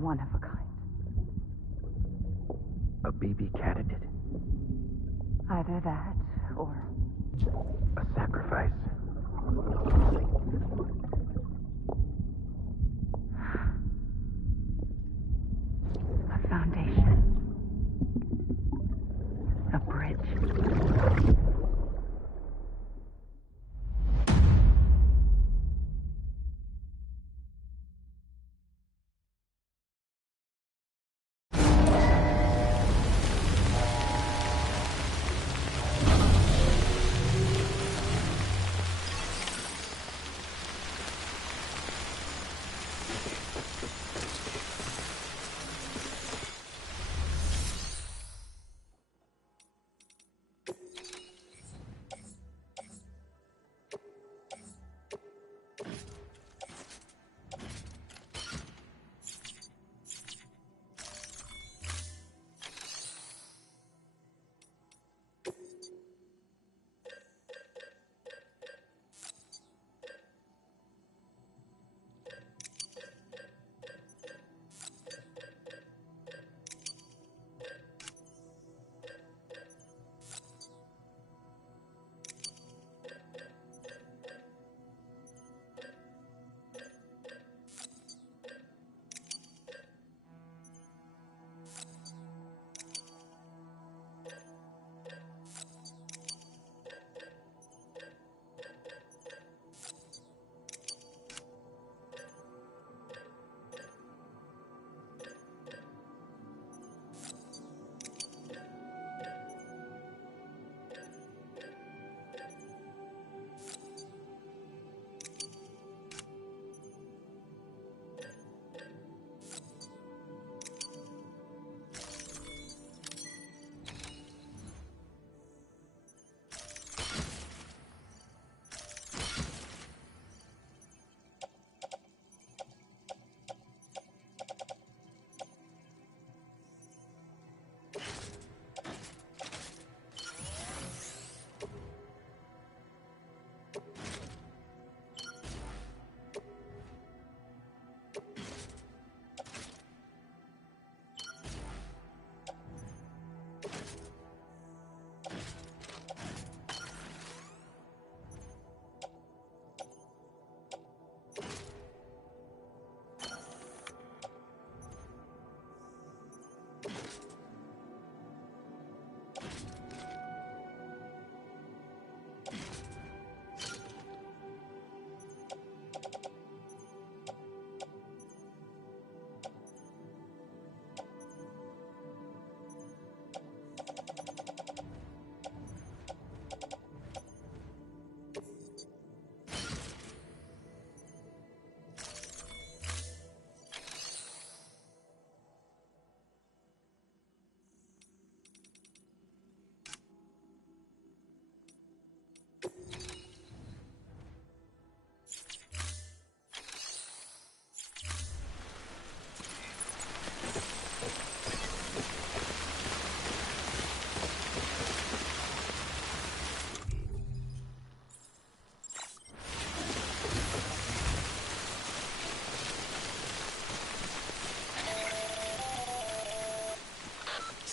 One of a kind. A baby candidate? Either that, or... a sacrifice. A foundation. A bridge.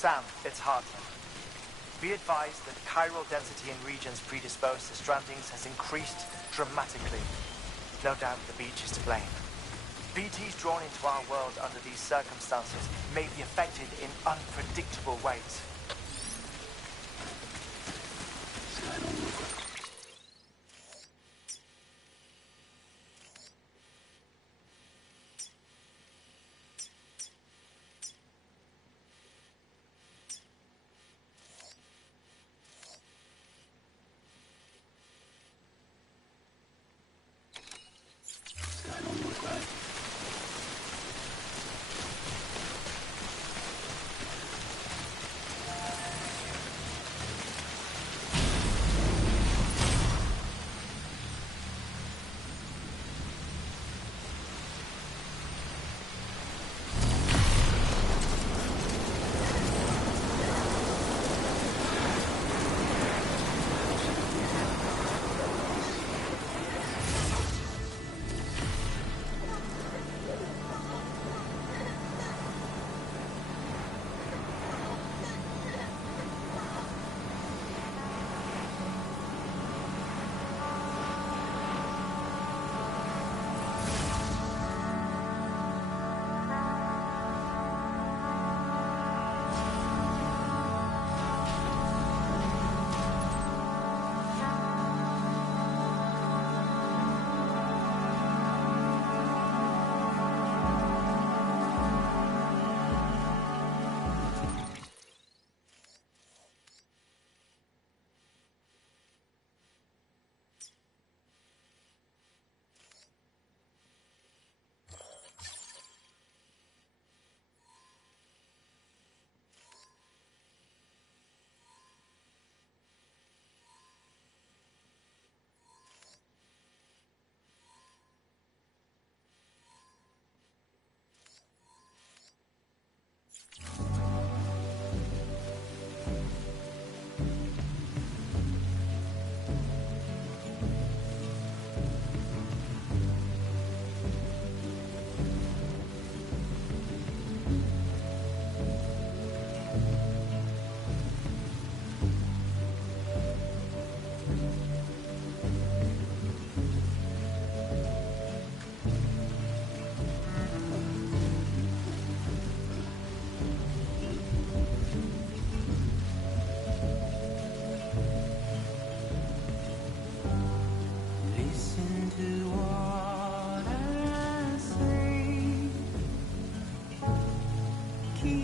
Sam, it's Hartman. Be advised that chiral density in regions predisposed to strandings has increased dramatically. No doubt the beach is to blame. BTs drawn into our world under these circumstances may be affected in unpredictable ways.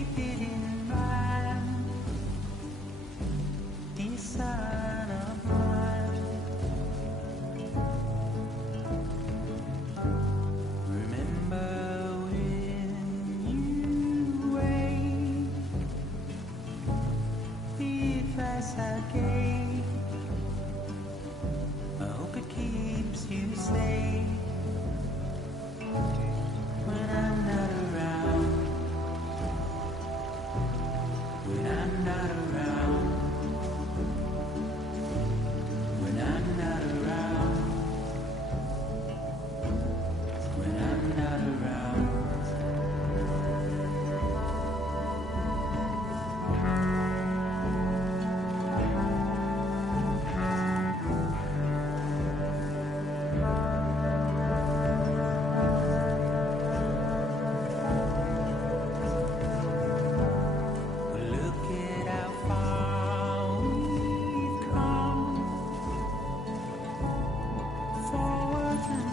keep it in mind, dear son of mine. Remember when you wake, the advice I gave, I hope it keeps you safe. When I'm not around, when I'm not around, when I'm not around, when I'm not around. Look at how far we've come, forwards and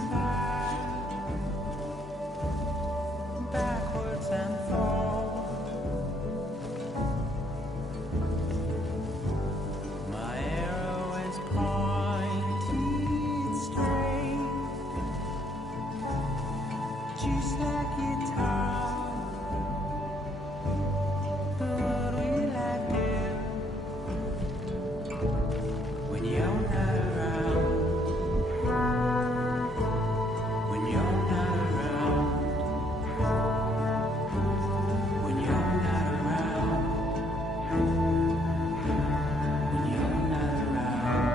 backwards and forward. My arrow is pointed straight, just like guitar. What will I do when you're not around? When you're not around? When you're not around? When you're not around?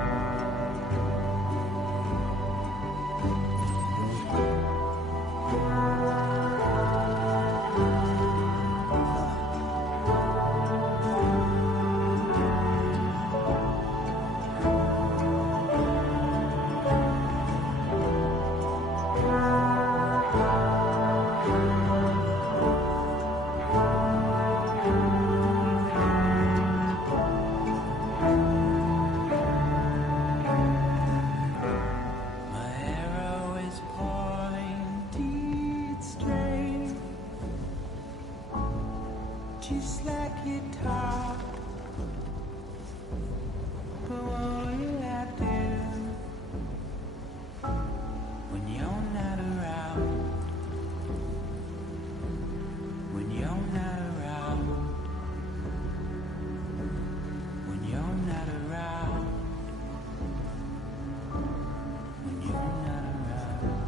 My arrow is pointed straight, just like guitar. But what will I do when you're not around? When you're not around? When you're not around? When you're not around?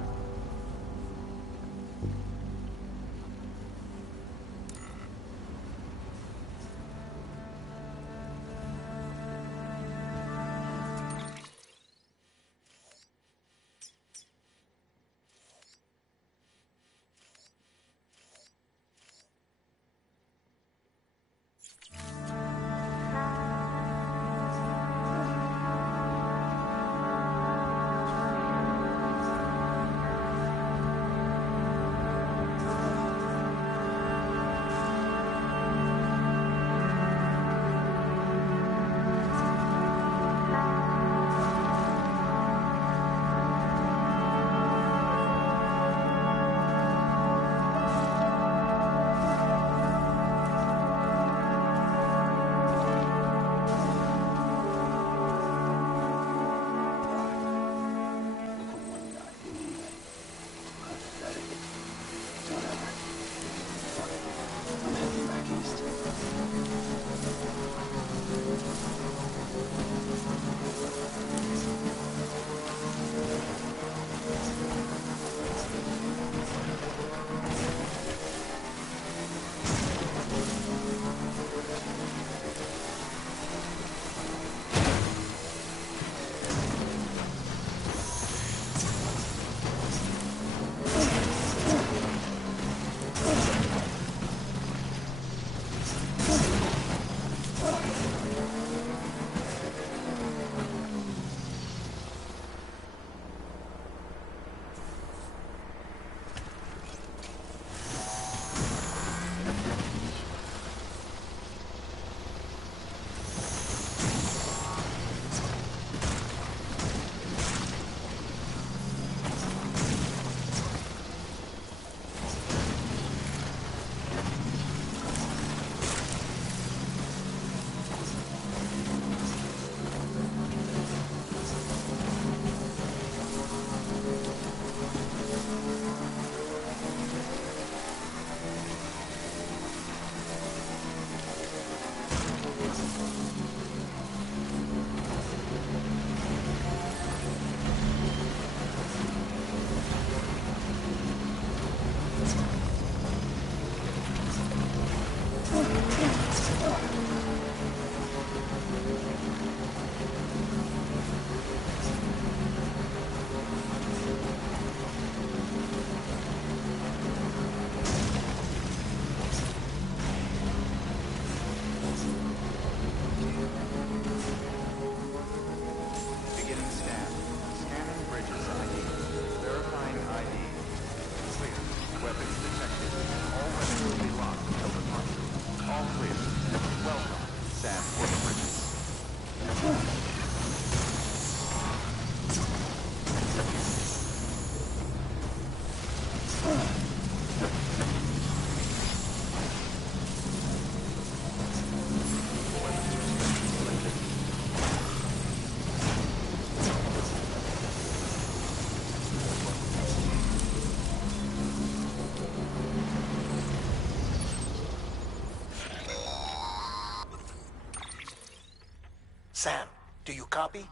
Sam, do you copy?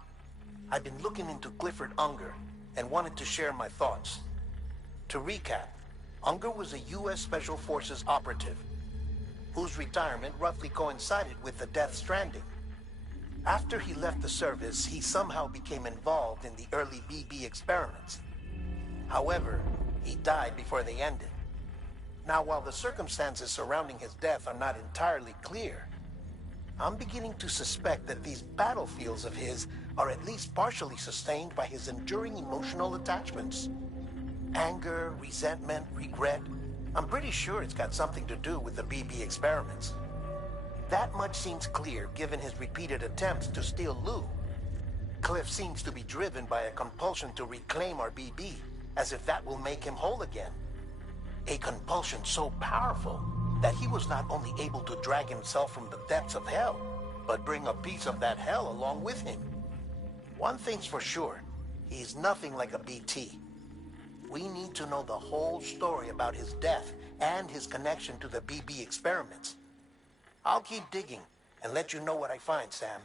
I've been looking into Clifford Unger and wanted to share my thoughts. To recap, Unger was a U.S. Special Forces operative whose retirement roughly coincided with the Death Stranding. After he left the service, he somehow became involved in the early BB experiments. However, he died before they ended. Now, while the circumstances surrounding his death are not entirely clear, I'm beginning to suspect that these battlefields of his are at least partially sustained by his enduring emotional attachments. Anger, resentment, regret. I'm pretty sure it's got something to do with the BB experiments. That much seems clear given his repeated attempts to steal Lou. Cliff seems to be driven by a compulsion to reclaim our BB, as if that will make him whole again. A compulsion so powerful that he was not only able to drag himself from the depths of hell, but bring a piece of that hell along with him. One thing's for sure, he's nothing like a BT. We need to know the whole story about his death and his connection to the BB experiments. I'll keep digging and let you know what I find, Sam.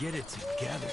Get it together.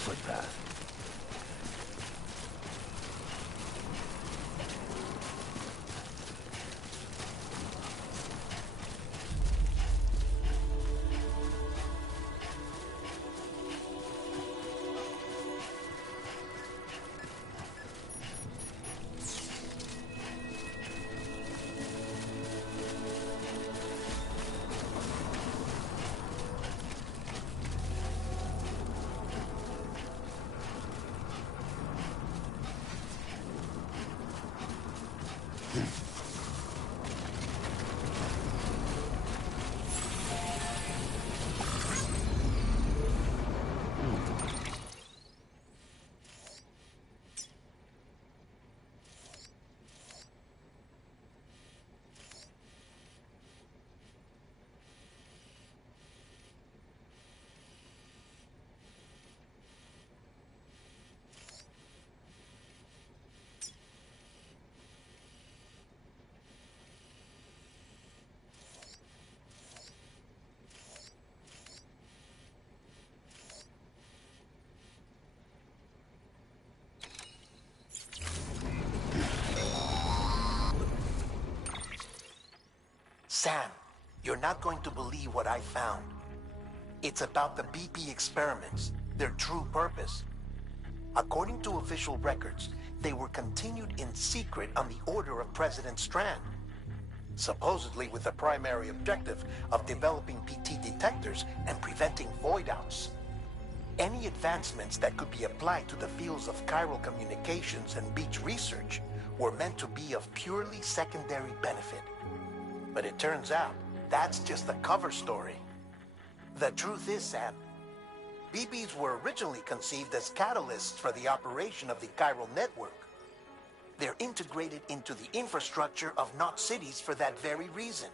Footpath. Sam, you're not going to believe what I found. It's about the BP experiments, their true purpose. According to official records, they were continued in secret on the order of President Strand, supposedly with the primary objective of developing BT detectors and preventing void outs. Any advancements that could be applied to the fields of chiral communications and beach research were meant to be of purely secondary benefit. But it turns out, that's just a cover story. The truth is, Sam, BBs were originally conceived as catalysts for the operation of the chiral network. They're integrated into the infrastructure of Knot cities for that very reason.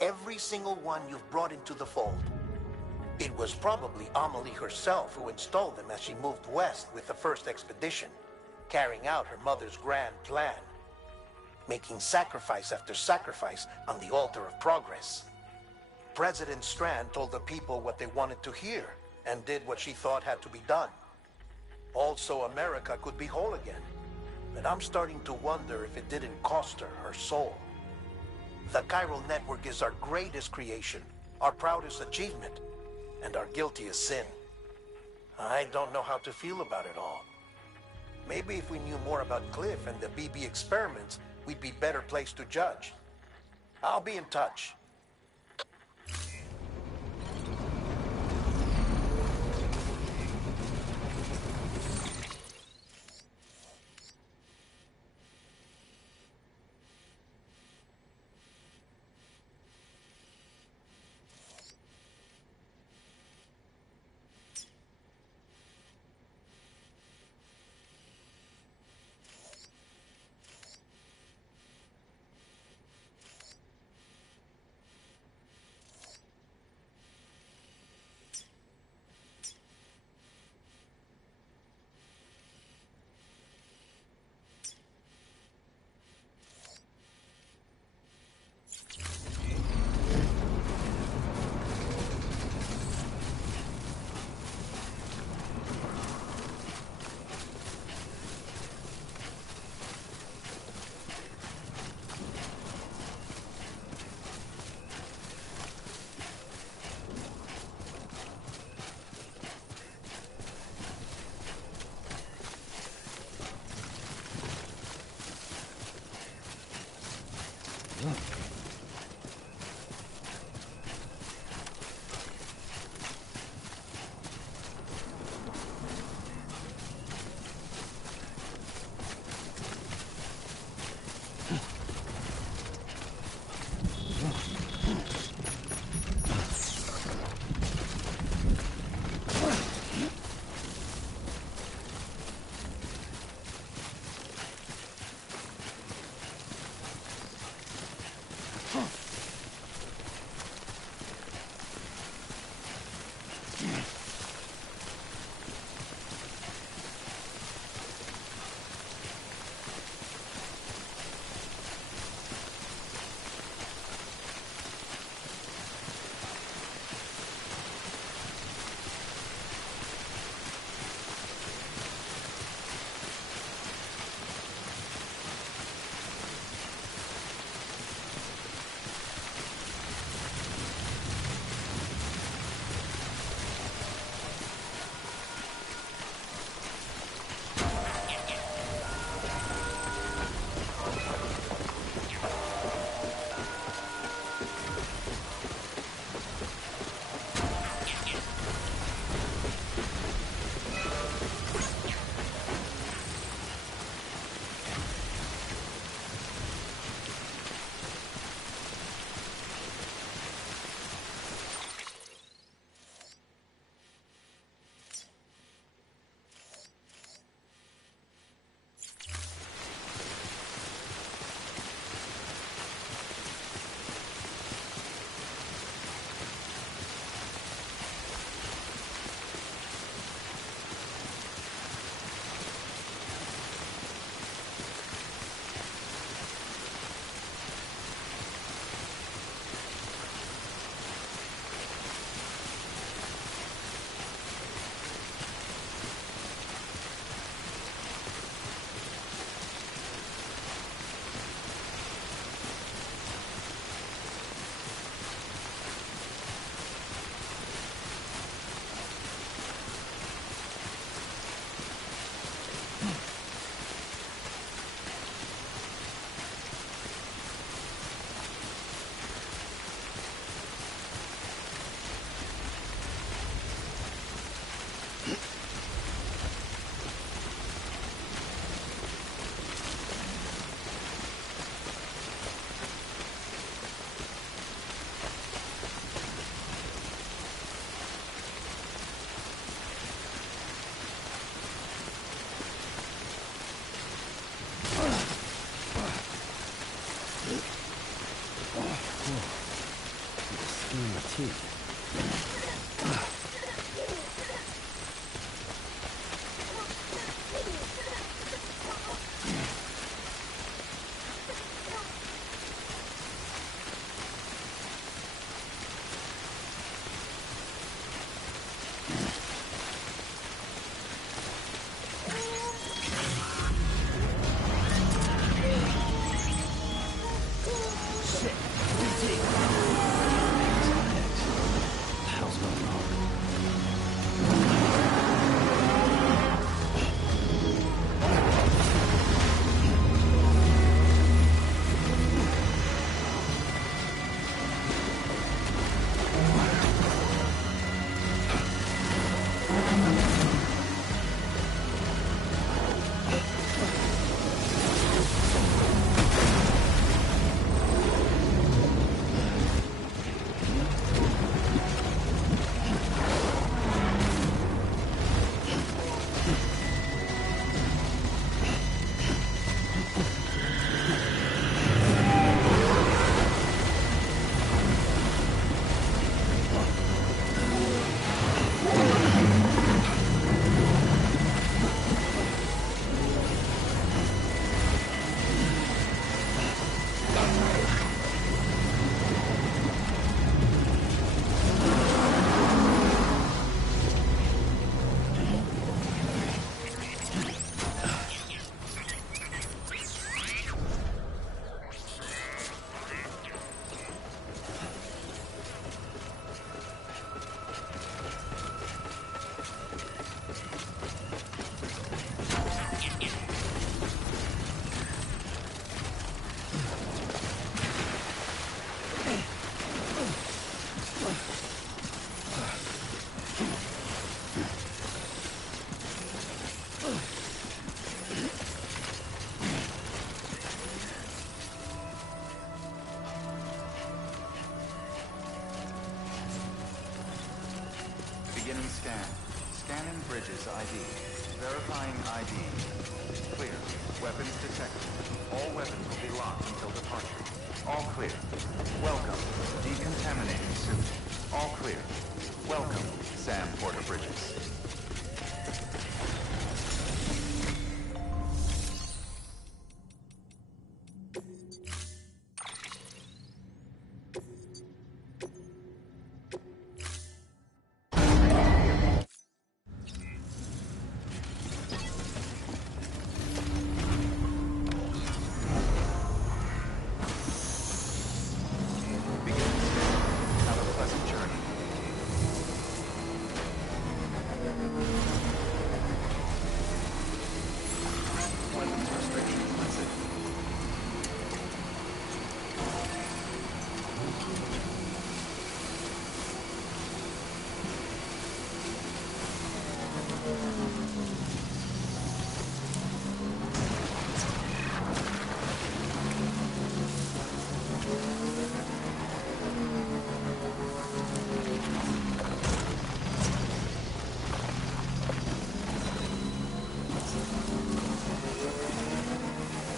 Every single one you've brought into the fold. It was probably Amelie herself who installed them as she moved west with the first expedition, carrying out her mother's grand plan, making sacrifice after sacrifice on the altar of progress. President Strand told the people what they wanted to hear and did what she thought had to be done. Also, America could be whole again. But I'm starting to wonder if it didn't cost her her soul. The chiral network is our greatest creation, our proudest achievement, and our guiltiest sin. I don't know how to feel about it all. Maybe if we knew more about Cliff and the BB experiments, we'd be better placed to judge. I'll be in touch. Scan. Scanning Bridges ID. Verifying ID. Clear. Weapons detected. All weapons will be locked until departure. All clear. Welcome. Decontaminating suit. All clear. Welcome, Sam Porter Bridges. Have a pleasant journey. Weapons restrictions lifted.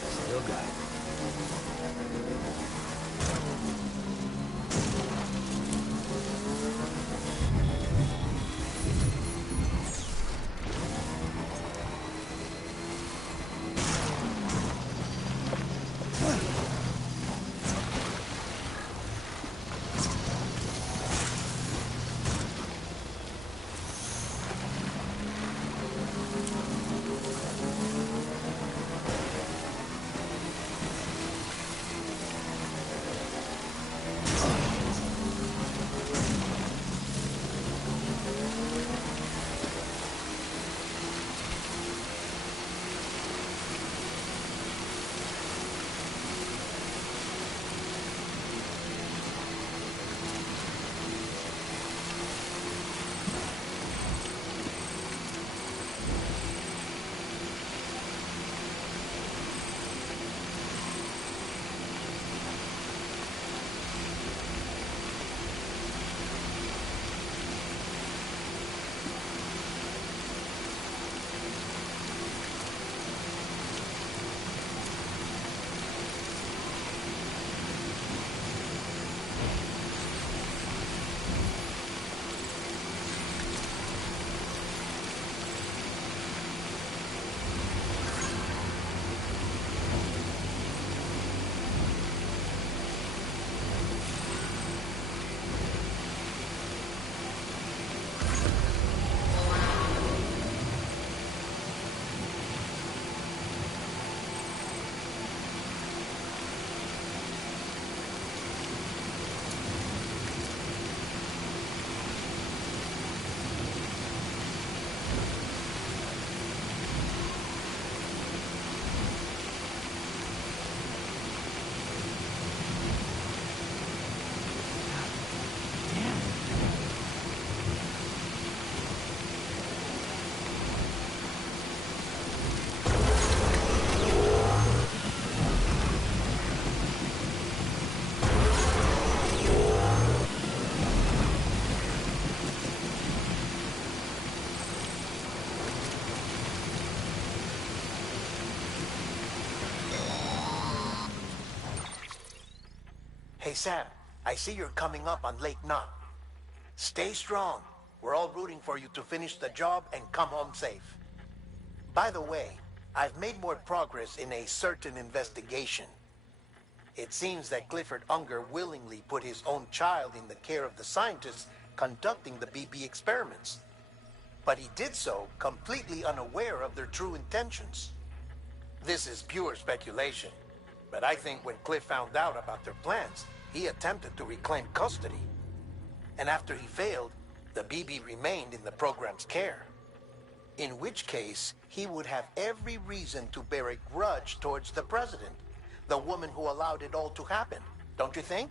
Still got it. Hey, Sam, I see you're coming up on Lake Knot. Stay strong. We're all rooting for you to finish the job and come home safe. By the way, I've made more progress in a certain investigation. It seems that Clifford Unger willingly put his own child in the care of the scientists conducting the BB experiments. But he did so completely unaware of their true intentions. This is pure speculation, but I think when Cliff found out about their plans, he attempted to reclaim custody. And after he failed, the BB remained in the program's care. In which case, he would have every reason to bear a grudge towards the president, the woman who allowed it all to happen, don't you think?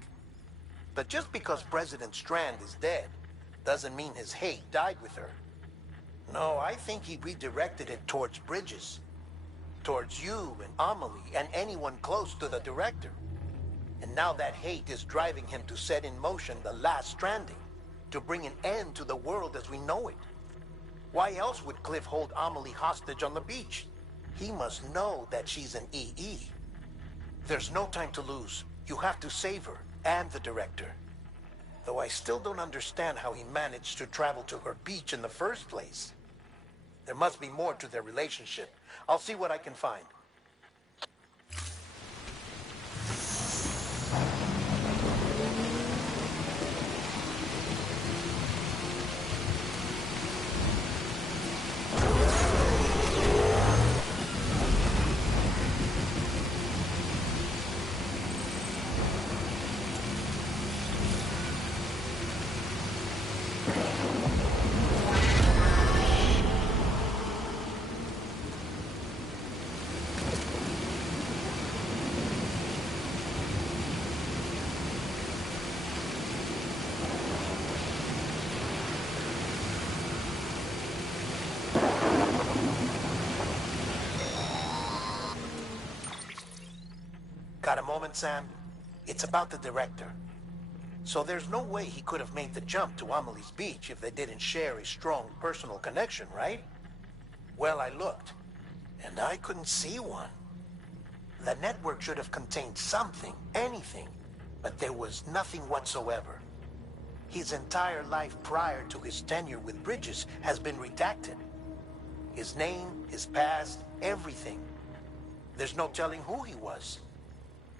But just because President Strand is dead, doesn't mean his hate died with her. No, I think he redirected it towards Bridges. Towards you and Amelie and anyone close to the director. And now that hate is driving him to set in motion the last stranding, to bring an end to the world as we know it. Why else would Cliff hold Amelie hostage on the beach? He must know that she's an EE. There's no time to lose. You have to save her and the director. Though I still don't understand how he managed to travel to her beach in the first place. There must be more to their relationship. I'll see what I can find. Got a moment, Sam? It's about the director. So there's no way he could have made the jump to Amelie's beach if they didn't share a strong personal connection, right? Well, I looked, and I couldn't see one. The network should have contained something, anything, but there was nothing whatsoever. His entire life prior to his tenure with Bridges has been redacted. His name, his past, everything. There's no telling who he was.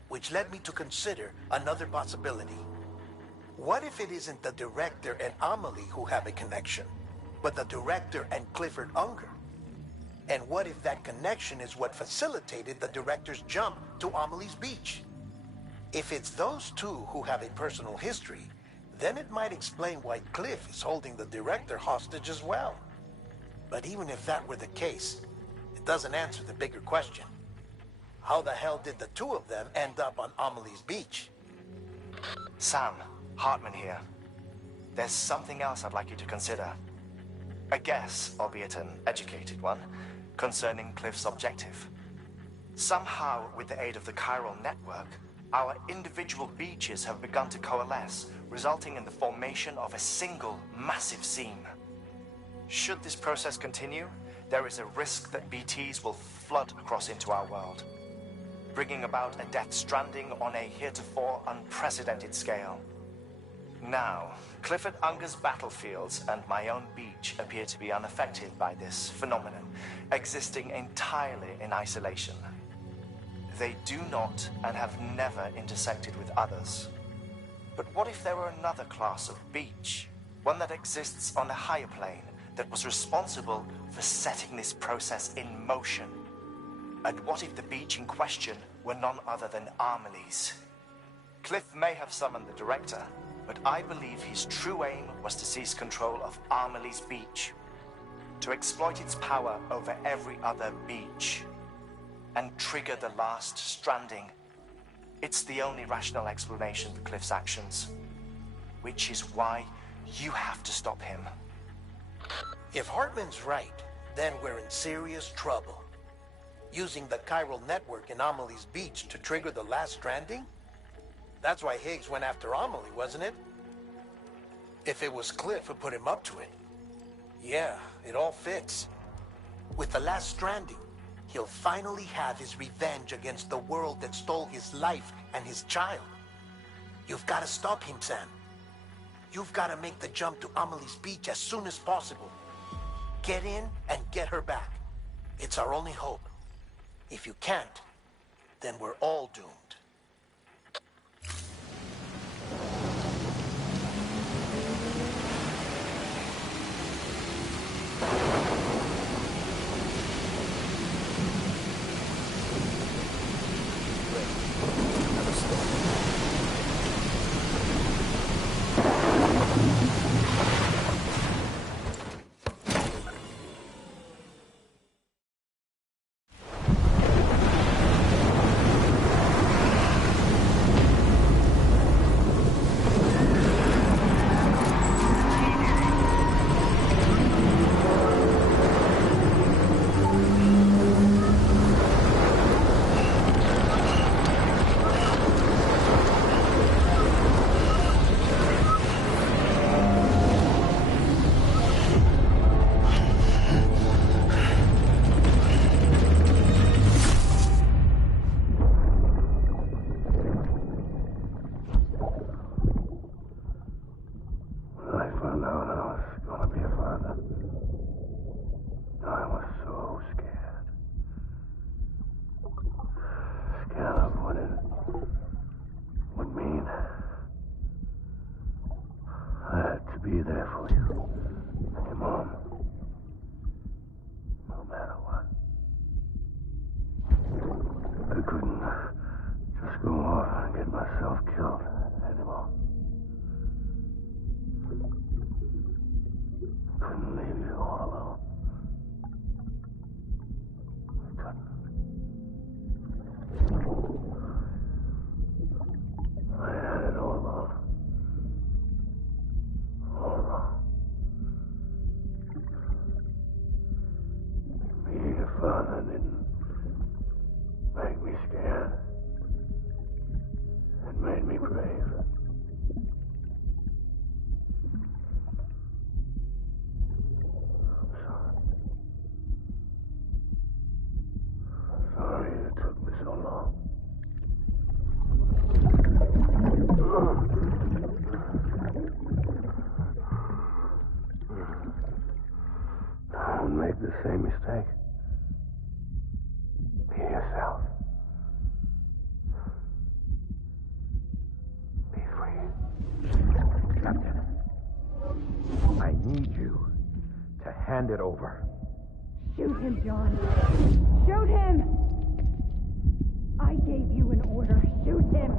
Which led me to consider another possibility. What if it isn't the director and Amelie who have a connection, but the director and Clifford Unger? And what if that connection is what facilitated the director's jump to Amelie's beach? If it's those two who have a personal history, then it might explain why Cliff is holding the director hostage as well. But even if that were the case, it doesn't answer the bigger question. How the hell did the two of them end up on Amelie's beach? Sam, Hartman here. There's something else I'd like you to consider. A guess, albeit an educated one, concerning Cliff's objective. Somehow, with the aid of the chiral network, our individual beaches have begun to coalesce, resulting in the formation of a single massive seam. Should this process continue, there is a risk that BTs will flood across into our world, bringing about a death stranding on a heretofore unprecedented scale. Now, Clifford Unger's battlefields and my own beach appear to be unaffected by this phenomenon, existing entirely in isolation. They do not and have never intersected with others. But what if there were another class of beach, one that exists on a higher plane, that was responsible for setting this process in motion? And what if the beach in question were none other than Amelie's? Cliff may have summoned the director, but I believe his true aim was to seize control of Amelie's beach, to exploit its power over every other beach, and trigger the last stranding. It's the only rational explanation for Cliff's actions, which is why you have to stop him. If Hartman's right, then we're in serious trouble. Using the chiral network in Amelie's beach to trigger the last stranding? That's why Higgs went after Amelie, wasn't it? If it was Cliff who put him up to it. Yeah, it all fits. With the last stranding, he'll finally have his revenge against the world that stole his life and his child. You've got to stop him, Sam. You've got to make the jump to Amelie's beach as soon as possible. Get in and get her back. It's our only hope. If you can't, then we're all doomed. need you to hand it over. Shoot him, John. Shoot him! I gave you an order. Shoot him!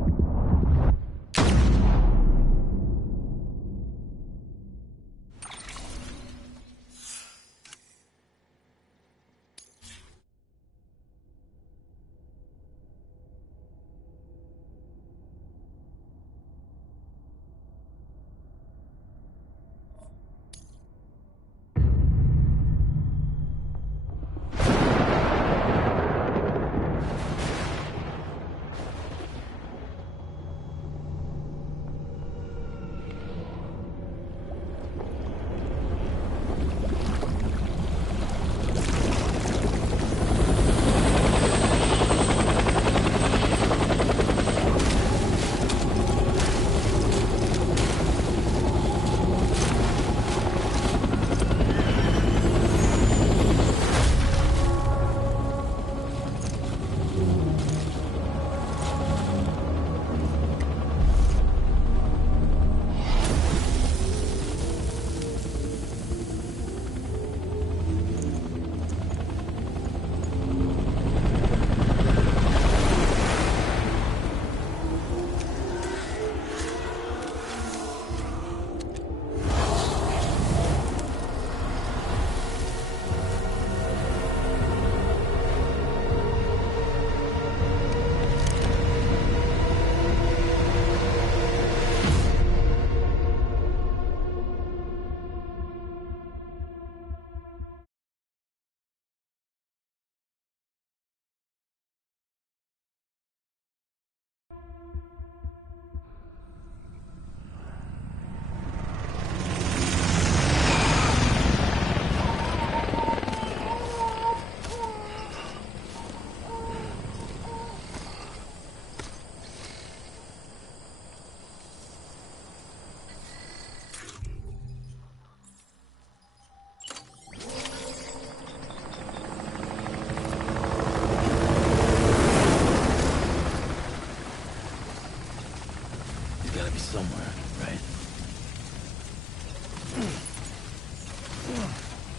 Somewhere, right?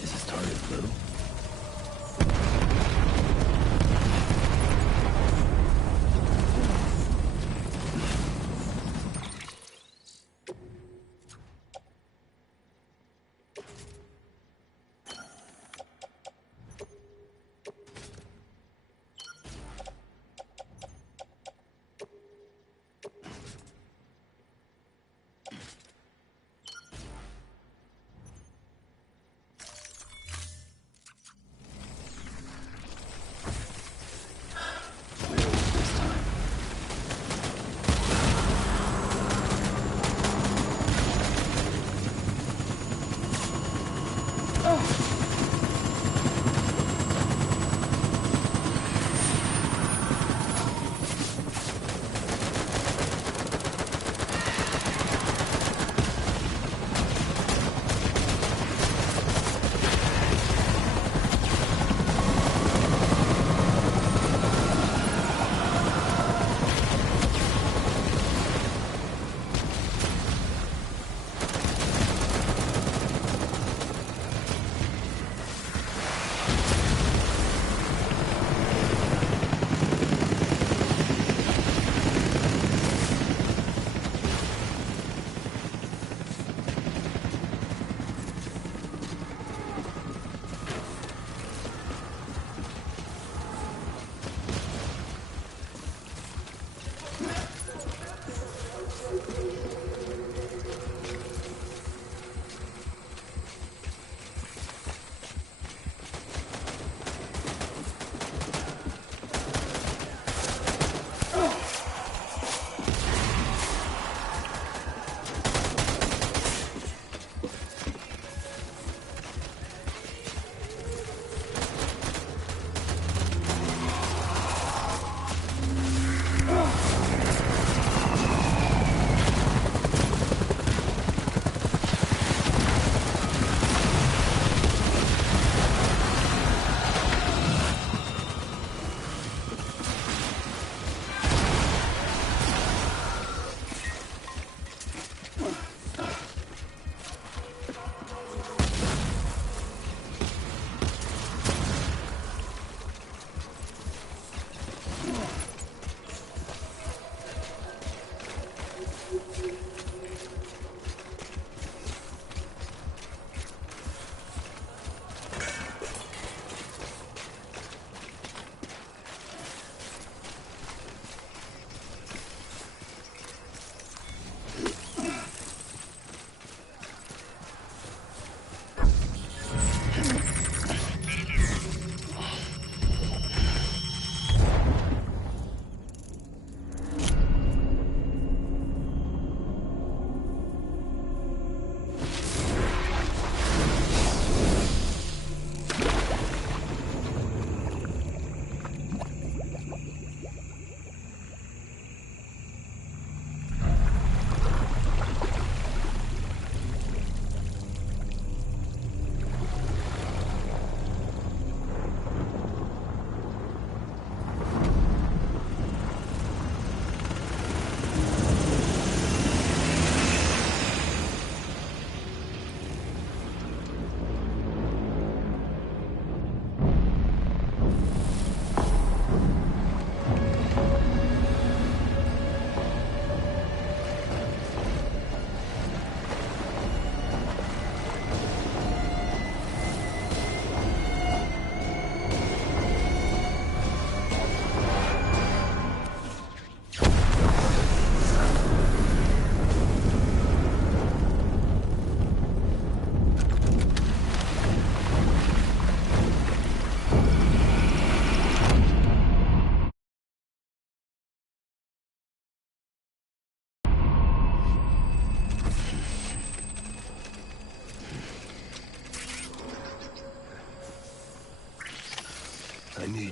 Is his target blue?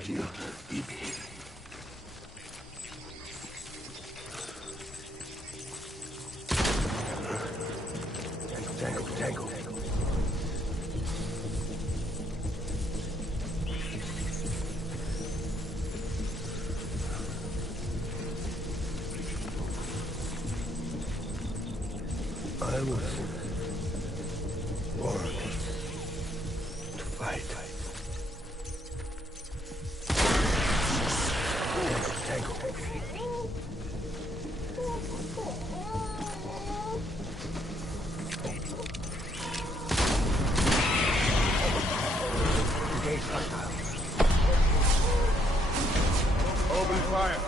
need you, baby. Tango, tango. I was born to fight. Tango, tango. Engage hostile. Open fire.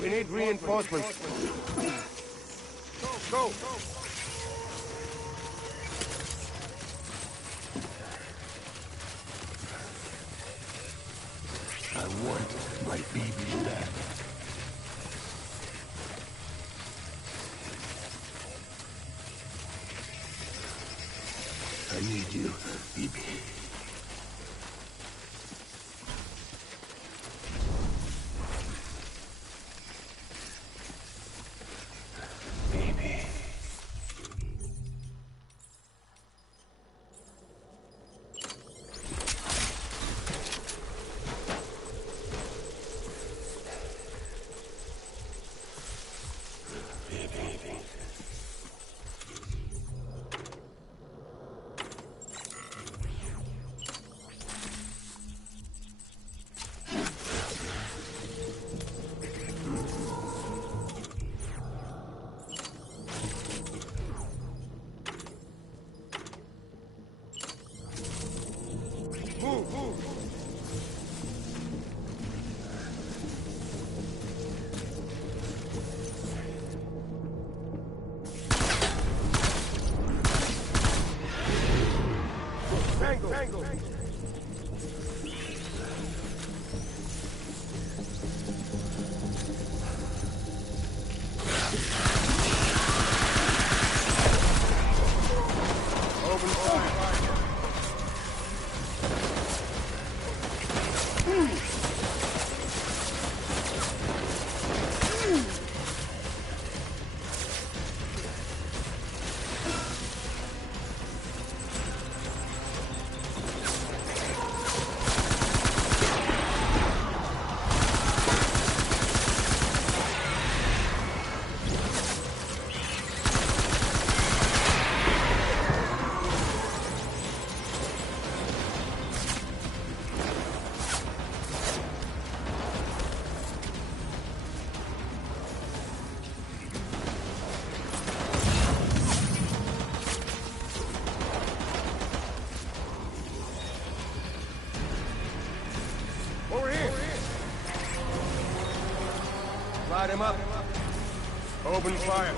We need reinforcements. Go! I want my baby back. I need you, baby. Light him up. Open fire.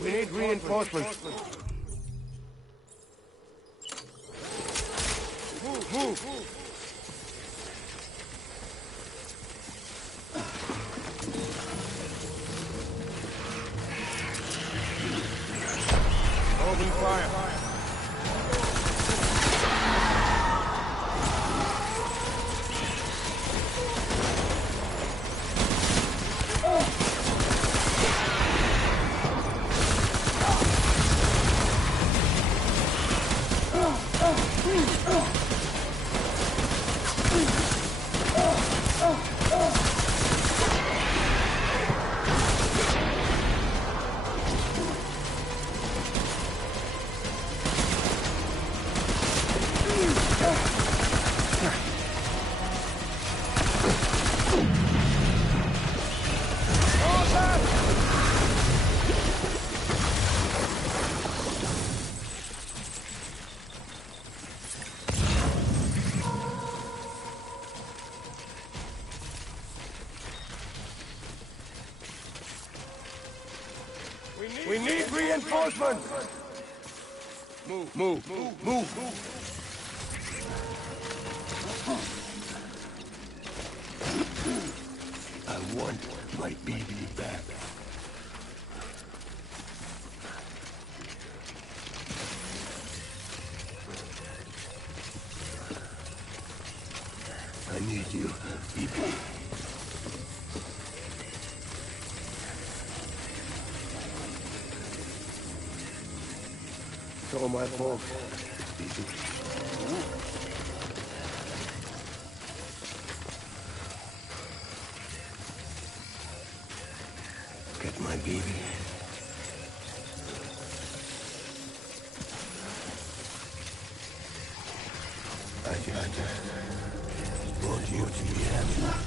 We need reinforcements. Move. Open fire. We need reinforcements! Move. I want my baby back. I need you, baby. It's all my fault. Get my baby. I just want you to be happy.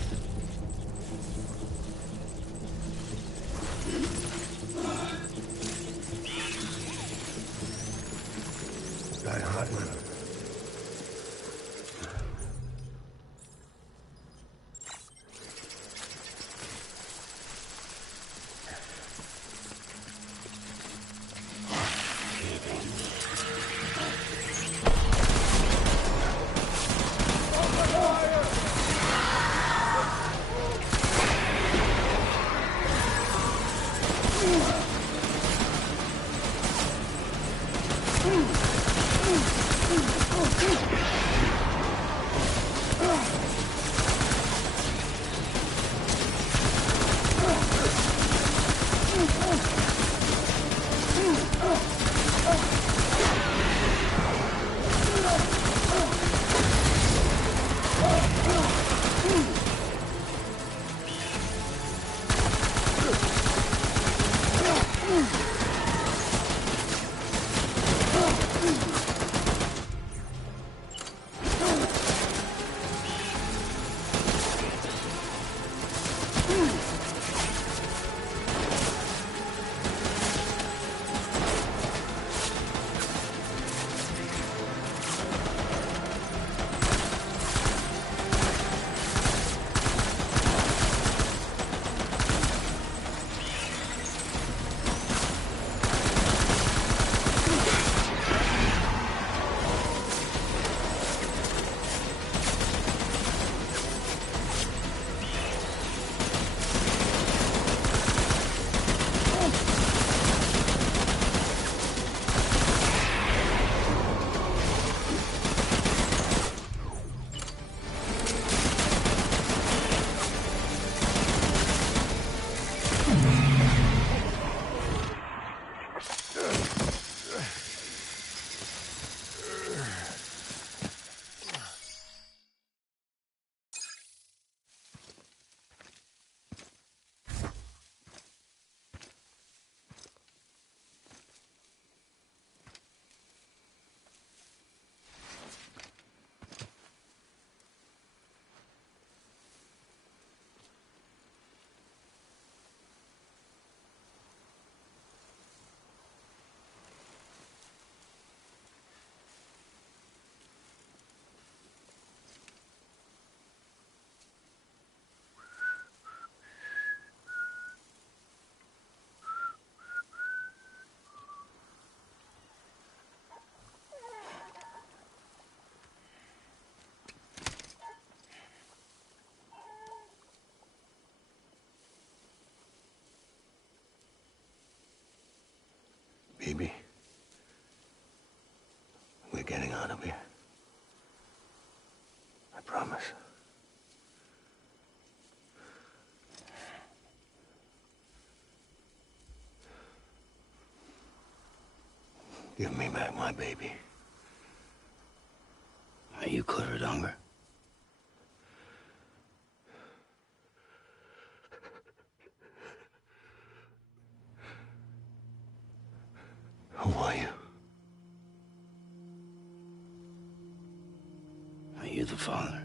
baby. We're getting out of here. I promise. Give me back my baby. Are you Clifford Unger? Who are you? Are you the father?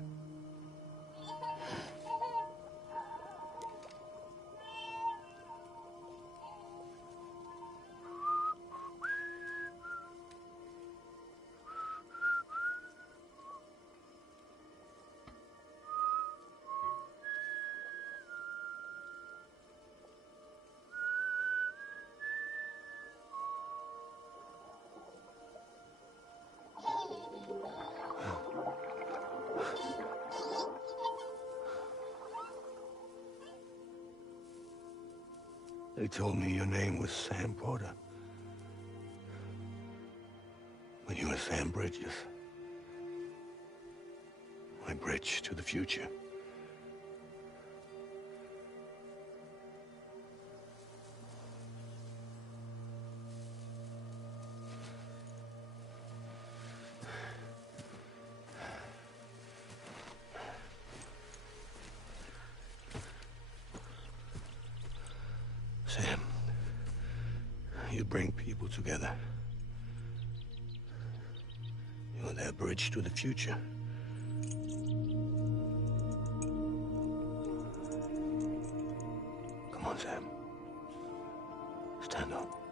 They told me your name was Sam Porter. But you were Sam Bridges. My bridge to the future. Sam, you bring people together. You're their bridge to the future. Come on, Sam. Stand up.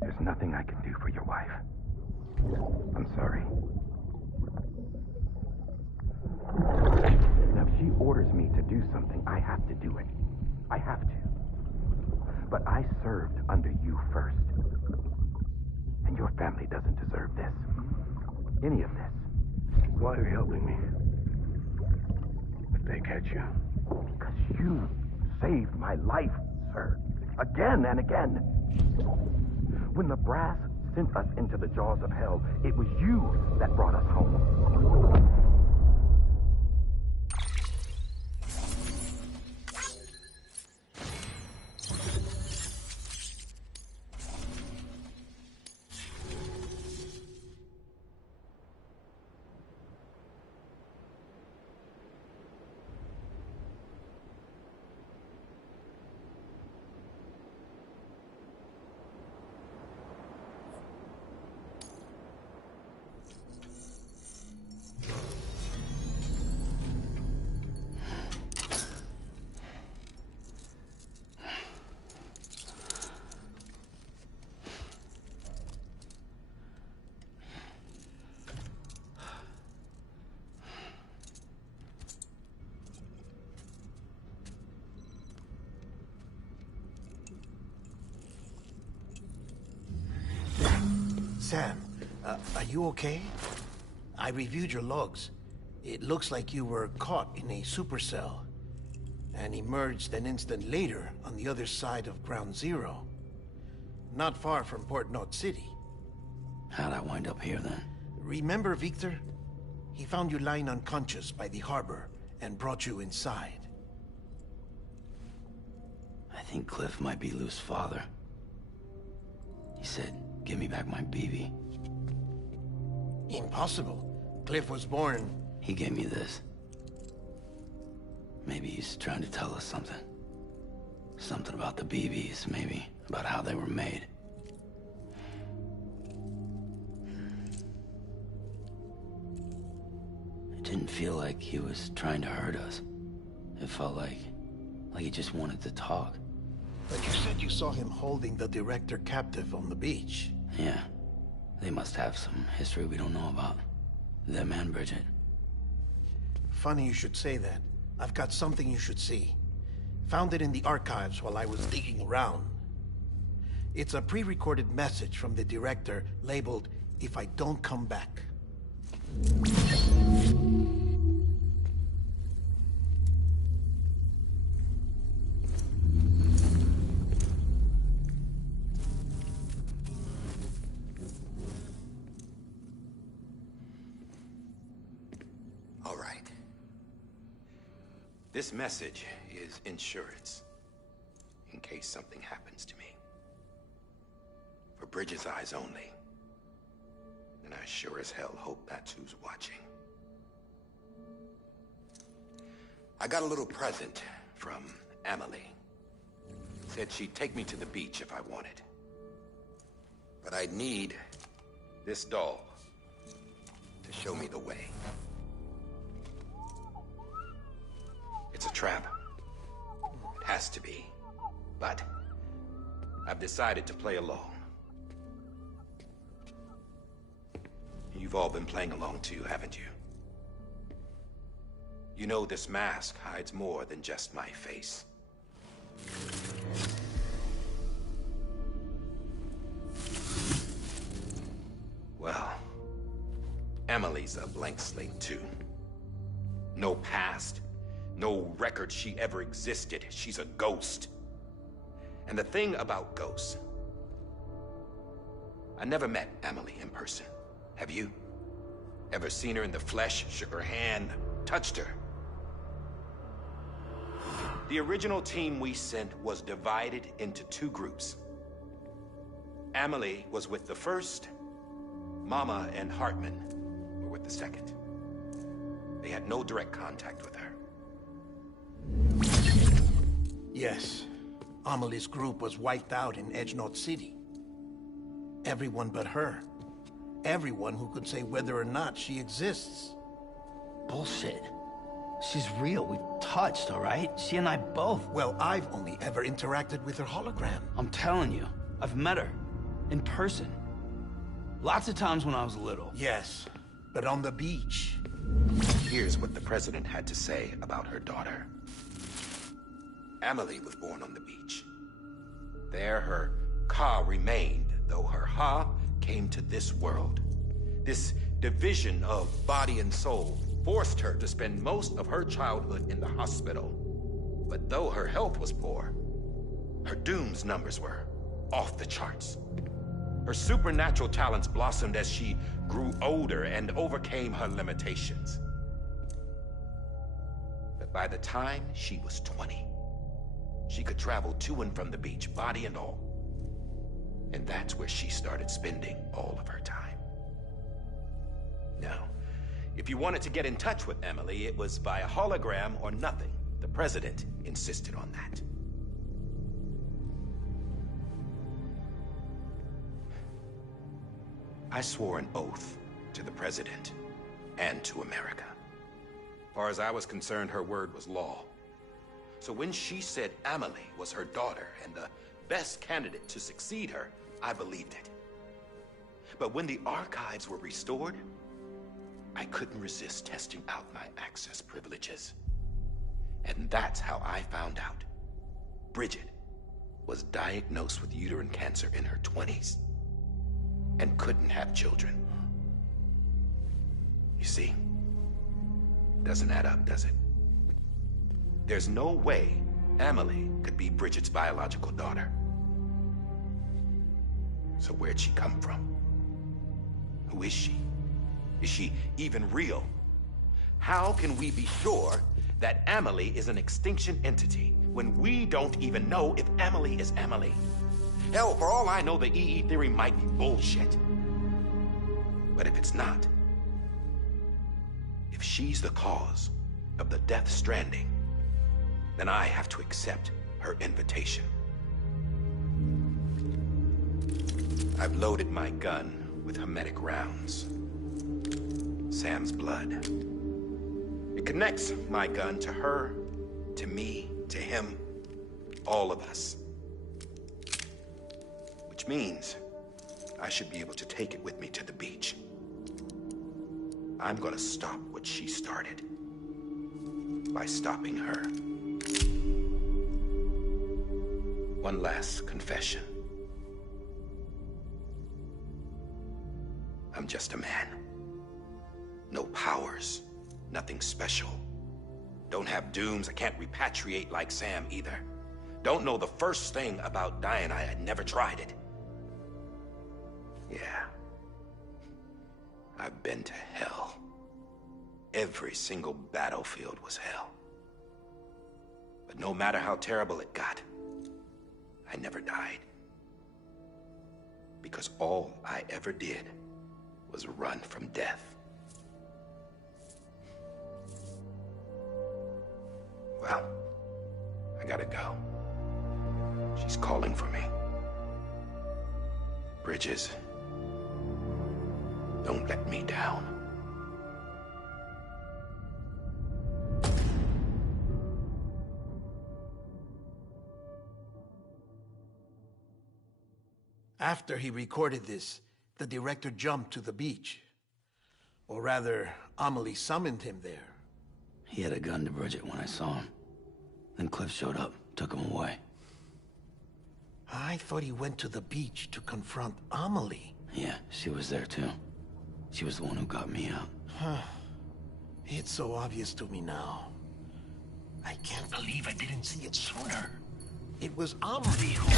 There's nothing I can do for your wife. I'm sorry. Now, if she orders me to do something, I have to do it. I have to. But I served under you first. And your family doesn't deserve this. Any of this. Why are you helping me? If they catch you. Because you saved my life, sir. Again and again. When the brass sent us into the jaws of hell, it was you that brought us home. Sam, are you okay? I reviewed your logs. It looks like you were caught in a supercell and emerged an instant later on the other side of Ground Zero. Not far from Port Knot City. How'd I wind up here then? Remember Victor? He found you lying unconscious by the harbor and brought you inside. I think Cliff might be Lou's father. He said, give me back my BB. Impossible. Cliff was born... He gave me this. Maybe he's trying to tell us something. Something about the BBs, maybe. About how they were made. It didn't feel like he was trying to hurt us. It felt like he just wanted to talk. But you said you saw him holding the director captive on the beach. Yeah. They must have some history we don't know about. Them and Bridget. Funny you should say that. I've got something you should see. Found it in the archives while I was digging around. It's a pre-recorded message from the director labeled, "If I don't come back." All right. This message is insurance, in case something happens to me. For Bridget's eyes only. And I sure as hell hope that's who's watching. I got a little present from Emily. Said she'd take me to the beach if I wanted. But I'd need this doll to show me the way. It's a trap. It has to be. But I've decided to play along. You've all been playing along too, haven't you? You know this mask hides more than just my face. Well, Emily's a blank slate too. No past. No record she ever existed. She's a ghost. And the thing about ghosts... I never met Emily in person. Have you? Ever seen her in the flesh, shook her hand, touched her? The original team we sent was divided into two groups. Emily was with the first. Mama and Hartman were with the second. They had no direct contact with her. Yes. Amelie's group was wiped out in Edge Knot City. Everyone but her. Everyone who could say whether or not she exists. Bullshit. She's real. We touched, all right? She and I both. Well, I've only ever interacted with her hologram. I'm telling you, I've met her. In person. Lots of times when I was little. Yes, but on the beach. Here's what the president had to say about her daughter. Emily was born on the beach. There her Ka remained, though her Ha came to this world. This division of body and soul forced her to spend most of her childhood in the hospital. But though her health was poor, her Doom's numbers were off the charts. Her supernatural talents blossomed as she grew older and overcame her limitations. But by the time she was 20, she could travel to and from the beach, body and all. And that's where she started spending all of her time. Now, if you wanted to get in touch with Emily, it was via hologram or nothing. The president insisted on that. I swore an oath to the president and to America. As far as I was concerned, her word was law. So when she said Emily was her daughter and the best candidate to succeed her, I believed it. But when the archives were restored, I couldn't resist testing out my access privileges. And that's how I found out Bridget was diagnosed with uterine cancer in her 20s and couldn't have children. You see, Doesn't add up, does it? There's no way Amelie could be Bridget's biological daughter. So where'd she come from? Who is she? Is she even real? How can we be sure that Amelie is an extinction entity when we don't even know if Amelie is Amelie? Hell, for all I know, the EE theory might be bullshit. But if it's not, if she's the cause of the Death Stranding, then I have to accept her invitation. I've loaded my gun with hermetic rounds. Sam's blood. It connects my gun to her, to me, to him, all of us. Which means I should be able to take it with me to the beach. I'm gonna stop what she started by stopping her. One last confession. I'm just a man. No powers, nothing special. Don't have dooms, I can't repatriate like Sam either. Don't know the first thing about dying, I had never tried it. Yeah. I've been to hell. Every single battlefield was hell. But no matter how terrible it got, I never died. Because all I ever did was run from death. Well, I gotta go. She's calling for me. Bridges, don't let me down. After he recorded this, the director jumped to the beach. Or rather, Amelie summoned him there. He had a gun to Bridget when I saw him. Then Cliff showed up, took him away. I thought he went to the beach to confront Amelie. Yeah, she was there too. She was the one who got me out. It's so obvious to me now. I can't believe I didn't see it sooner. It was Amelie who...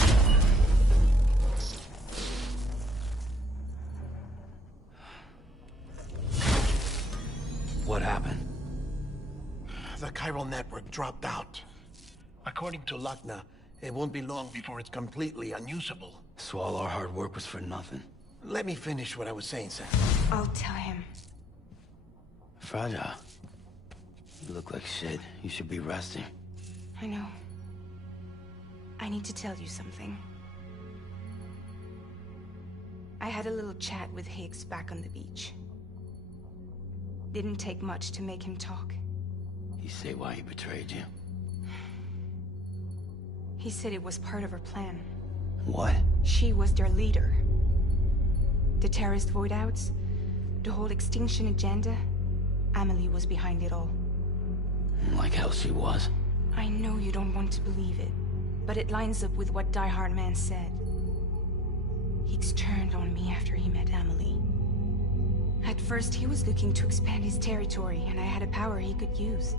What happened? The chiral network dropped out. According to Lakna, it won't be long before it's completely unusable. So all our hard work was for nothing. Let me finish what I was saying, Sam. I'll tell him. Fragile. You look like shit. You should be resting. I know. I need to tell you something. I had a little chat with Higgs back on the beach. Didn't take much to make him talk. You say why he betrayed you? He said it was part of her plan. What? She was their leader. The terrorist void-outs, the whole extinction agenda, Amelie was behind it all. Like hell she was. I know you don't want to believe it, but it lines up with what Die Hard Man said. Higgs turned on me after he met Amelie. At first, he was looking to expand his territory, and I had a power he could use.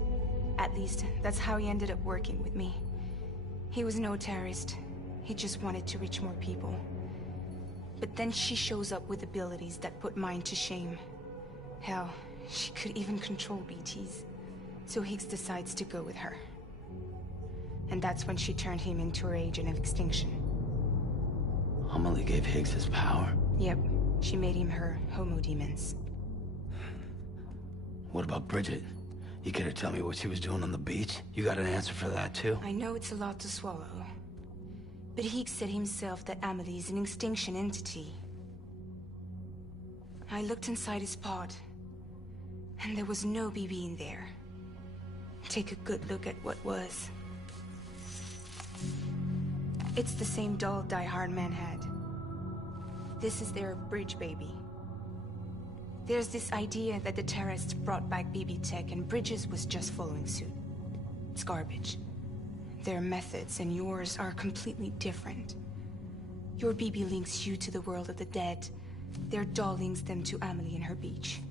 At least, that's how he ended up working with me. He was no terrorist. He just wanted to reach more people. But then she shows up with abilities that put mine to shame. Hell, she could even control BTs. So Higgs decides to go with her. And that's when she turned him into her agent of extinction. Amelie gave Higgs his power. Yep. She made him her Homo Demons. What about Bridget? You care to tell me what she was doing on the beach? You got an answer for that too? I know it's a lot to swallow. But Higgs said himself that Amelie is an extinction entity. I looked inside his pod, and there was no BB in there. Take a good look at what was. It's the same doll Die Hard Man had. This is their bridge baby. There's this idea that the terrorists brought back BB tech and Bridges was just following suit. It's garbage. Their methods and yours are completely different. Your BB links you to the world of the dead. Their doll links them to Amelie and her beach.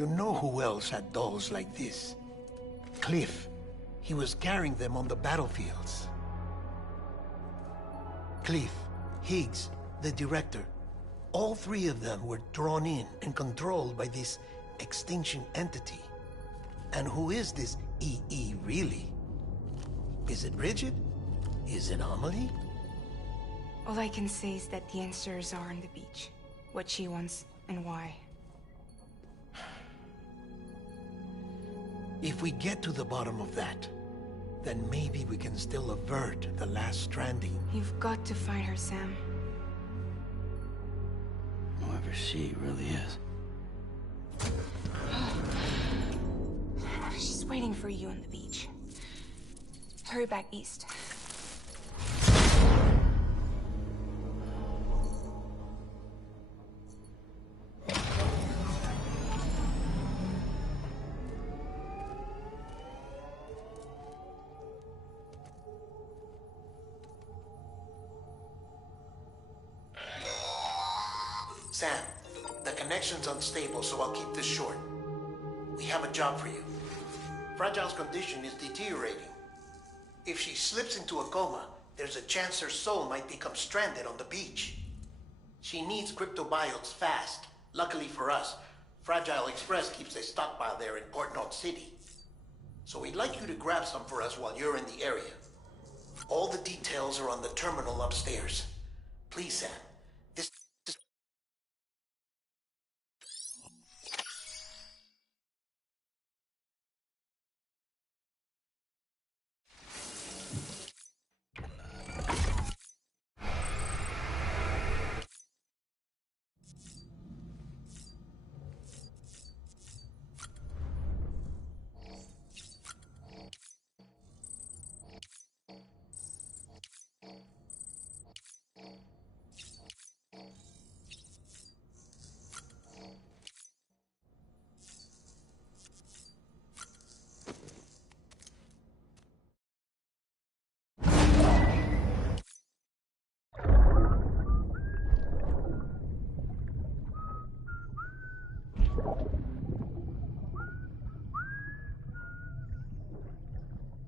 You know who else had dolls like this? Cliff. He was carrying them on the battlefields. Cliff, Higgs, the director. All three of them were drawn in and controlled by this extinction entity. And who is this EE really? Is it Bridget? Is it Amelie? All I can say is that the answers are on the beach. What she wants and why. If we get to the bottom of that, then maybe we can still avert the last stranding. You've got to find her, Sam. Whoever she really is. She's waiting for you on the beach. Hurry back east. Sam, the connection's unstable, so I'll keep this short. We have a job for you. Fragile's condition is deteriorating. If she slips into a coma, there's a chance her soul might become stranded on the beach. She needs cryptobiotes fast. Luckily for us, Fragile Express keeps a stockpile there in Port North City. So we'd like you to grab some for us while you're in the area. All the details are on the terminal upstairs. Please, Sam. This...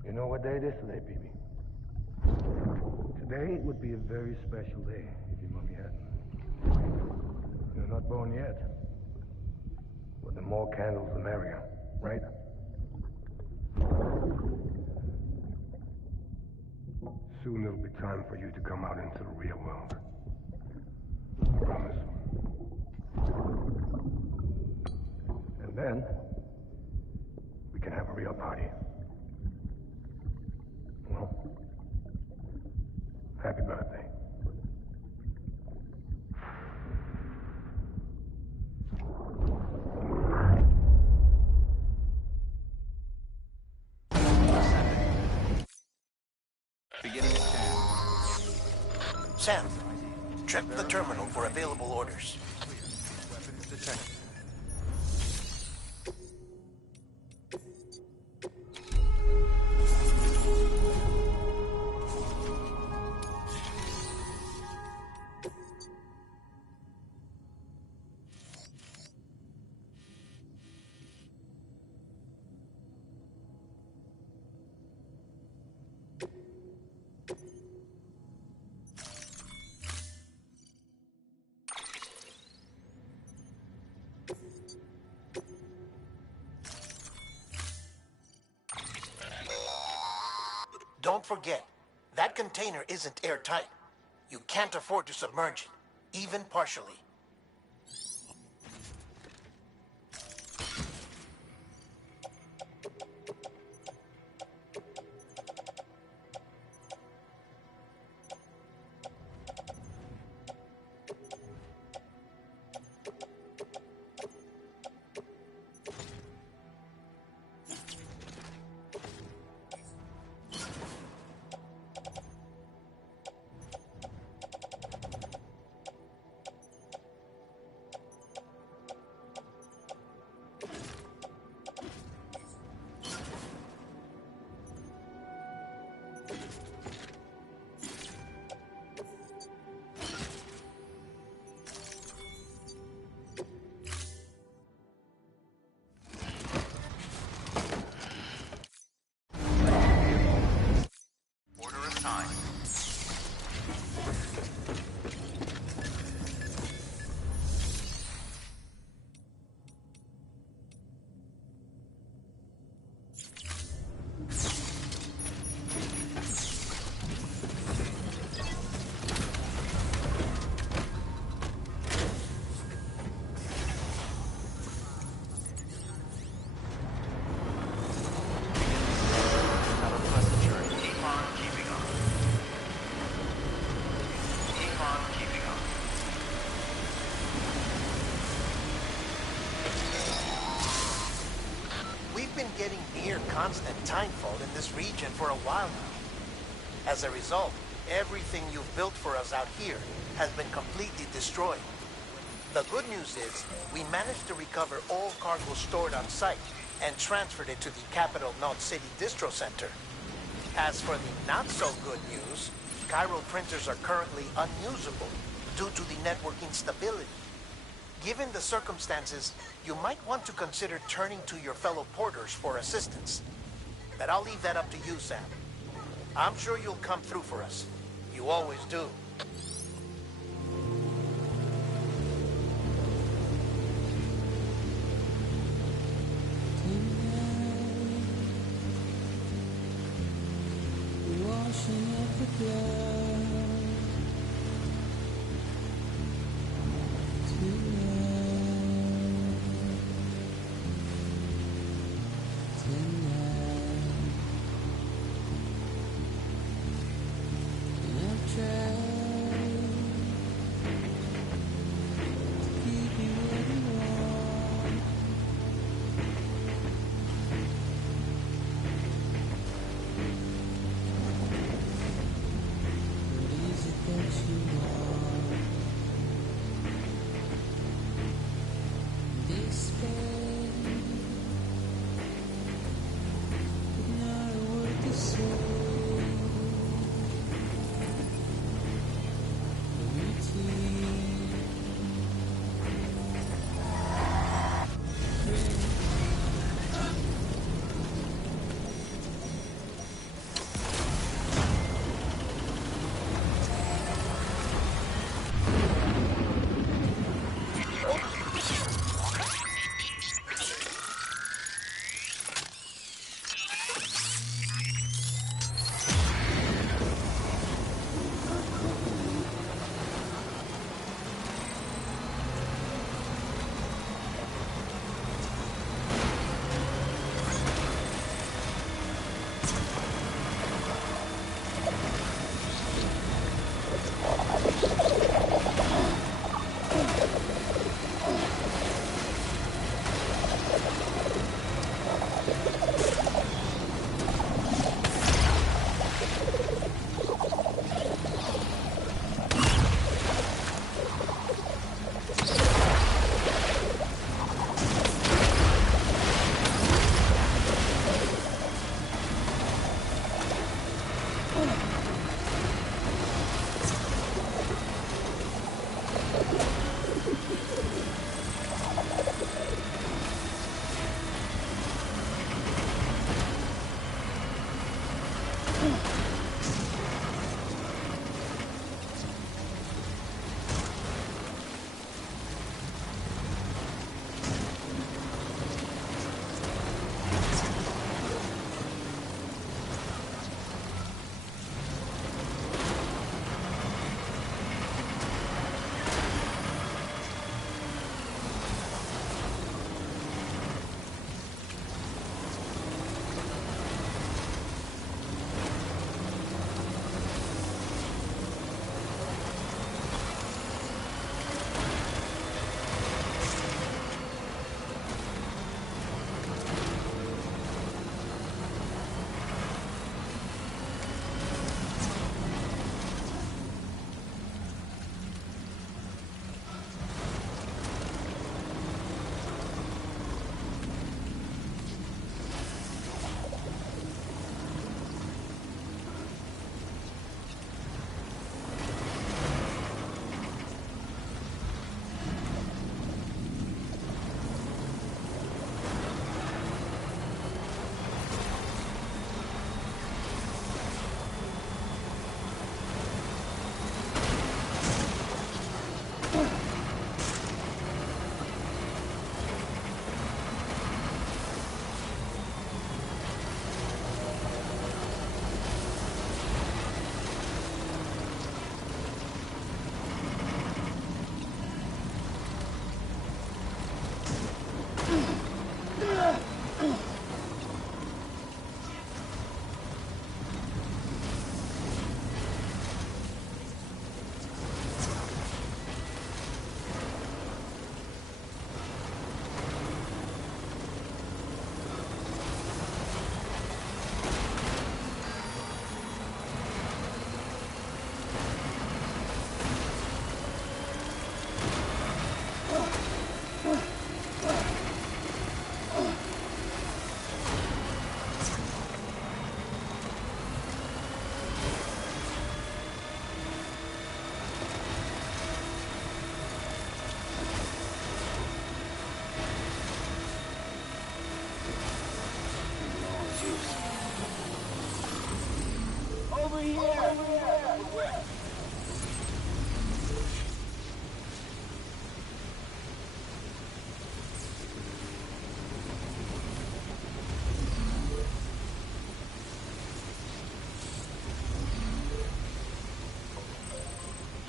You know what day it is today, baby? Today would be a very special day if your mommy hadn't. You're not born yet. But the more candles, the merrier, right? Soon it'll be time for you to come out into the real world. Promise. And then, we can have a real party. Well, happy birthday. Beginning scan. Sam, check the terminal for available orders. Weapons detected. Don't forget, that container isn't airtight. You can't afford to submerge it, even partially. time. Have a pleasant journey. Keep on keeping on. Keep on keeping on. We've been getting near constant timefall in this region for a while now. As a result, everything you've built for us out here has been completely destroyed. The good news is, we managed to recover all cargo stored on site and transferred it to the Capital Knot City Distro Center. As for the not-so-good news, Cairo printers are currently unusable due to the network instability. Given the circumstances, you might want to consider turning to your fellow porters for assistance. But I'll leave that up to you, Sam. I'm sure you'll come through for us. You always do. Washing up the blood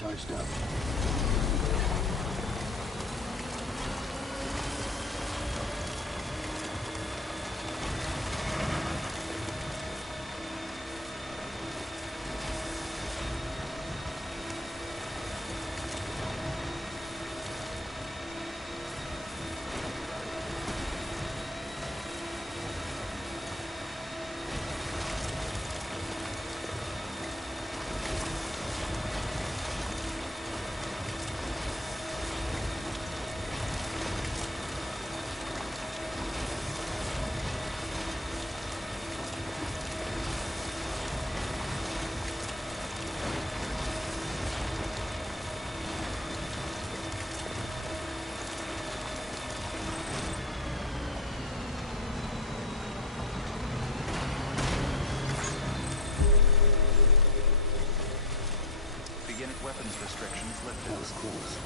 Charged up. Weapons restrictions lifted. That was close.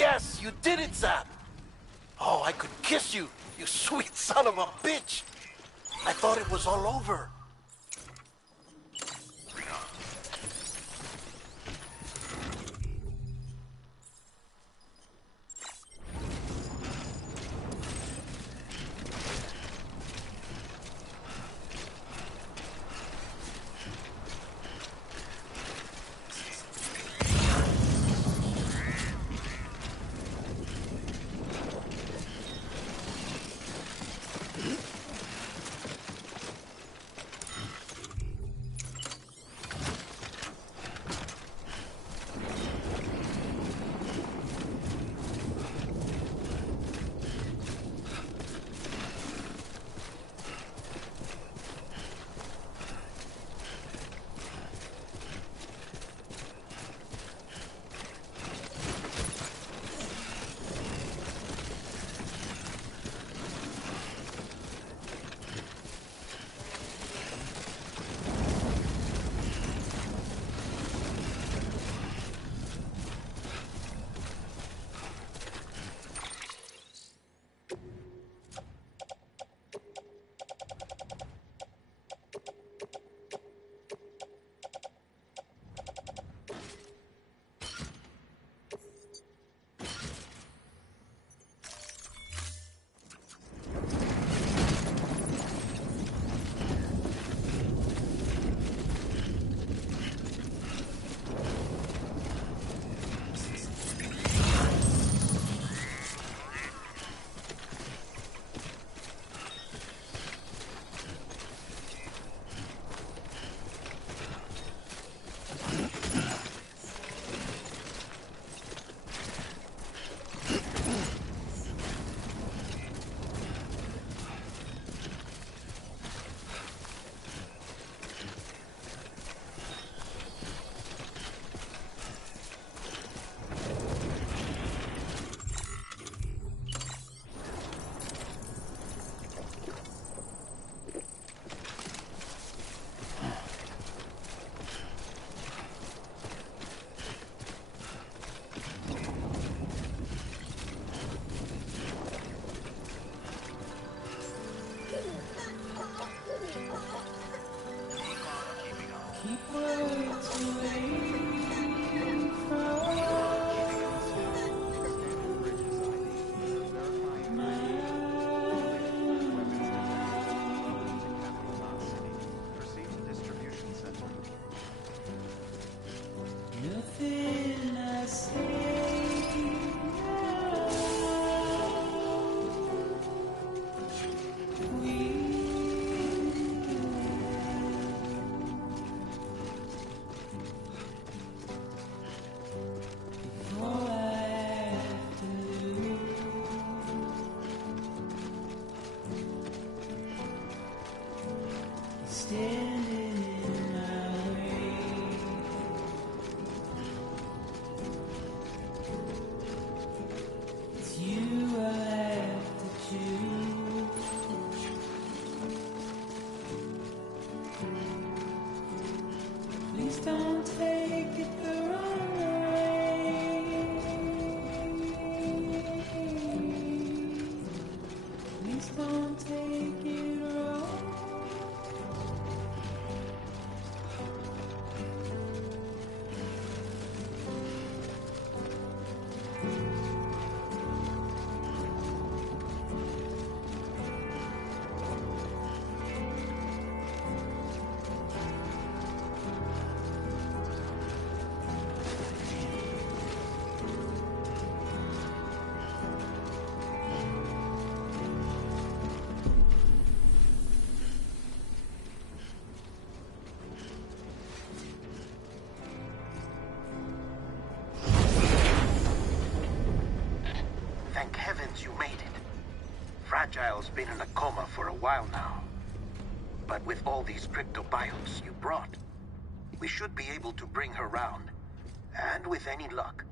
Yes, you did it, Zap! Oh, I could kiss you, you sweet son of a bitch! I thought it was all over. Thank heavens you made it. Fragile's been in a coma for a while now. But with all these cryptobiotes you brought, we should be able to bring her round. And with any luck,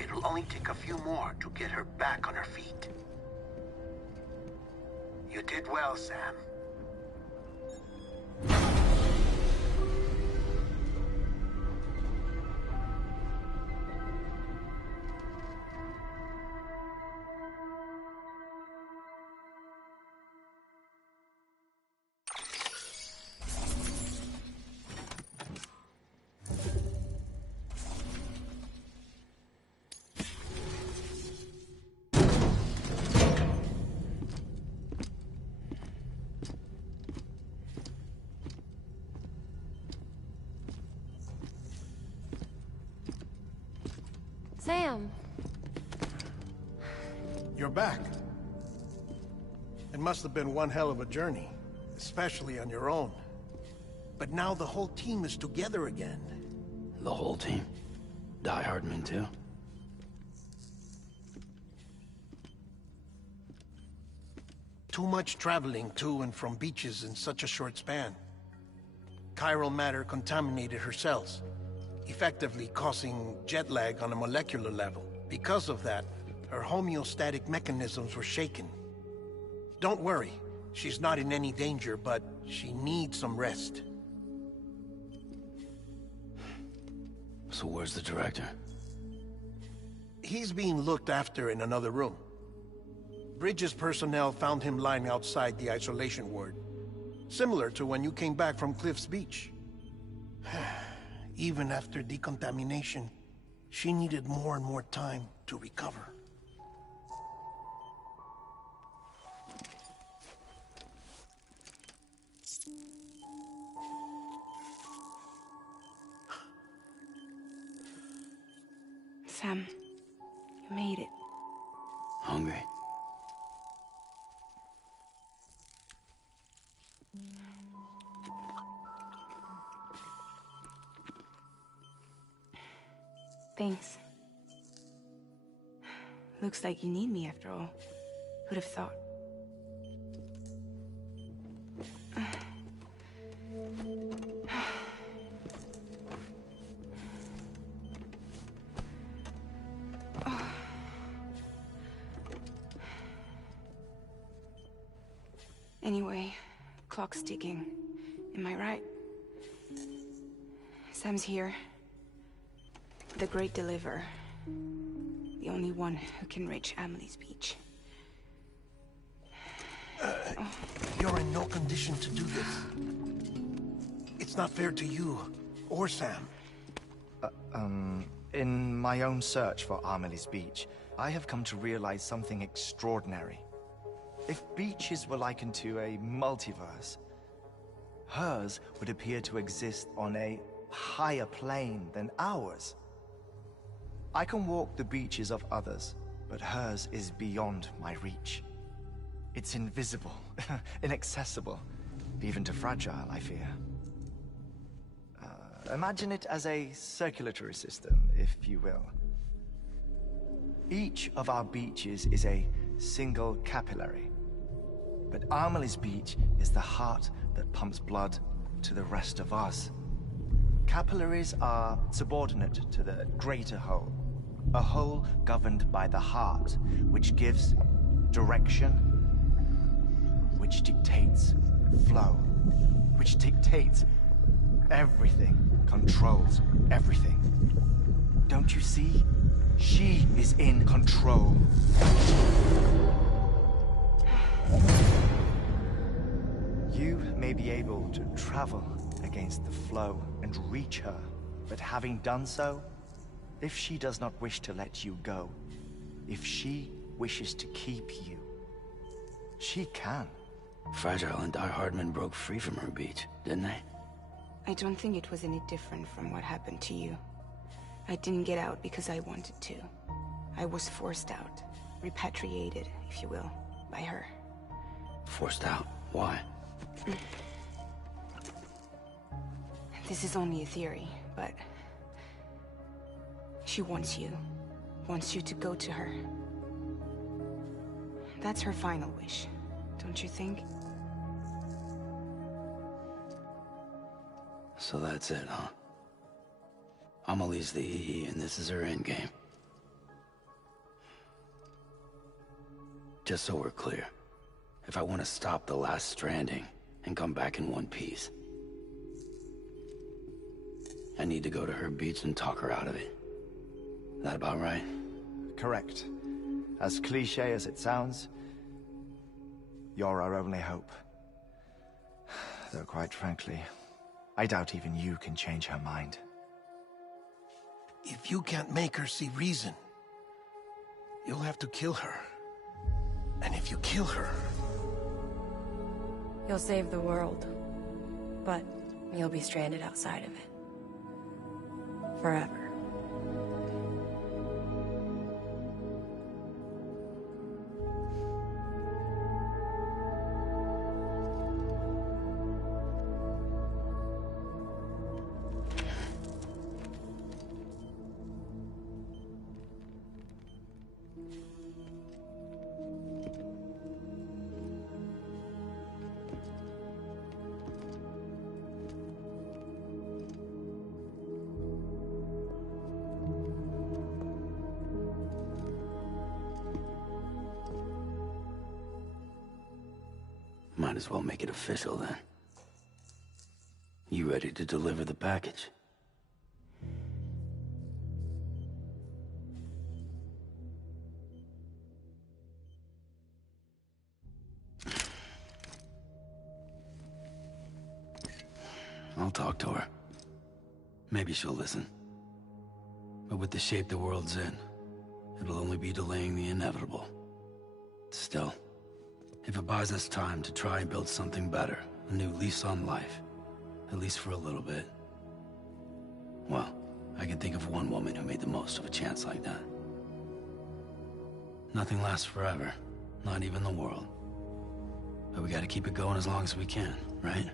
it'll only take a few more to get her back on her feet. You did well, Sam. Sam! You're back. It must have been one hell of a journey, especially on your own. But now the whole team is together again. The whole team? Die Hardman too? Too much traveling to and from beaches in such a short span. Chiral matter contaminated her cells, effectively causing jet lag on a molecular level. Because of that, her homeostatic mechanisms were shaken. Don't worry, she's not in any danger, but she needs some rest. So where's the director? He's being looked after in another room. Bridges personnel found him lying outside the isolation ward. Similar to when you came back from Cliff's Beach. Even after decontamination, she needed more and more time to recover. Sam, you made it. Hungry? Thanks. Looks like you need me after all. Who'd have thought? Anyway, clock's ticking. Am I right? Sam's here. The Great Deliverer. The only one who can reach Amelie's Beach. You're in no condition to do this. It's not fair to you, or Sam. In my own search for Amelie's Beach, I have come to realize something extraordinary. If beaches were likened to a multiverse, hers would appear to exist on a higher plane than ours. I can walk the beaches of others, but hers is beyond my reach. It's invisible, inaccessible, even to Fragile, I fear. Imagine it as a circulatory system, if you will. Each of our beaches is a single capillary, but Amelie's Beach is the heart that pumps blood to the rest of us. Capillaries are subordinate to the greater whole, a whole governed by the heart, which gives direction, which dictates flow, which dictates everything, controls everything. Don't you see? She is in control. You may be able to travel against the flow and reach her, but having done so, if she does not wish to let you go, if she wishes to keep you, she can. Fragile and Die Hardman broke free from her beach, didn't they? I don't think it was any different from what happened to you. I didn't get out because I wanted to. I was forced out. Repatriated, if you will, by her. Forced out? Why? This is only a theory, but... she wants you. Wants you to go to her. That's her final wish, don't you think? So that's it, huh? Amelie's the EE, and this is her endgame. Just so we're clear, if I want to stop the last stranding and come back in one piece, I need to go to her beach and talk her out of it. That about right? Correct. As cliché as it sounds, you're our only hope. Though quite frankly, I doubt even you can change her mind. If you can't make her see reason, you'll have to kill her. And if you kill her... You'll save the world, but you'll be stranded outside of it. Forever. Might as well make it official then. You ready to deliver the package? I'll talk to her. Maybe she'll listen. But with the shape the world's in, it'll only be delaying the inevitable. Still, if it buys us time to try and build something better, a new lease on life, at least for a little bit, well, I can think of one woman who made the most of a chance like that. Nothing lasts forever, not even the world. But we gotta keep it going as long as we can, right?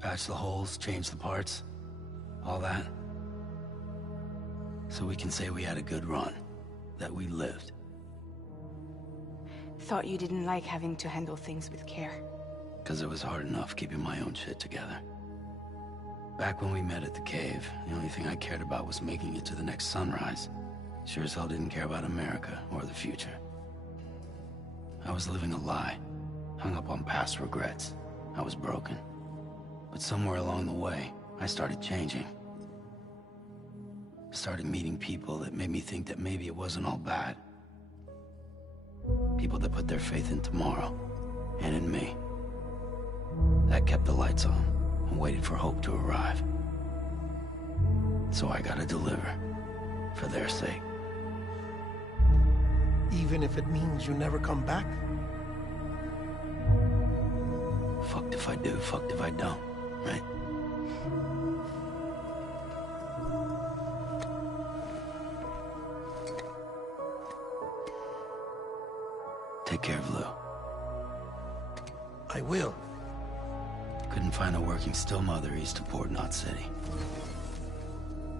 Patch the holes, change the parts, all that. So we can say we had a good run, that we lived. Thought you didn't like having to handle things with care. 'Cause it was hard enough keeping my own shit together. Back when we met at the cave, the only thing I cared about was making it to the next sunrise. Sure as hell didn't care about America or the future. I was living a lie, hung up on past regrets. I was broken. But somewhere along the way, I started changing. Started meeting people that made me think that maybe it wasn't all bad. People that put their faith in tomorrow, and in me. That kept the lights on, and waited for hope to arrive. So I gotta deliver, for their sake. Even if it means you never come back? Fucked if I do, fucked if I don't, right? Take care of Lou. I will. Couldn't find a working still mother east of Port Knot City.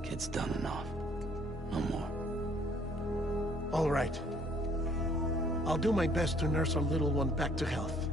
Kid's done enough. No more. All right. I'll do my best to nurse our little one back to health.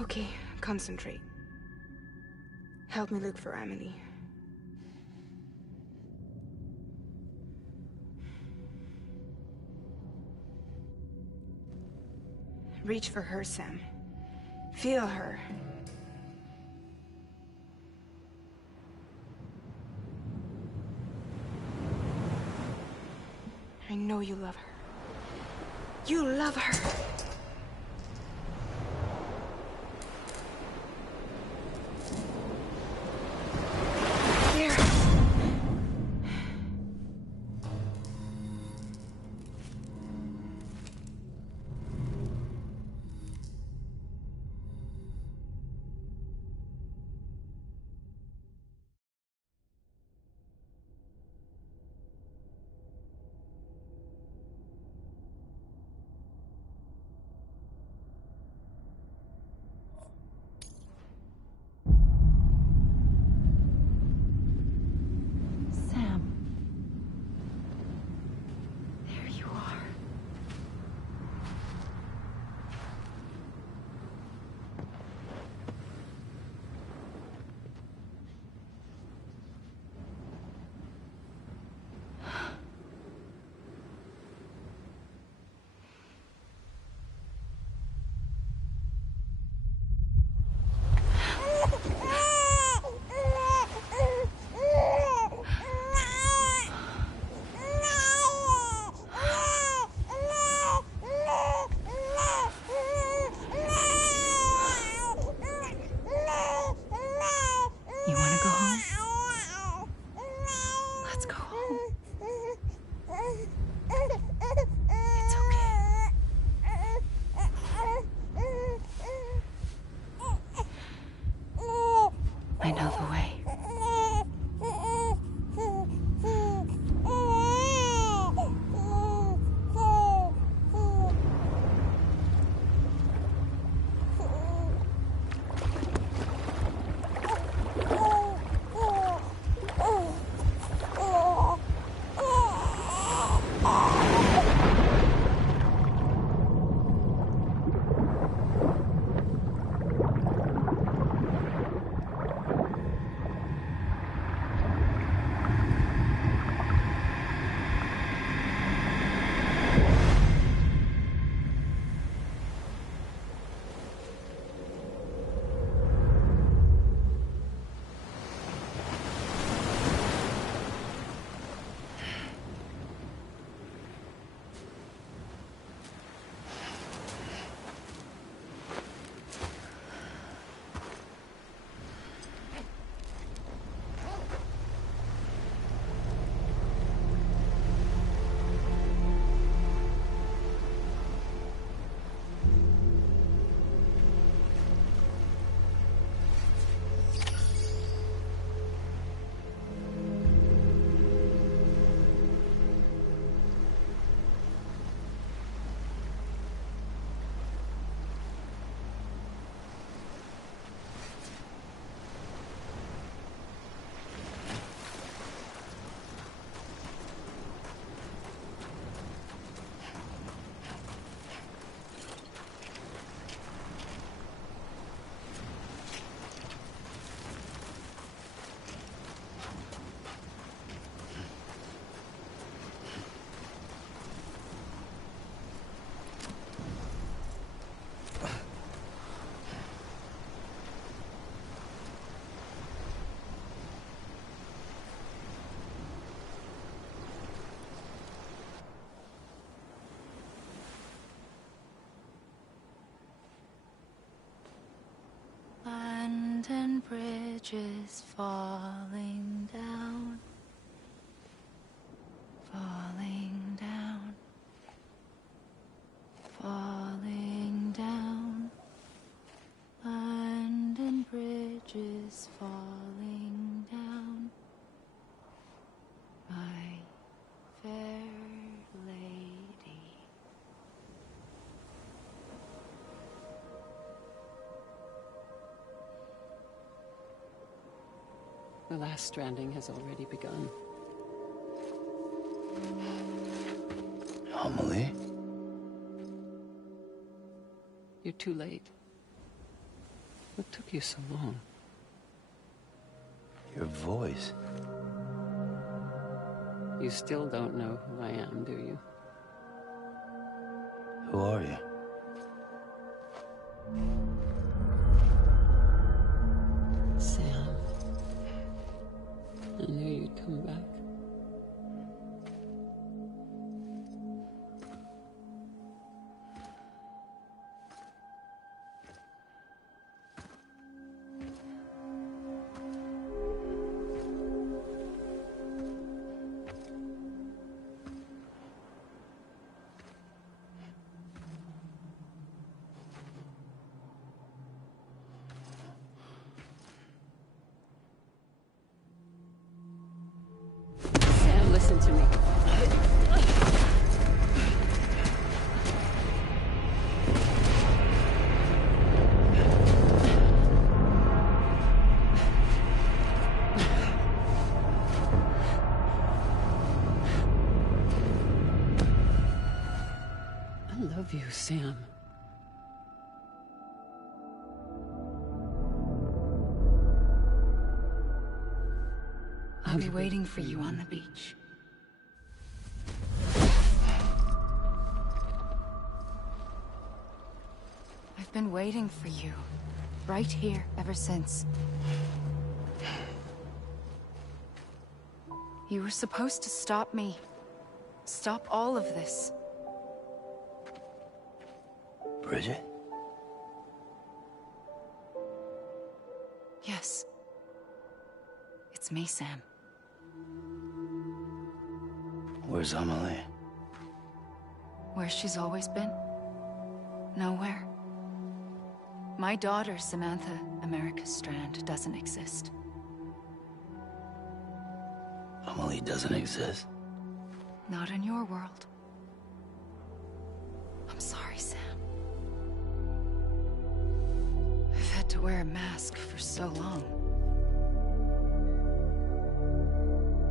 Okay, concentrate. Help me look for Emily. Reach for her, Sam. Feel her. I know you love her. You love her! I know the way. And bridges falling down, falling down, falling down. London bridges falling down, my fair lady. The last stranding has already begun. Amelie? You're too late. What took you so long? Your voice. You still don't know who I am, do you? Who are you? Sam. I knew you'd come back. Listen to me. I love you, Sam. I'll be waiting for you on the beach. I've been waiting for you, right here, ever since. You were supposed to stop me. Stop all of this. Bridget? Yes. It's me, Sam. Where's Amelie? Where she's always been. Nowhere. My daughter, Samantha America Strand, doesn't exist. Emily doesn't exist. Not in your world. I'm sorry, Sam. I've had to wear a mask for so long.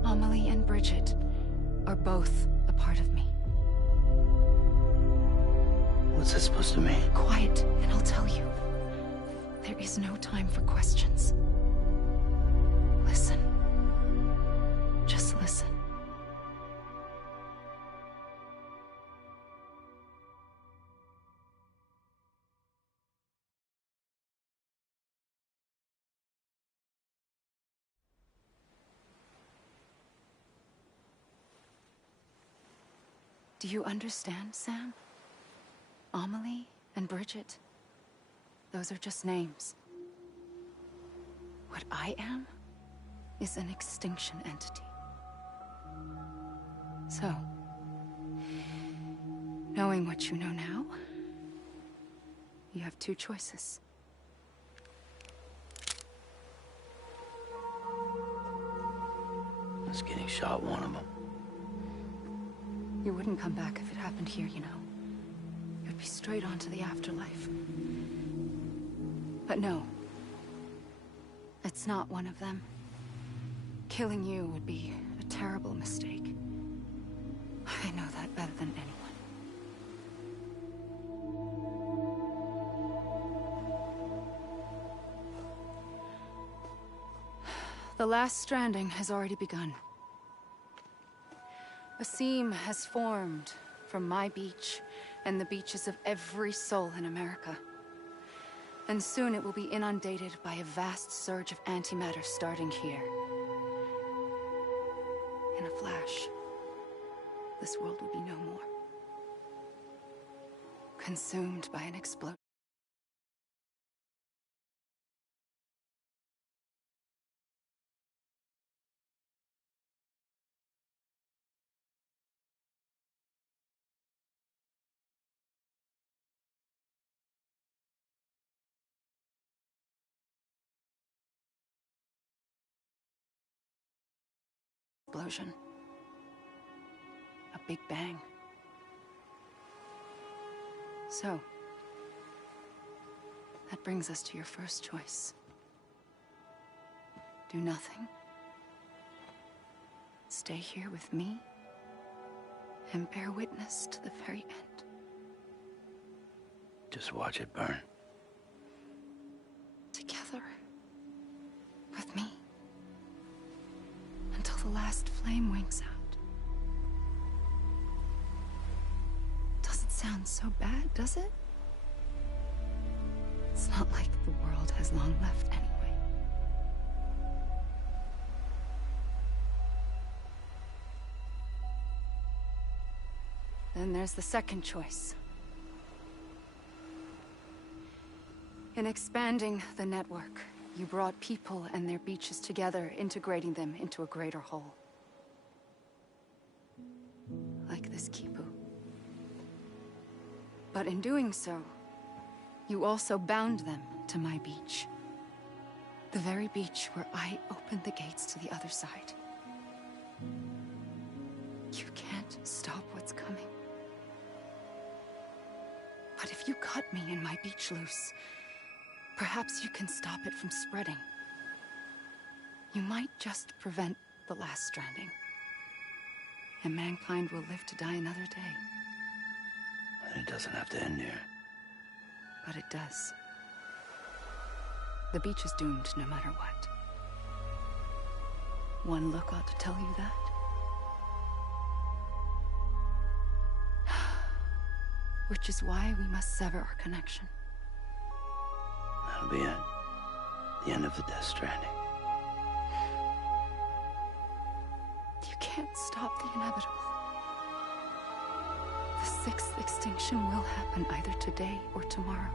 Amelie and Bridget are both a part of me. What's that supposed to mean? Quiet, and I'll tell you. There is no time for questions. Listen. Just listen. Do you understand, Sam? Amelie and Bridget, those are just names. What I am is an extinction entity. So, knowing what you know now, you have two choices. Was getting shot one of them. You wouldn't come back if it happened here, you know. You'd be straight on to the afterlife. But no. It's not one of them. Killing you would be a terrible mistake. I know that better than anyone. The last stranding has already begun. A seam has formed from my beach and the beaches of every soul in America. And soon it will be inundated by a vast surge of antimatter starting here. In a flash, this world will be no more. Consumed by an explosion. Explosion. A big bang. So, that brings us to your first choice. Do nothing. Stay here with me and bear witness to the very end. Just watch it burn. Together. With me. Until the last flame winks out. Doesn't sound so bad, does it? It's not like the world has long left anyway. Then there's the second choice. In expanding the network, you brought people and their beaches together, integrating them into a greater whole. Like this Kipu. But in doing so, you also bound them to my beach. The very beach where I opened the gates to the other side. You can't stop what's coming. But if you cut me and my beach loose, perhaps you can stop it from spreading. You might just prevent the last stranding. And mankind will live to die another day. And it doesn't have to end here. But it does. The beach is doomed no matter what. One look ought to tell you that. Which is why we must sever our connection. That'll be it. The end of the Death Stranding. You can't stop the inevitable. The sixth extinction will happen either today or tomorrow.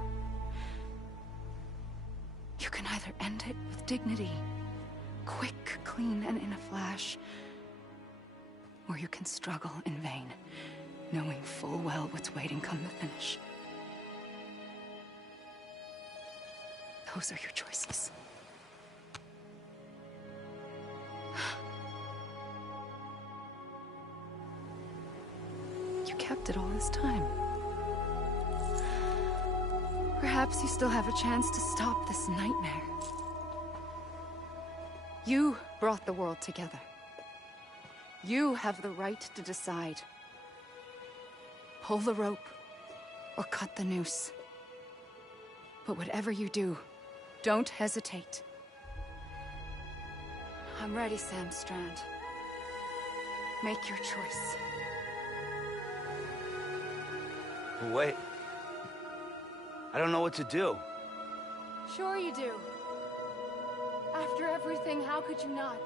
You can either end it with dignity, quick, clean, and in a flash, or you can struggle in vain, knowing full well what's waiting come the finish. Those are your choices. You kept it all this time. Perhaps you still have a chance to stop this nightmare. You brought the world together. You have the right to decide. Pull the rope or cut the noose. But whatever you do, don't hesitate. I'm ready, Sam Strand. Make your choice. Wait. I don't know what to do. Sure you do. After everything, how could you not?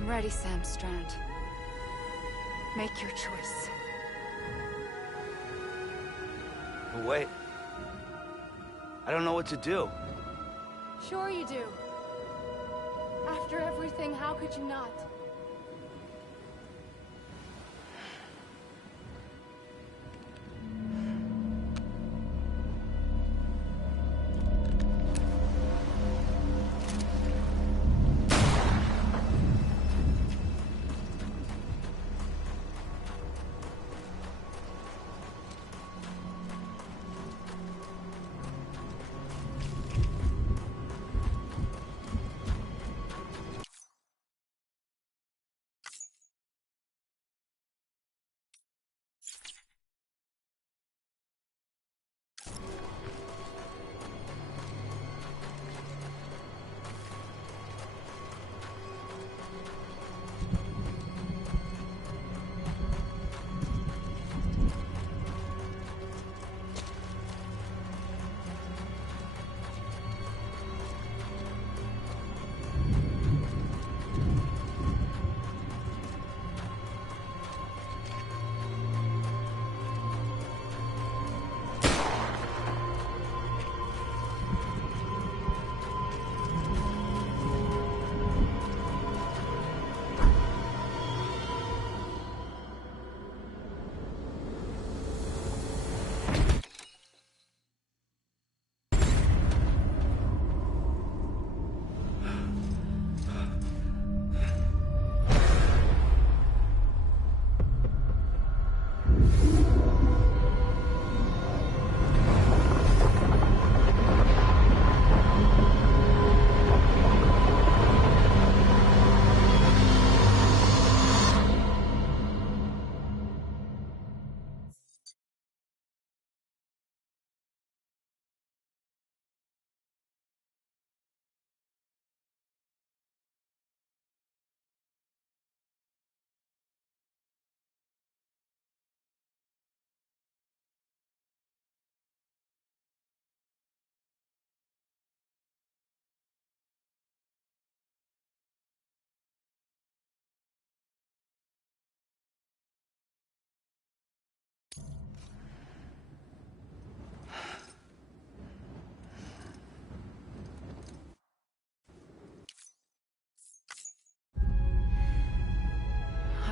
I'm ready, Sam Strand. Make your choice. Wait. I don't know what to do. Sure you do. After everything, how could you not?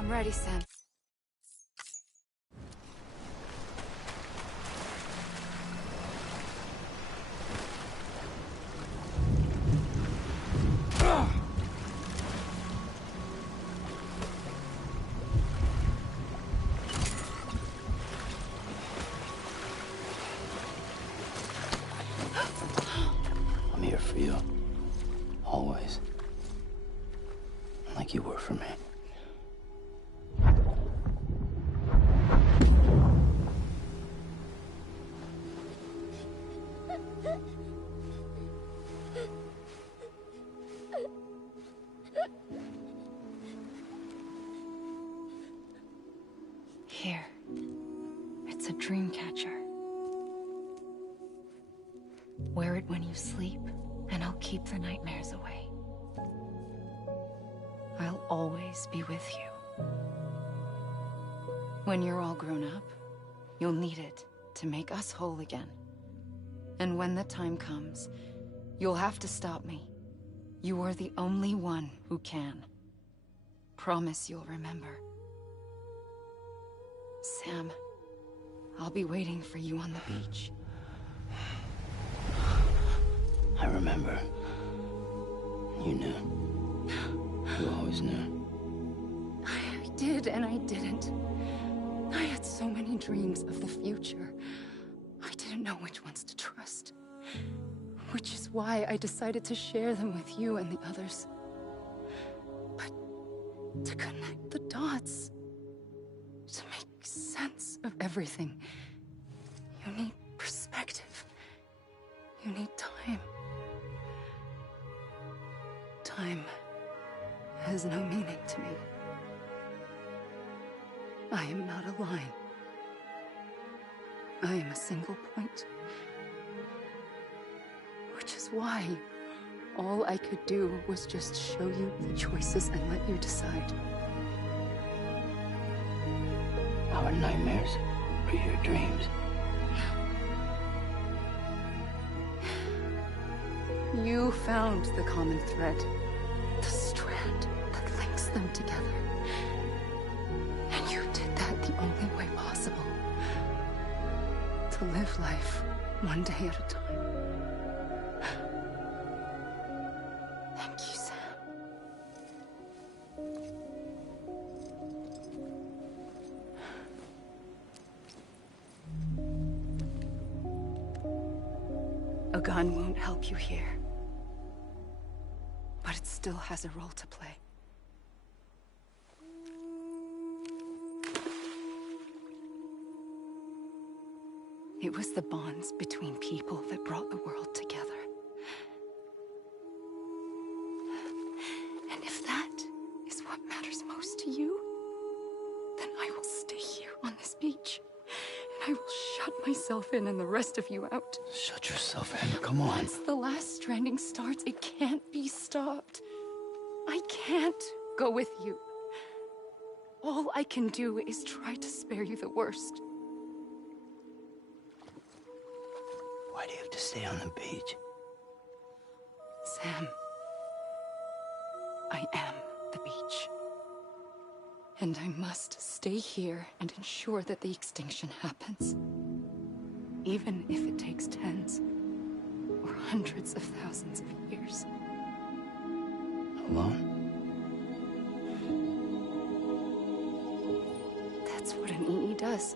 I'm ready, Sam. I'm here for you. Always. Like you were for me. Here. It's a dream catcher. Wear it when you sleep, and I'll keep the nightmares away. I'll always be with you. When you're all grown up, you'll need it to make us whole again. And when the time comes, you'll have to stop me. You are the only one who can. Promise you'll remember. Sam, I'll be waiting for you on the beach. I remember. You knew. You always knew. I did and I didn't. I had so many dreams of the future. I didn't know which ones to trust. Which is why I decided to share them with you and the others. But to connect the dots, to make sense of everything, you need perspective. You need time. Time has no meaning to me. I am not a line. I am a single point. Which is why all I could do was just show you the choices and let you decide. Our nightmares are your dreams. You found the common thread, the strand that links them together. And you did that the only way possible. To live life one day at a time. Thank you, Sam. A gun won't help you here. But it still has a role to play. It was the bonds between people that brought the world together. And if that is what matters most to you, then I will stay here on this beach. And I will shut myself in and the rest of you out. Shut yourself in, come on. Once the last stranding starts, it can't be stopped. I can't go with you. All I can do is try to spare you the worst. Why do you have to stay on the beach? Sam, I am the beach. And I must stay here and ensure that the extinction happens. Even if it takes tens or hundreds of thousands of years. Alone? That's what an EE does.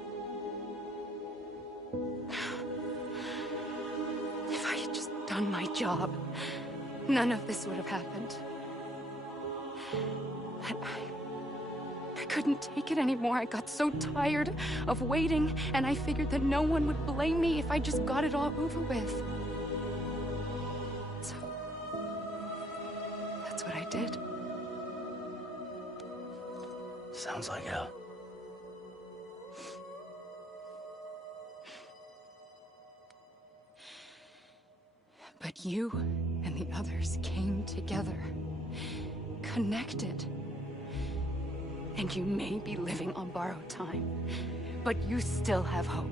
If I had just done my job, none of this would have happened. But I couldn't take it anymore. I got so tired of waiting, and I figured that no one would blame me if I just got it all over with. So, that's what I did. Sounds like hell. But you and the others came together, connected. And you may be living on borrowed time, but you still have hope.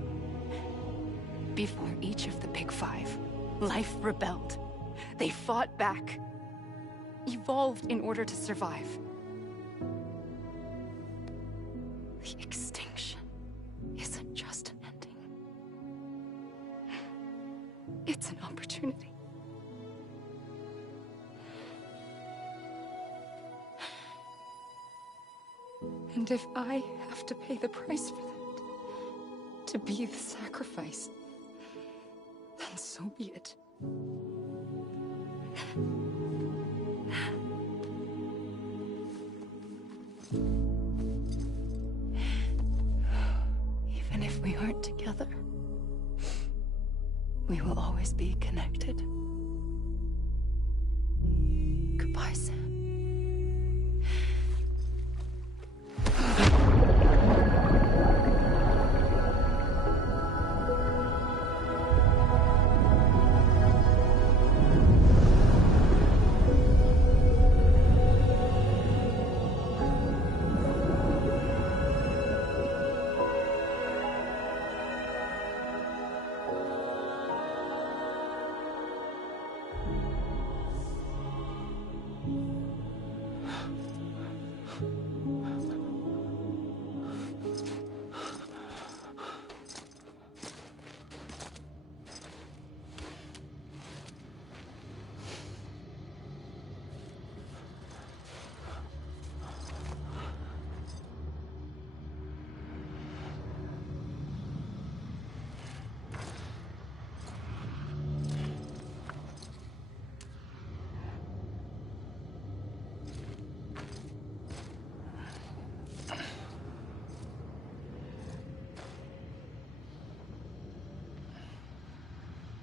Before each of the Big Five, life rebelled. They fought back, evolved in order to survive. The extinction isn't just an ending. It's an opportunity. And if I have to pay the price for that, to be the sacrifice, then so be it. Even if we aren't together, we will always be connected. Goodbye, Sam.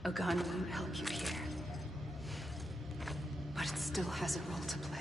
A gun won't help you here, but it still has a role to play.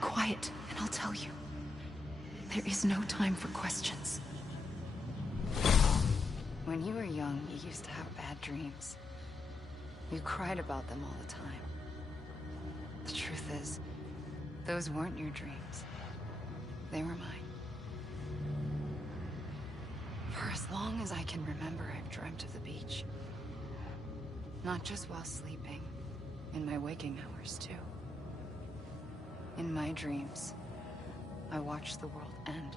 Quiet, and I'll tell you. There is no time for questions. When you were young, you used to have bad dreams. You cried about them all the time. The truth is, those weren't your dreams. They were mine. For as long as I can remember, I've dreamt of the beach. Not just while sleeping, in my waking hours, too. In my dreams, I watched the world end,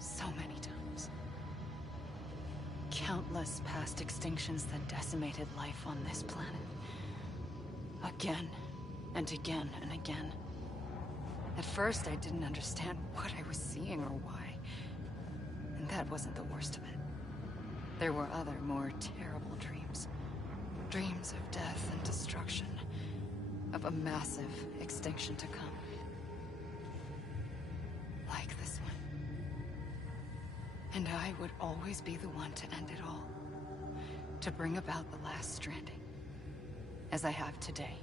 So many times. Countless past extinctions that decimated life on this planet. Again, and again, and again. At first, I didn't understand what I was seeing or why. And that wasn't the worst of it. There were other, more terrible dreams. Dreams of death and destruction. Of a massive extinction to come. Like this one. And I would always be the one to end it all. To bring about the last stranding. As I have today.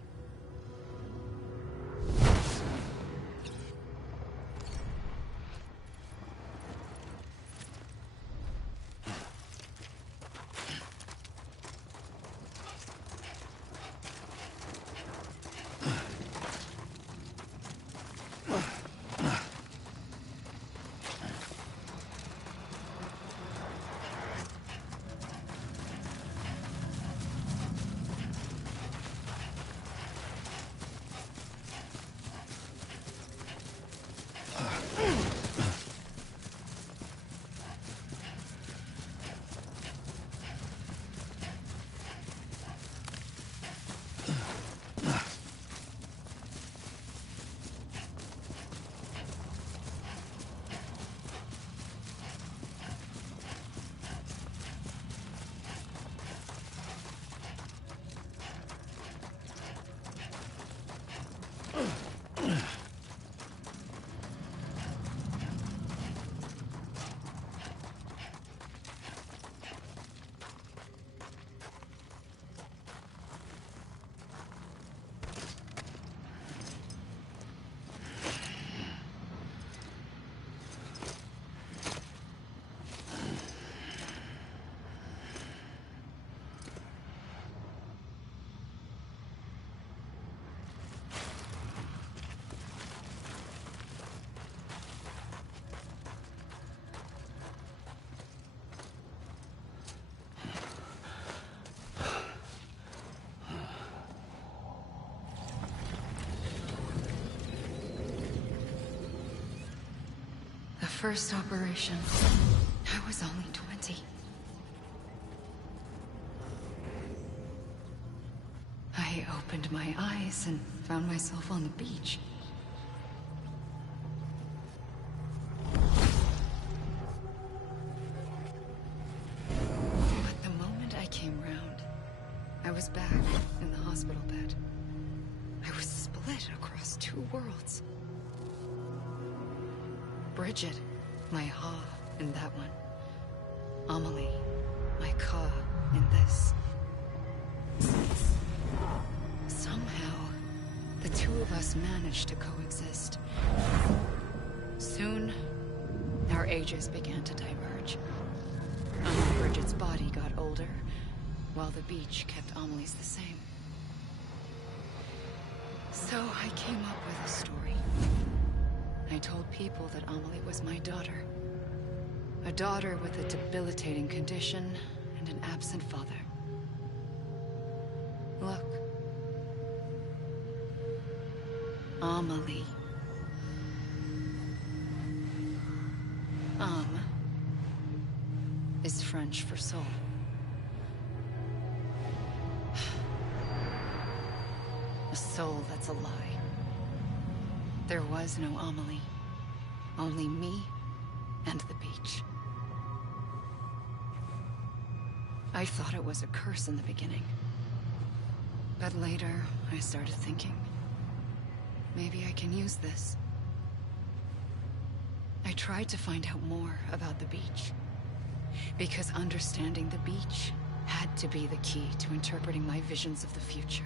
First operation, I was only 20. I opened my eyes and found myself on the beach. But the moment I came round, I was back in the hospital bed. I was split across two worlds. Bridget, my Ha in that one. Amelie, my Ka in this. Somehow, the two of us managed to coexist. Soon, our ages began to diverge. Bridget's body got older, while the beach kept Amelie's the same. So I came up with a story. I told people that Amelie was my daughter. A daughter with a debilitating condition and an absent father. Look. Amelie. Is French for soul. A soul that's a lie. There was no Amelie. Only me and the beach. I thought it was a curse in the beginning. But later, I started thinking, maybe I can use this. I tried to find out more about the beach. Because understanding the beach had to be the key to interpreting my visions of the future.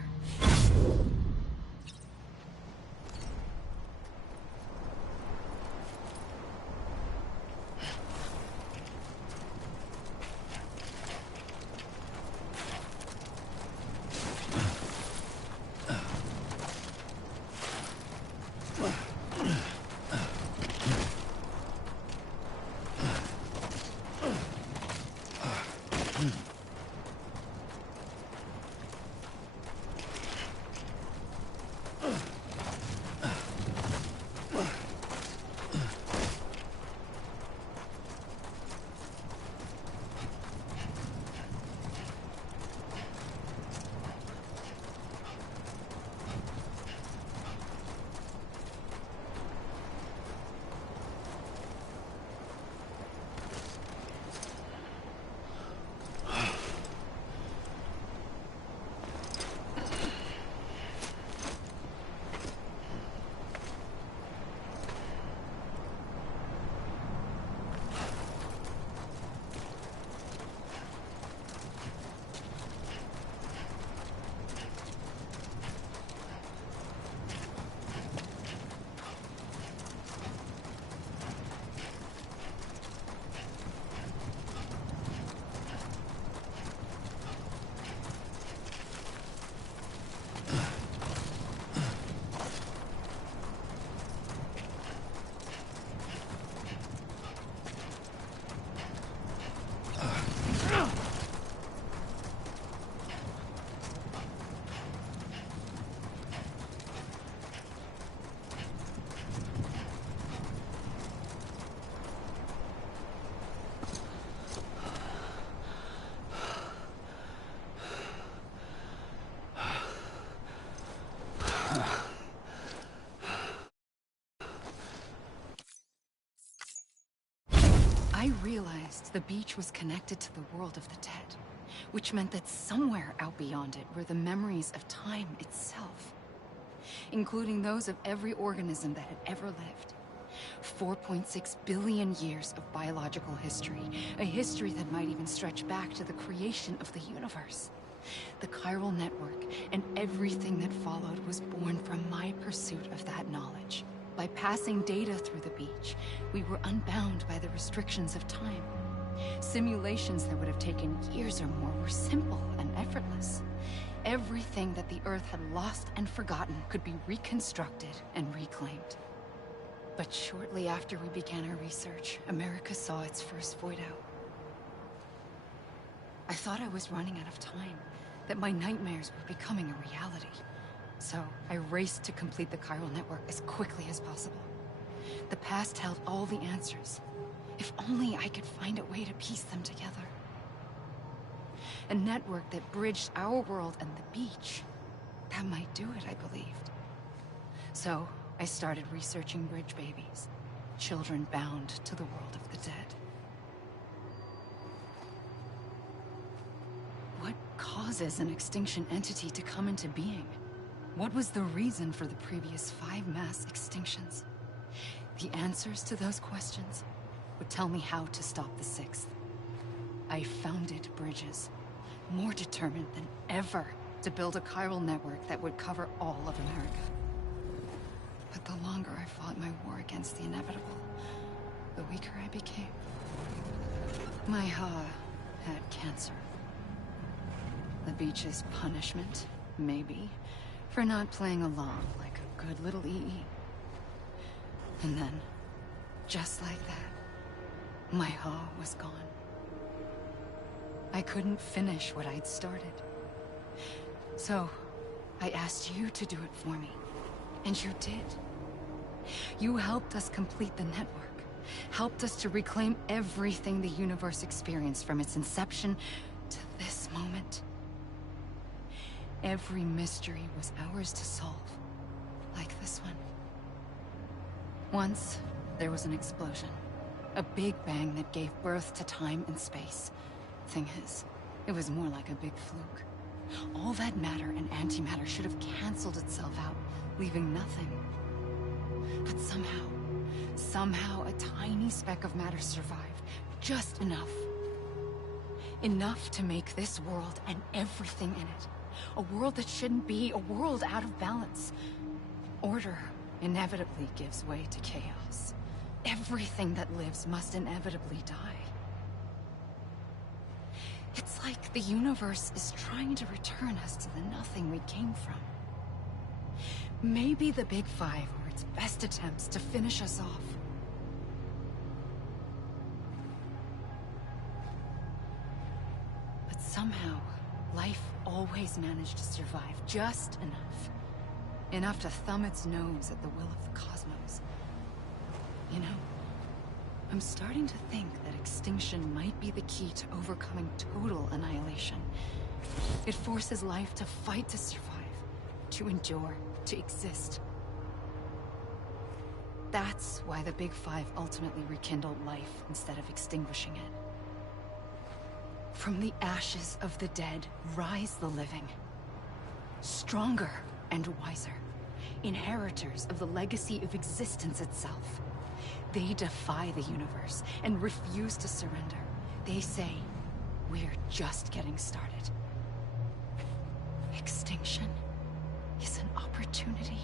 the beach was connected to the world of the dead, which meant that somewhere out beyond it were the memories of time itself, including those of every organism that had ever lived. 4.6 billion years of biological history, a history that might even stretch back to the creation of the universe. The chiral network and everything that followed was born from my pursuit of that knowledge. By passing data through the beach, we were unbound by the restrictions of time. Simulations that would have taken years or more were simple and effortless. Everything that the Earth had lost and forgotten could be reconstructed and reclaimed. But shortly after we began our research, America saw its first void out. I thought I was running out of time, that my nightmares were becoming a reality. So I raced to complete the chiral network as quickly as possible. The past held all the answers. If only I could find a way to piece them together. A network that bridged our world and the beach. That might do it, I believed. So I started researching bridge babies, children bound to the world of the dead. What causes an extinction entity to come into being? What was the reason for the previous 5 mass extinctions? The answers to those questions would tell me how to stop the 6th. I founded bridges, more determined than ever to build a chiral network that would cover all of America. But the longer I fought my war against the inevitable, the weaker I became. My Ha had cancer. The beach's punishment, maybe, for not playing along like a good little EE. And then, just like that, my Ha was gone. I couldn't finish what I'd started. So, I asked you to do it for me. And you did. You helped us complete the network. Helped us to reclaim everything the universe experienced from its inception to this moment. Every mystery was ours to solve. Like this one. Once, there was an explosion. A big bang that gave birth to time and space. Thing is, it was more like a big fluke. All that matter and antimatter should have canceled itself out, leaving nothing. But somehow a tiny speck of matter survived. Just enough. Enough to make this world and everything in it. A world that shouldn't be, a world out of balance. Order inevitably gives way to chaos. Everything that lives must inevitably die. It's like the universe is trying to return us to the nothing we came from. Maybe the Big Five were its best attempts to finish us off. But somehow, life always managed to survive just enough. Enough to thumb its nose at the will of the cosmos. You know, I'm starting to think that extinction might be the key to overcoming total annihilation. It forces life to fight to survive, to endure, to exist. That's why the Big Five ultimately rekindled life instead of extinguishing it. From the ashes of the dead rise the living. Stronger and wiser. Inheritors of the legacy of existence itself. They defy the universe and refuse to surrender. They say, we're just getting started. Extinction is an opportunity.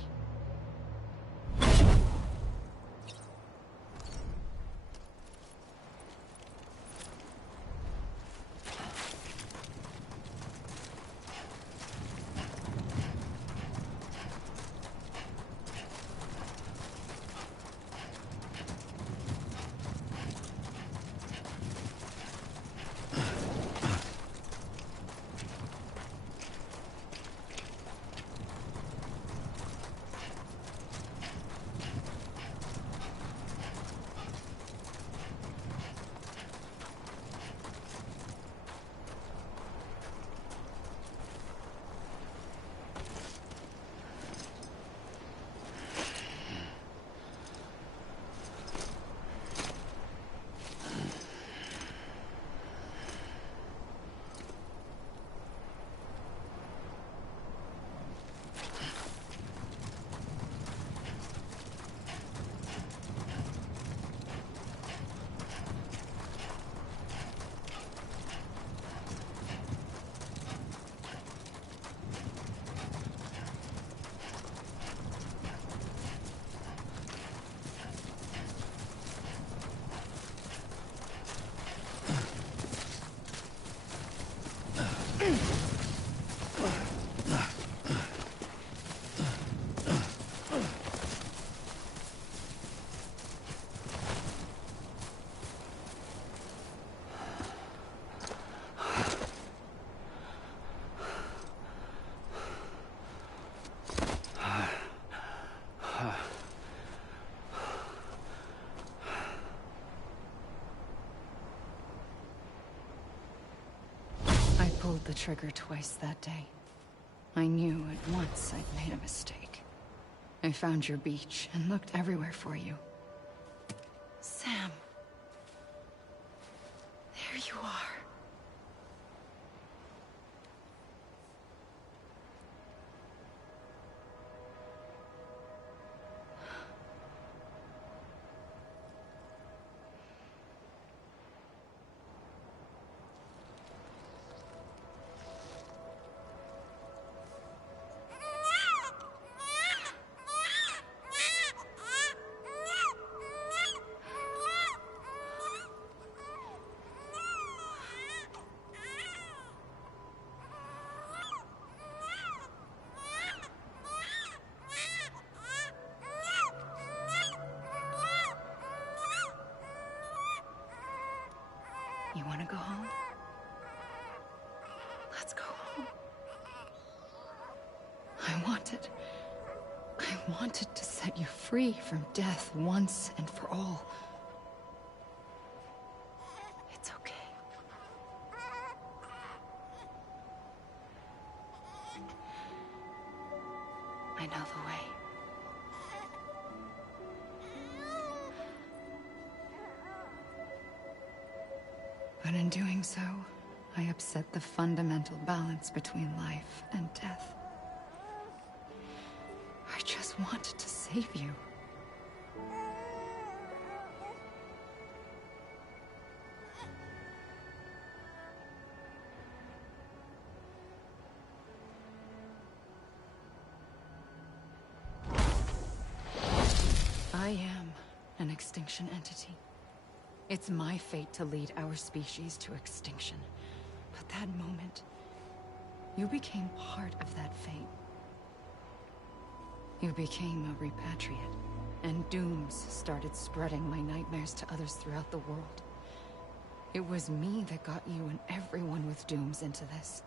pulled the trigger twice that day. I knew at once I'd made a mistake. I found your beach and looked everywhere for you. Sam. There you are. You want to go home? Let's go home. I wanted to set you free from death once and for all. It's okay. I know the way. But in doing so, I upset the fundamental balance between life and death. I just wanted to save you. I am an extinction entity. It's my fate to lead our species to extinction. But that moment, you became part of that fate. You became a repatriate, and dooms started spreading my nightmares to others throughout the world. It was me that got you and everyone with dooms into this.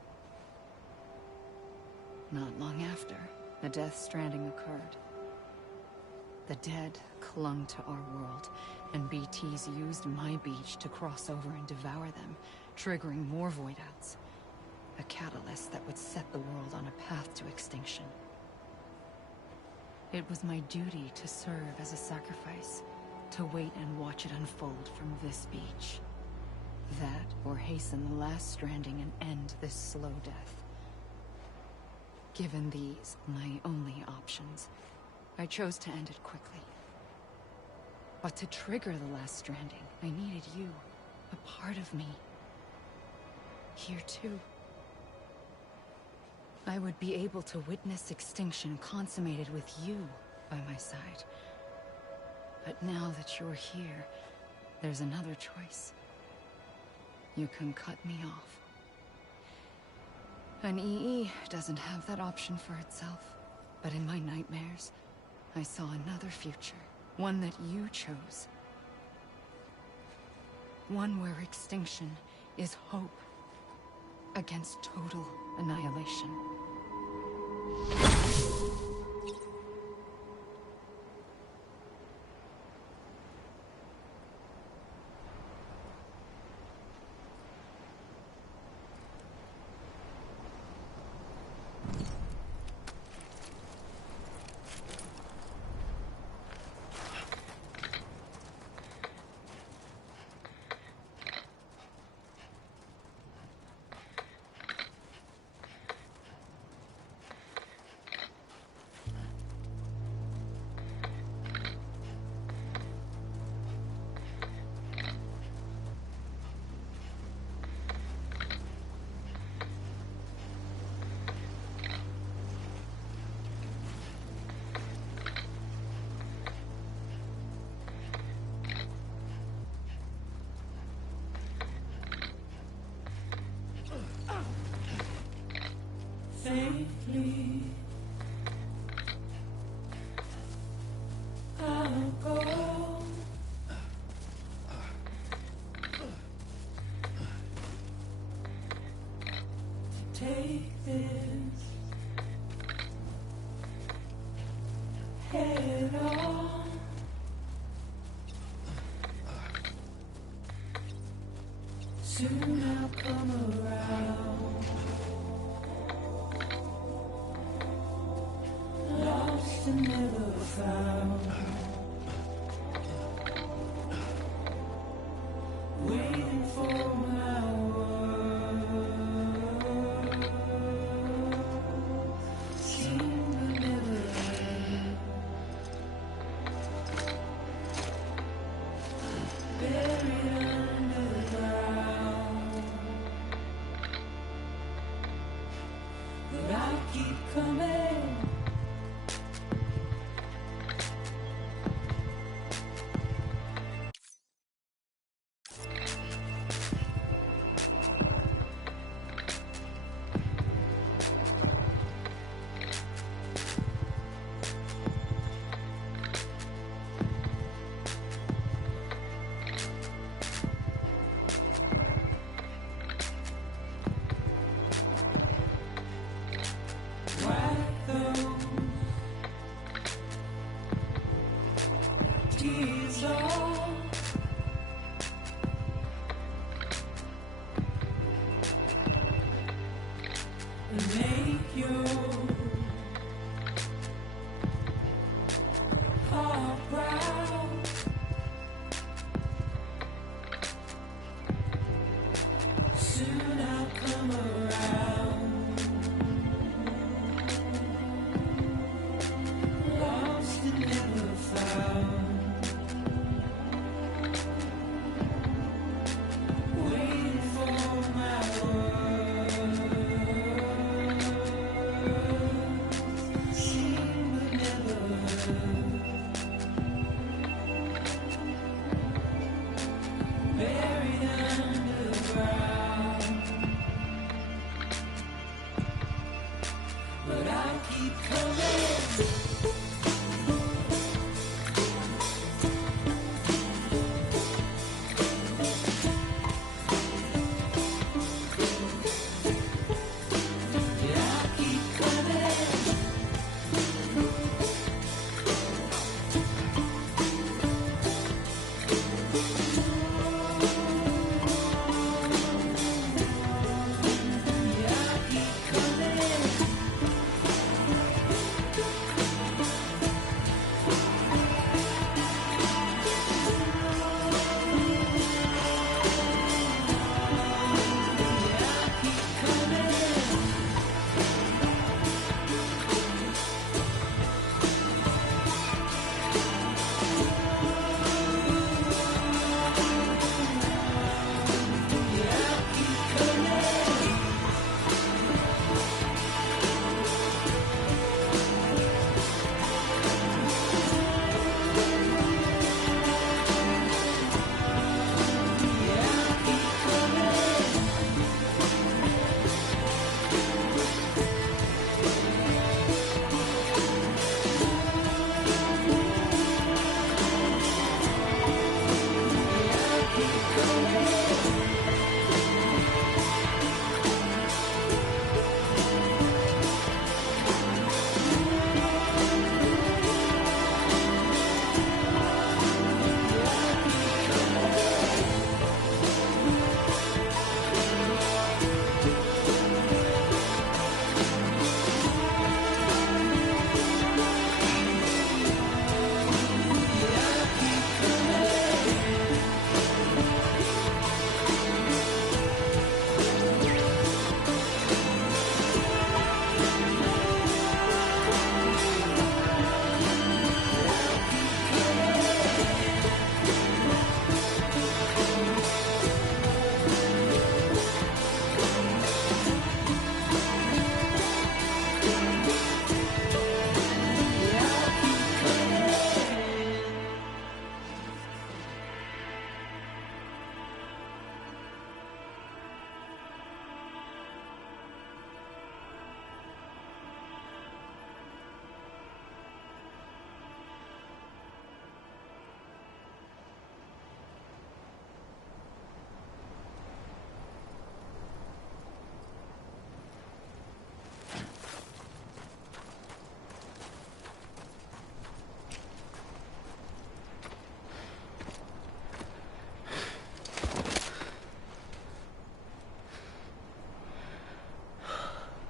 Not long after, a death stranding occurred. The dead clung to our world, and BTs used my beach to cross over and devour them, triggering more void-outs. A catalyst that would set the world on a path to extinction. It was my duty to serve as a sacrifice, to wait and watch it unfold from this beach. That, or hasten the last stranding and end this slow death. Given these, my only options, I chose to end it quickly. But to trigger the last stranding, I needed you, a part of me. Here too. I would be able to witness extinction consummated with you by my side. But now that you're here, there's another choice. You can cut me off. An EE doesn't have that option for itself. But in my nightmares, I saw another future. One that you chose. One where extinction is hope against total annihilation. Safely, I'll go. To take this head on. Soon I'll come around. keep coming. Wipe those tears off. And make your heart proud. Soon I'll come around. Lost and never found. Waiting for my words. Seen but never heard. Buried underground. But I'll keep coming. Yeah, I'll keep coming. Yeah, I'll keep coming. Yeah, I'll keep coming. Yeah, I'll keep coming. Yeah, I'll keep coming. Yeah, I'll keep coming.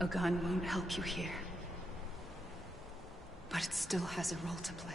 A gun won't help you here. But it still has a role to play.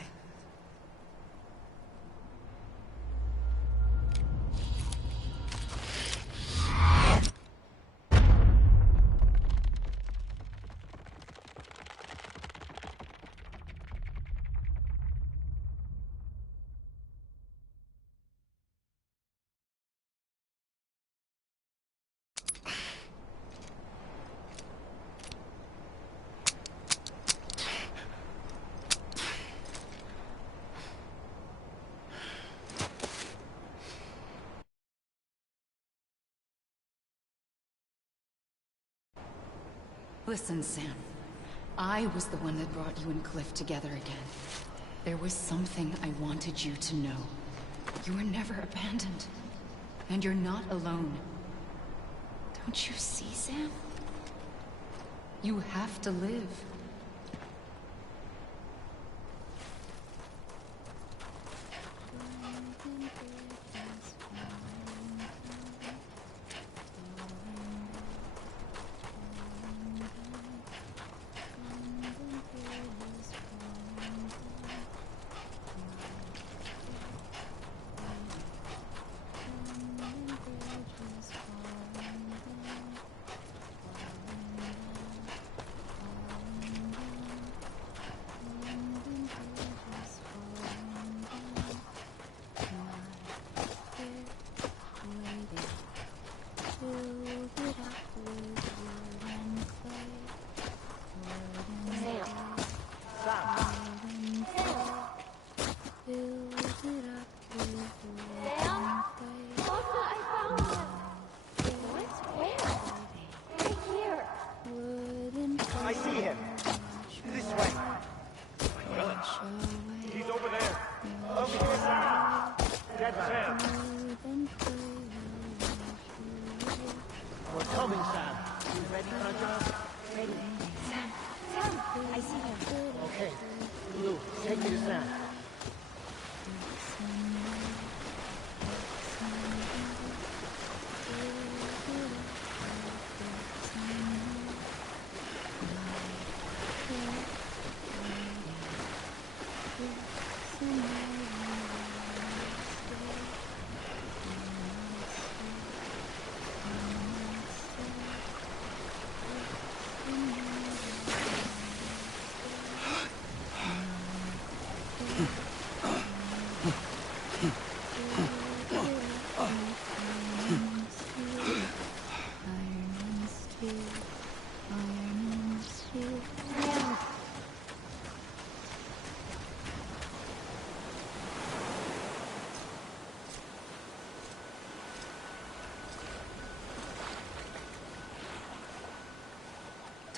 Listen, Sam. I was the one that brought you and Cliff together again. There was something I wanted you to know. You were never abandoned. And you're not alone. Don't you see, Sam? You have to live. I see him. This way. He's over there. Over here, Sam. That's Sam. We're coming, Sam. You ready for a job? Ready. Sam, I see him. Okay. Blue, take me to Sam.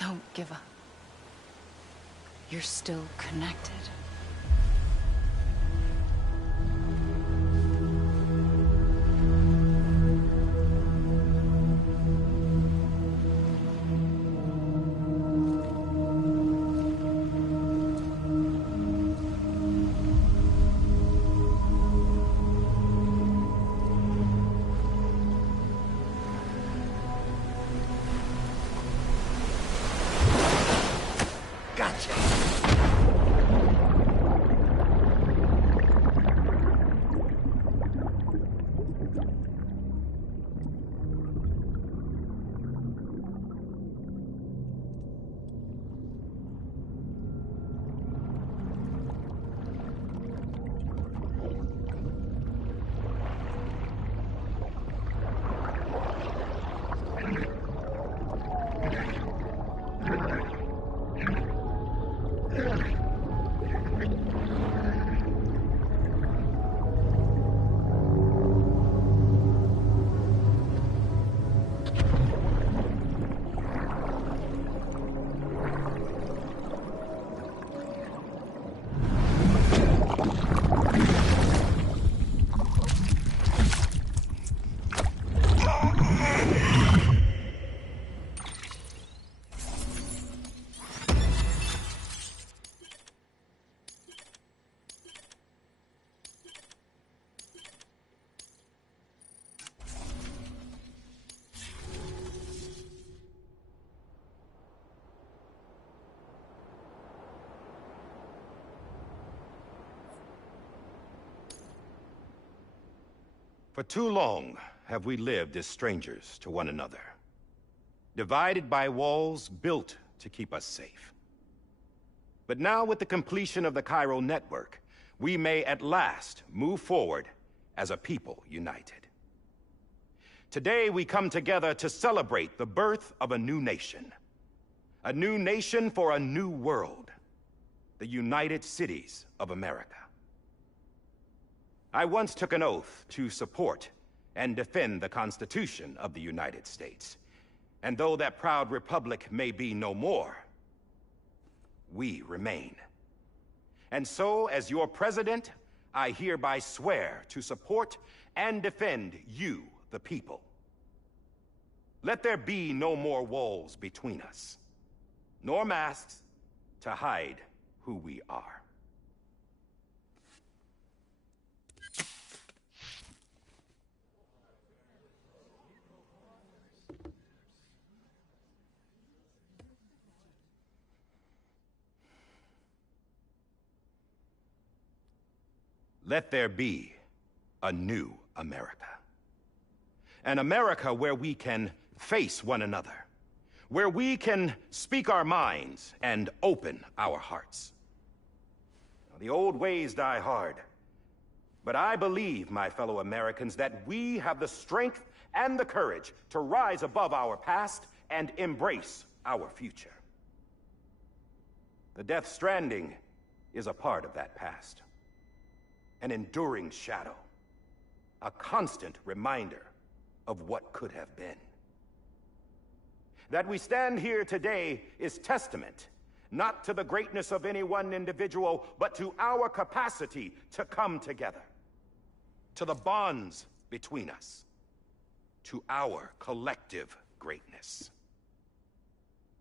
Don't give up. You're still connected. For too long have we lived as strangers to one another, divided by walls built to keep us safe. But now, with the completion of the Chiral network, we may at last move forward as a people united. Today, we come together to celebrate the birth of a new nation for a new world, the United Cities of America. I once took an oath to support and defend the Constitution of the United States, And though that proud republic may be no more, we remain. And so, as your president, I hereby swear to support and defend you, the people. Let there be no more walls between us, nor masks to hide who we are. Let there be a new America. An America where we can face one another, where we can speak our minds and open our hearts. Now, the old ways die hard, but I believe, my fellow Americans, that we have the strength and the courage to rise above our past and embrace our future. The Death Stranding is a part of that past. An enduring shadow, a constant reminder of what could have been. That we stand here today is testament, not to the greatness of any one individual, but to our capacity to come together, to the bonds between us, to our collective greatness.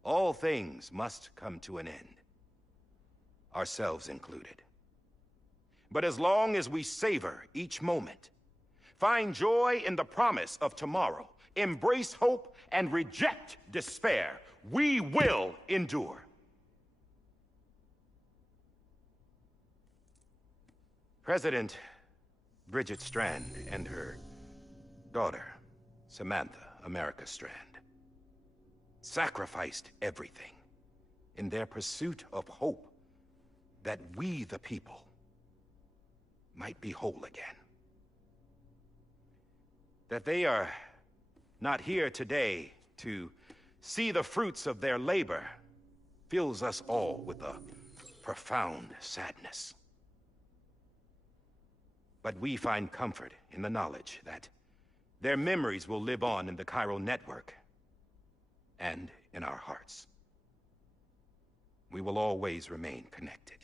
All things must come to an end, ourselves included. But as long as we savor each moment, find joy in the promise of tomorrow, embrace hope, and reject despair, we will endure. President Bridget Strand and her daughter, Samantha America Strand, sacrificed everything in their pursuit of hope that we, the people, might be whole again. That they are not here today to see the fruits of their labor fills us all with a profound sadness. But we find comfort in the knowledge that their memories will live on in the chiral network and in our hearts. We will always remain connected.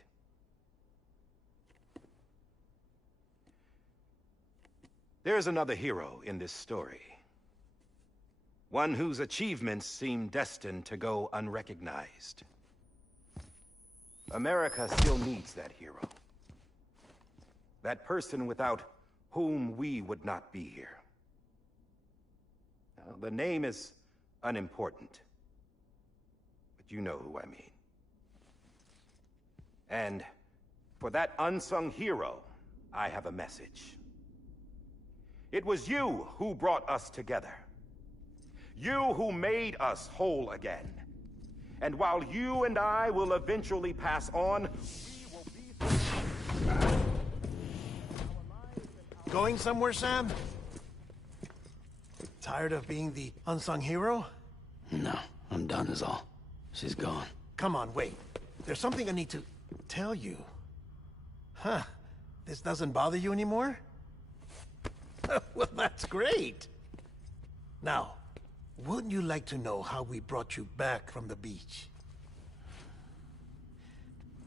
There's another hero in this story. One whose achievements seem destined to go unrecognized. America still needs that hero. That person without whom we would not be here. Now, the name is unimportant, but you know who I mean. And for that unsung hero, I have a message. It was you who brought us together. You who made us whole again. And while you and I will eventually pass on, we will be... Going somewhere, Sam? Tired of being the unsung hero? No, I'm done is all. She's gone. Come on, wait. There's something I need to tell you. Huh. This doesn't bother you anymore? Well, that's great. Now, wouldn't you like to know how we brought you back from the beach?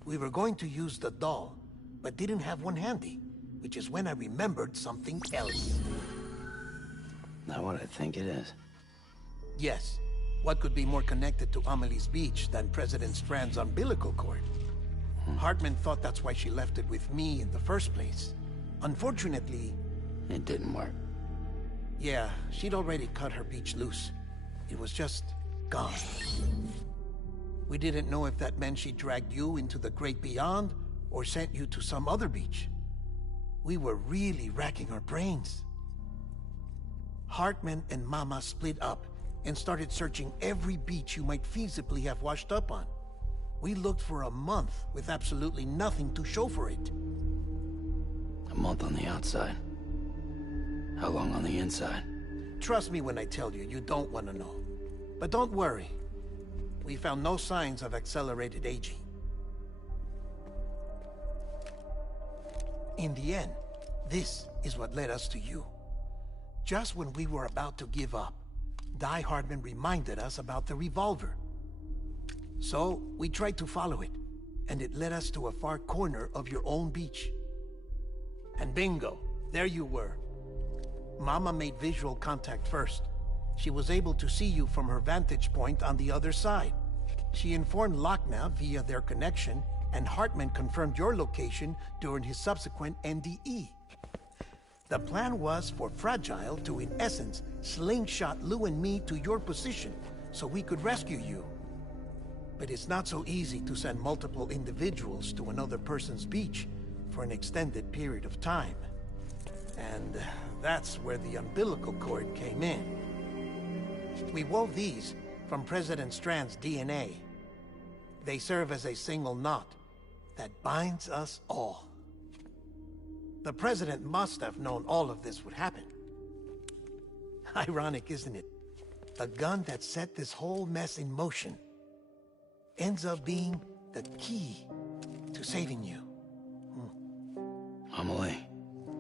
We were going to use the doll, but didn't have one handy, which is when I remembered something else. Not what I think it is. Yes. What could be more connected to Amelie's beach than President Strand's umbilical cord? Hartman thought that's why she left it with me in the first place. Unfortunately... It didn't work. Yeah, she'd already cut her beach loose. It was just gone. We didn't know if that meant she dragged you into the great beyond, or sent you to some other beach. We were really racking our brains. Hartman and Mama split up and started searching every beach you might feasibly have washed up on. We looked for a month with absolutely nothing to show for it. A month on the outside. How long on the inside? Trust me when I tell you, you don't want to know. But don't worry. We found no signs of accelerated aging. In the end, this is what led us to you. Just when we were about to give up, Die Hardman reminded us about the revolver. So, we tried to follow it, and it led us to a far corner of your own beach. And bingo, there you were. Mama made visual contact first. She was able to see you from her vantage point on the other side. She informed Lochner via their connection, and Hartman confirmed your location during his subsequent NDE. The plan was for Fragile to, in essence, slingshot Lou and me to your position so we could rescue you. But it's not so easy to send multiple individuals to another person's beach for an extended period of time. And that's where the umbilical cord came in. We wove these from President Strand's DNA. They serve as a single knot that binds us all. The President must have known all of this would happen. Ironic, isn't it? The gun that set this whole mess in motion ends up being the key to saving you. Amelie,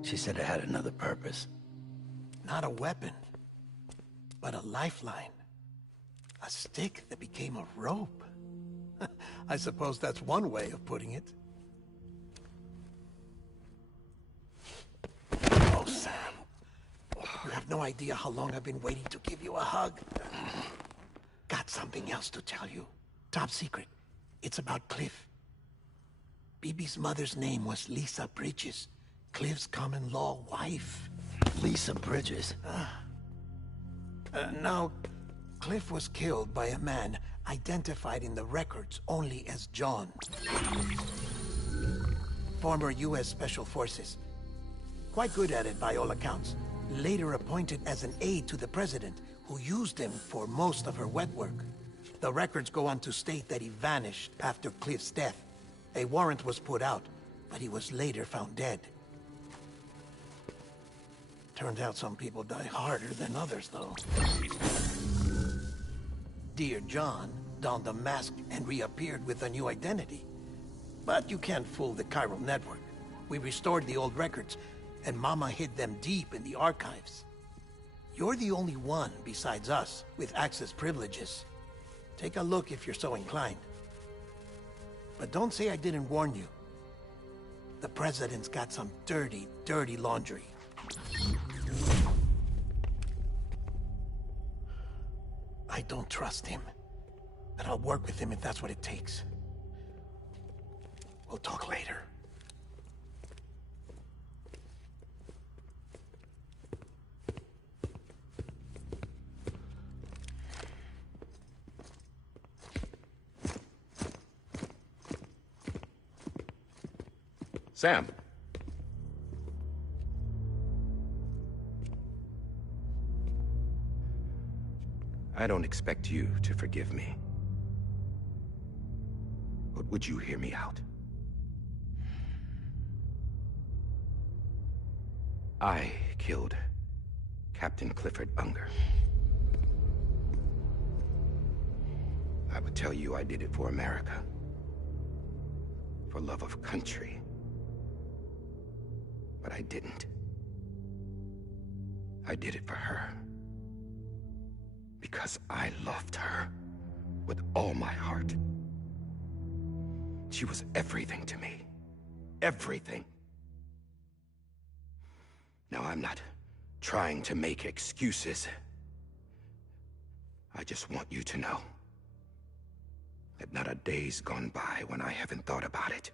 she said it had another purpose. Not a weapon, but a lifeline. A stick that became a rope. I suppose that's one way of putting it. Oh, Sam. You have no idea how long I've been waiting to give you a hug. Got something else to tell you. Top secret. It's about Cliff. Bibi's mother's name was Lisa Bridges, Cliff's common-law wife. Lisa Bridges? Now, Cliff was killed by a man identified in the records only as John. Former U.S. Special Forces. Quite good at it by all accounts. Later appointed as an aide to the president, who used him for most of her wet work. The records go on to state that he vanished after Cliff's death. A warrant was put out, but he was later found dead. Turns out some people die harder than others, though. Dear John donned a mask and reappeared with a new identity. But you can't fool the chiral network. We restored the old records, and Mama hid them deep in the archives. You're the only one, besides us, with access privileges. Take a look if you're so inclined. But don't say I didn't warn you. The President's got some dirty, dirty laundry. I don't trust him, but I'll work with him if that's what it takes. We'll talk later. Sam. I don't expect you to forgive me. But would you hear me out? I killed Captain Clifford Unger. I would tell you I did it for America. For love of country. But I didn't. I did it for her. Because I loved her with all my heart. She was everything to me. Everything. Now, I'm not trying to make excuses. I just want you to know that not a day's gone by when I haven't thought about it.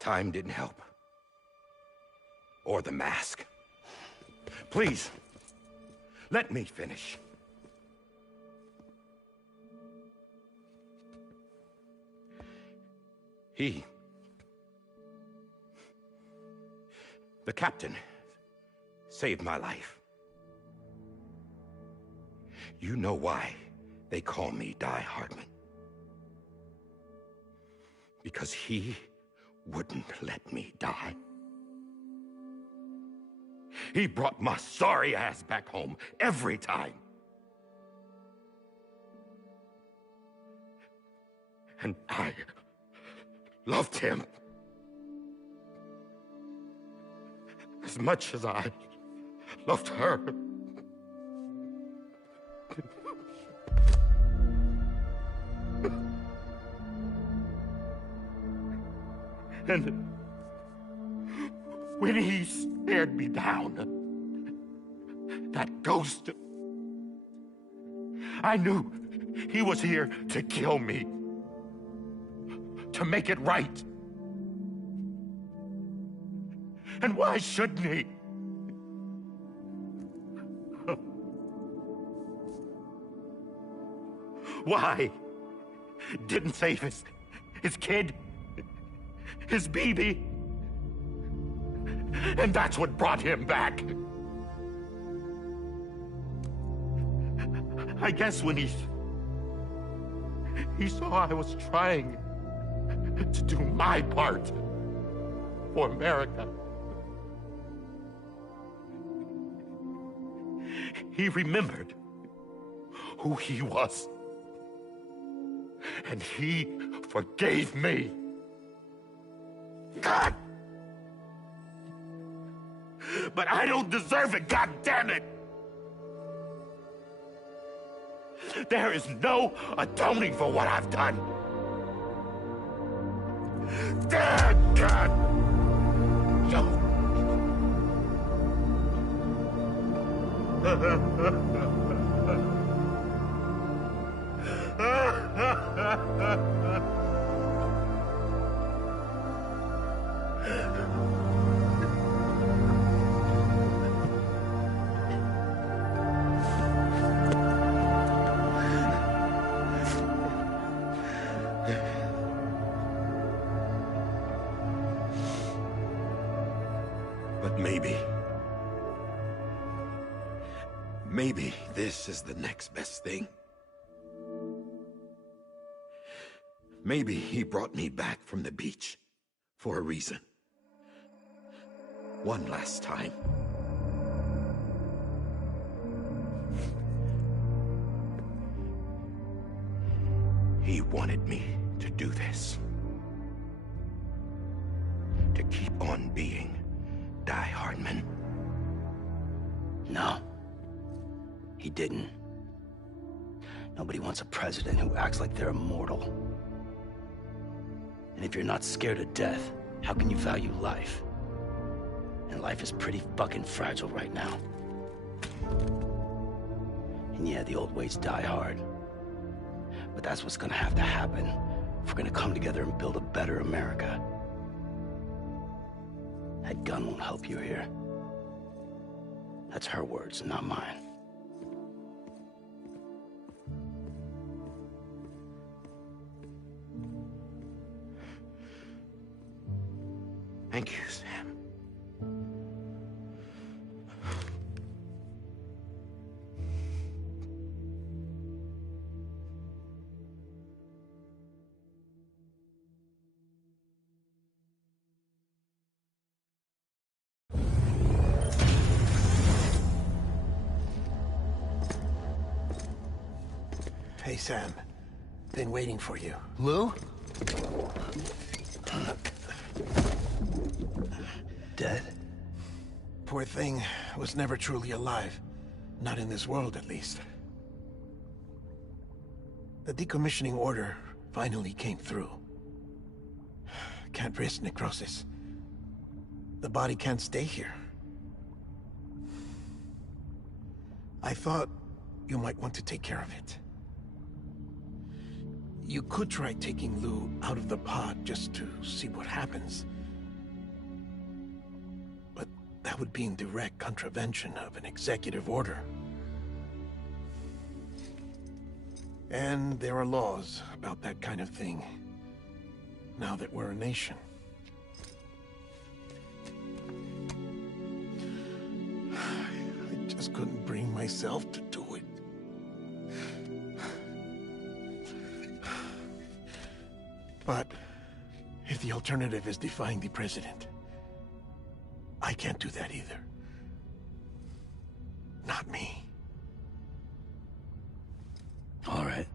Time didn't help. Or the mask. Please, let me finish. The captain, saved my life. You know why they call me Die Hardman. Because he wouldn't let me die. He brought my sorry ass back home every time. And I loved him as much as I loved her. And when he stared me down, that ghost, I knew he was here to kill me, to make it right. And why shouldn't he? Why? Didn't save his kid, his baby. And that's what brought him back. I guess when he saw I was trying to do my part for America, he remembered who he was. And he forgave me. God! But I don't deserve it, God damn it! There is no atoning for what I've done. Damn God! But maybe this is the next best thing. Maybe he brought me back from the beach for a reason. One last time. He wanted me to do this. To keep on being Die Hardman. No. He didn't. Nobody wants a president who acts like they're immortal. And if you're not scared of death, how can you value life? And life is pretty fucking fragile right now. And yeah, the old ways die hard. But that's what's gonna have to happen if we're gonna come together and build a better America. That gun won't help you here. That's her words, not mine. Thank you, Sam. Hey, Sam. Been waiting for you. Lou? Dead? Poor thing was never truly alive. Not in this world, at least. The decommissioning order finally came through. Can't risk necrosis. The body can't stay here. I thought you might want to take care of it. You could try taking Lou out of the pod just to see what happens. But that would be in direct contravention of an executive order. And there are laws about that kind of thing, now that we're a nation. I just couldn't bring myself to do it. But if the alternative is defying the president, I can't do that either. Not me. All right.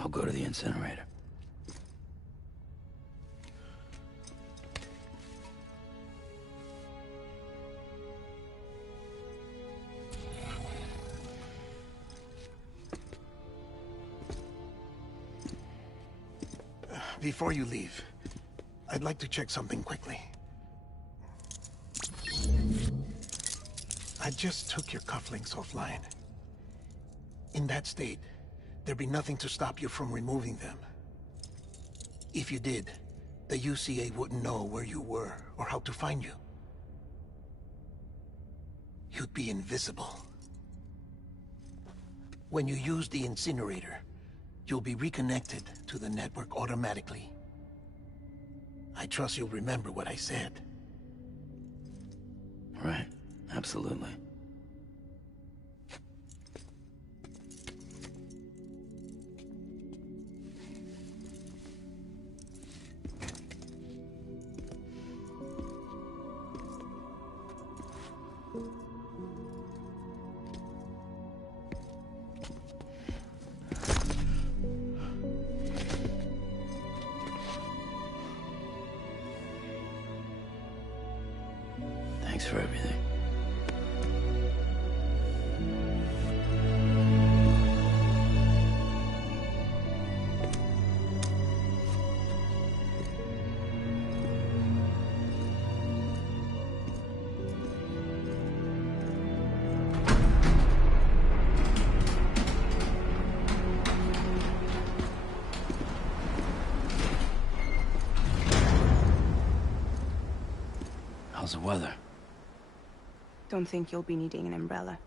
I'll go to the incinerator. Before you leave, I'd like to check something quickly. I just took your cufflinks offline. In that state, there'd be nothing to stop you from removing them. If you did, the UCA wouldn't know where you were or how to find you. You'd be invisible. When you use the incinerator, you'll be reconnected to the network automatically. I trust you'll remember what I said. Right. Absolutely. Thanks for everything. How's the weather? Don't think you'll be needing an umbrella.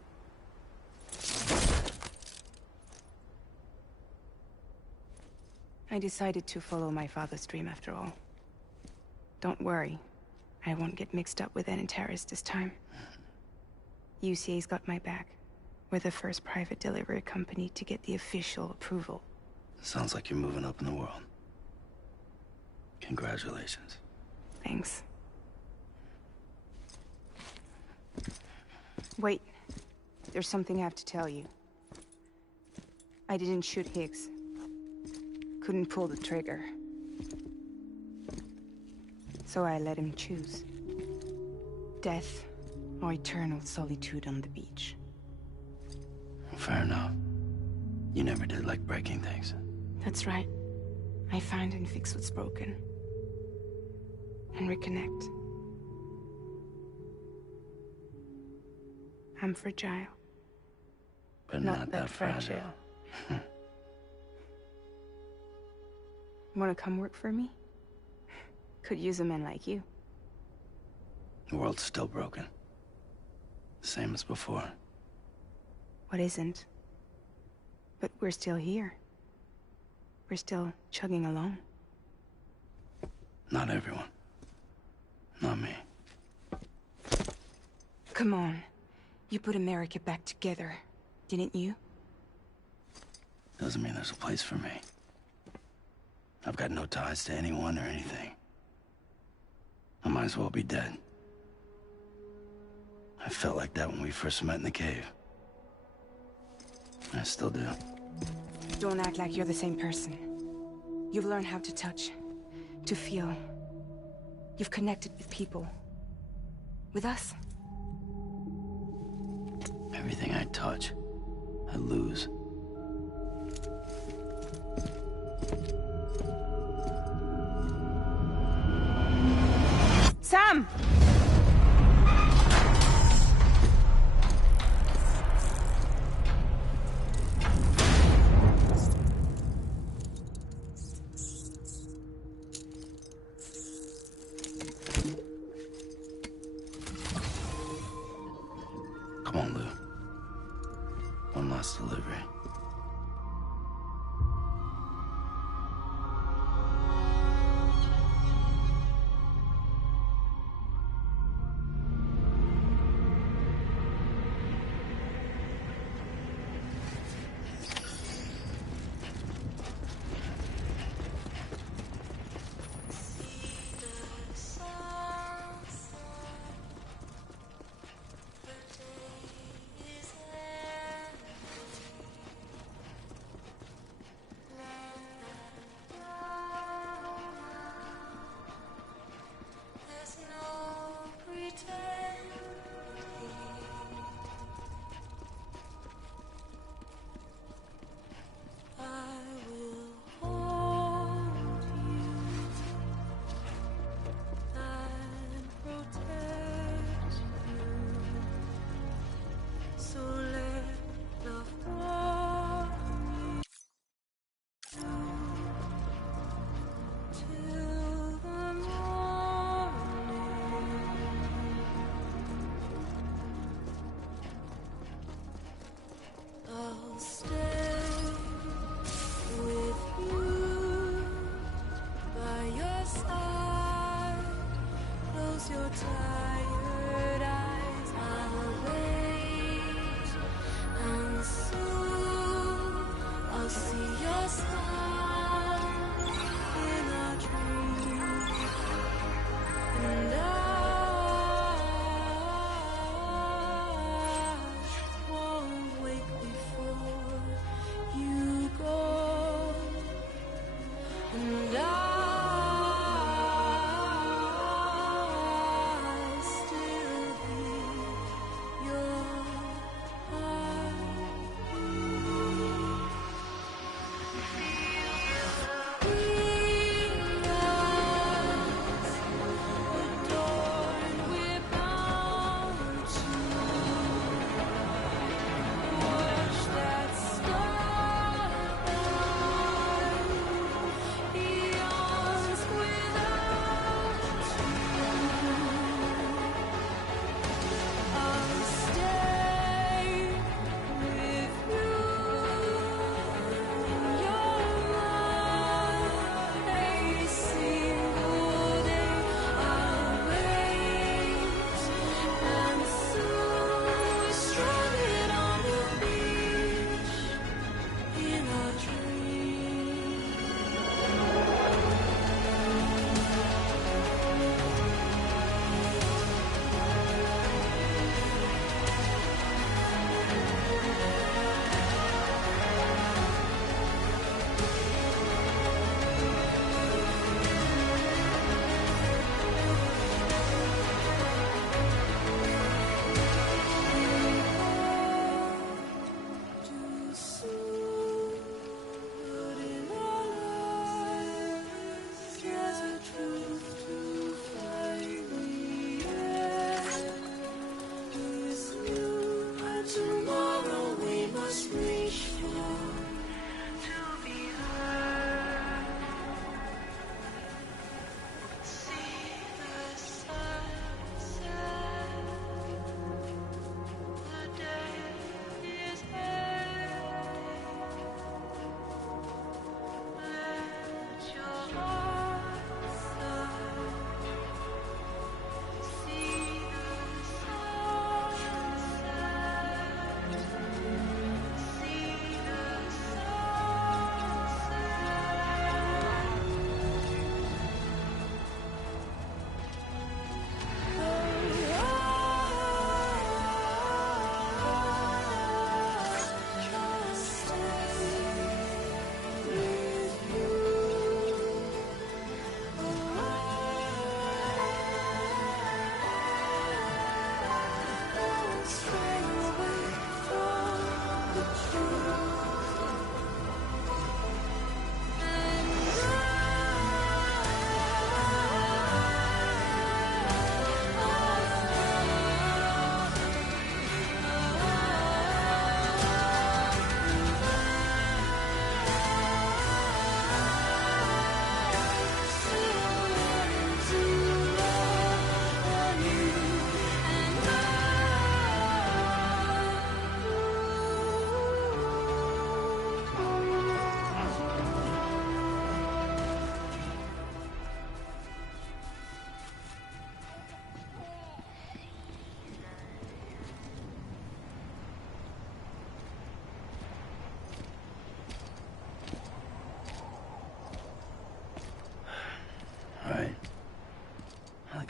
I decided to follow my father's dream after all. Don't worry. I won't get mixed up with any terrorists this time. UCA's got my back. We're the first private delivery company to get the official approval. Sounds like you're moving up in the world. Congratulations. Thanks. Wait. There's something I have to tell you. I didn't shoot Higgs. Couldn't pull the trigger. So I let him choose. Death or eternal solitude on the beach. Fair enough. You never did like breaking things. That's right. I find and fix what's broken. And reconnect. I'm fragile. But not that fragile. Wanna come work for me? Could use a man like you. The world's still broken. Same as before. What isn't? But we're still here. We're still chugging along. Not everyone. Not me. Come on. You put America back together, didn't you? Doesn't mean there's a place for me. I've got no ties to anyone or anything. I might as well be dead. I felt like that when we first met in the cave. I still do. Don't act like you're the same person. You've learned how to touch, to feel. You've connected with people. With us. Everything I touch, I lose. Sam! Come on, Lou. One last delivery.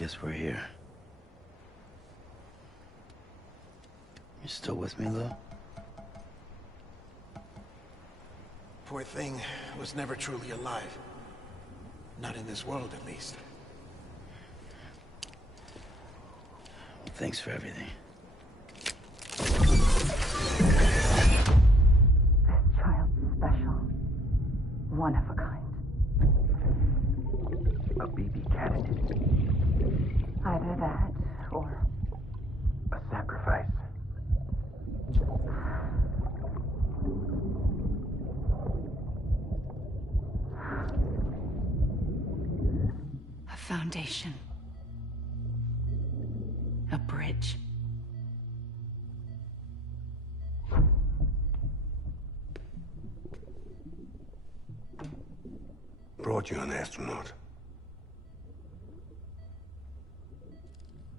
guess we're here. You still with me, Lou? Poor thing was never truly alive. Not in this world, at least. Thanks for everything. Child's special. One of a kind. A BB candidate. Either that, or... a sacrifice. A foundation. A bridge. Brought you an astronaut.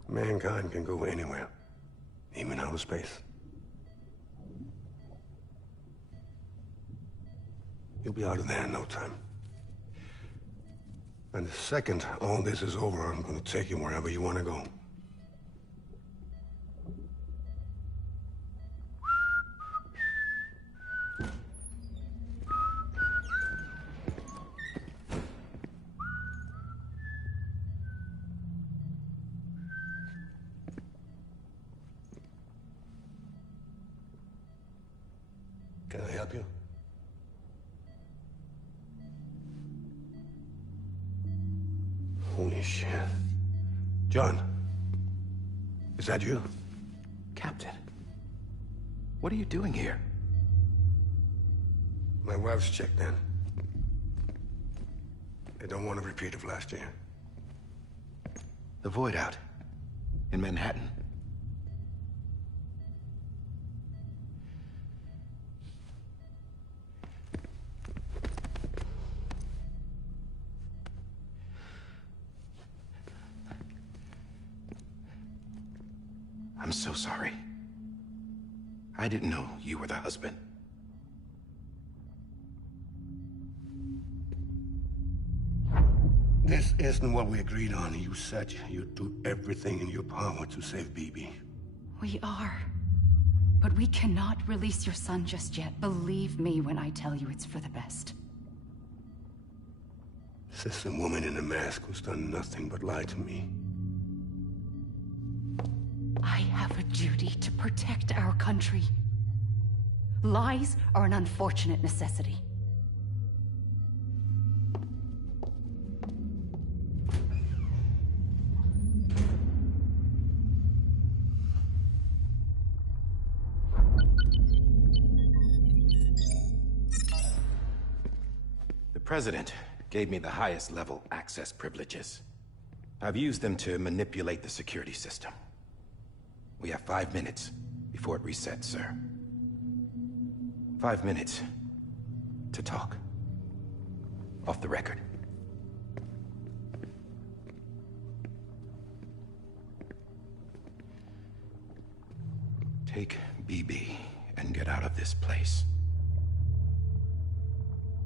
Mankind can go anywhere, even outer space. You'll be out of there in no time. And the second all this is over, I'm gonna take you wherever you want to go. Can I help you? Holy shit. John, is that you? Captain, what are you doing here? My wife's checked in. They don't want a repeat of last year. The Void out in Manhattan. I'm so sorry. I didn't know you were the husband. This isn't what we agreed on. You said you'd do everything in your power to save BB. We are. But we cannot release your son just yet. Believe me when I tell you it's for the best. This is a woman in a mask who's done nothing but lie to me. I have a duty to protect our country. Lies are an unfortunate necessity. The President gave me the highest level access privileges. I've used them to manipulate the security system. We have 5 minutes before it resets, sir. 5 minutes to talk. Off the record. Take BB and get out of this place.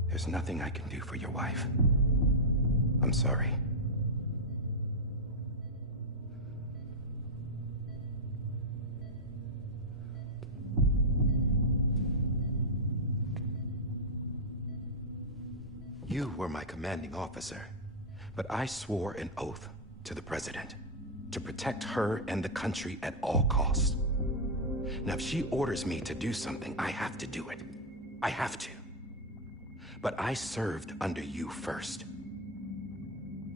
There's nothing I can do for your wife. I'm sorry. You were my commanding officer, but I swore an oath to the President to protect her and the country at all costs. Now, if she orders me to do something, I have to do it. I have to. But I served under you first.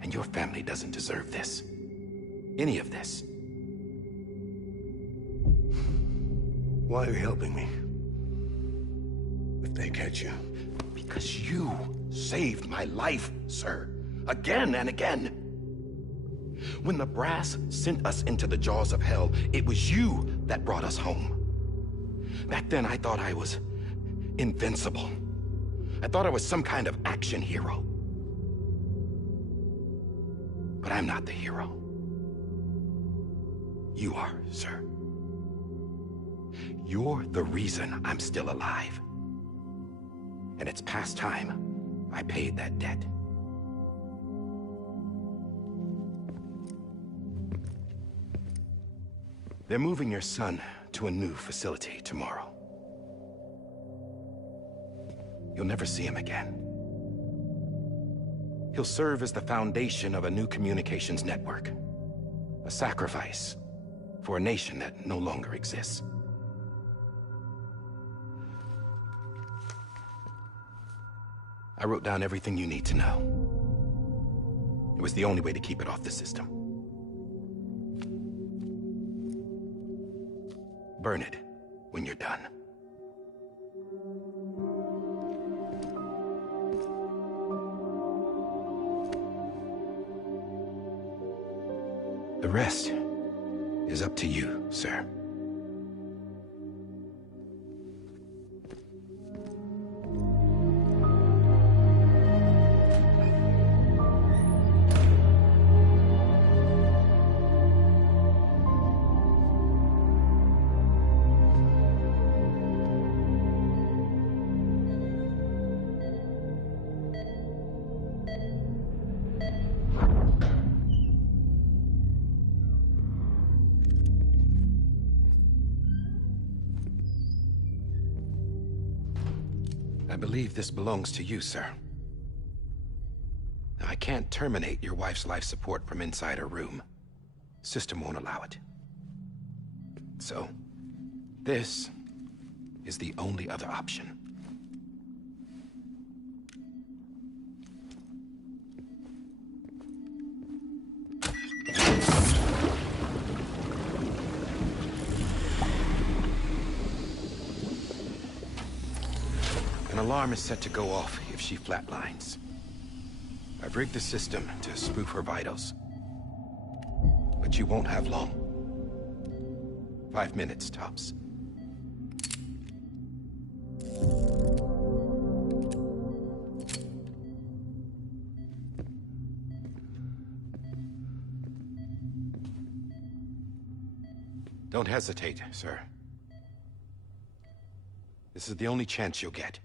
And your family doesn't deserve this. Any of this. Why are you helping me? If they catch you. Because you saved my life, sir. Again and again. When the brass sent us into the jaws of hell, it was you that brought us home. Back then, I thought I was invincible. I thought I was some kind of action hero. But I'm not the hero. You are, sir. You're the reason I'm still alive. And it's past time I paid that debt. They're moving your son to a new facility tomorrow. You'll never see him again. He'll serve as the foundation of a new communications network. A sacrifice for a nation that no longer exists. I wrote down everything you need to know. It was the only way to keep it off the system. Burn it when you're done. The rest is up to you, sir. I believe this belongs to you, sir. I can't terminate your wife's life support from inside her room. System won't allow it. So, this is the only other option. An alarm is set to go off if she flatlines. I've rigged the system to spoof her vitals. But you won't have long. 5 minutes, tops. Don't hesitate, sir. This is the only chance you'll get.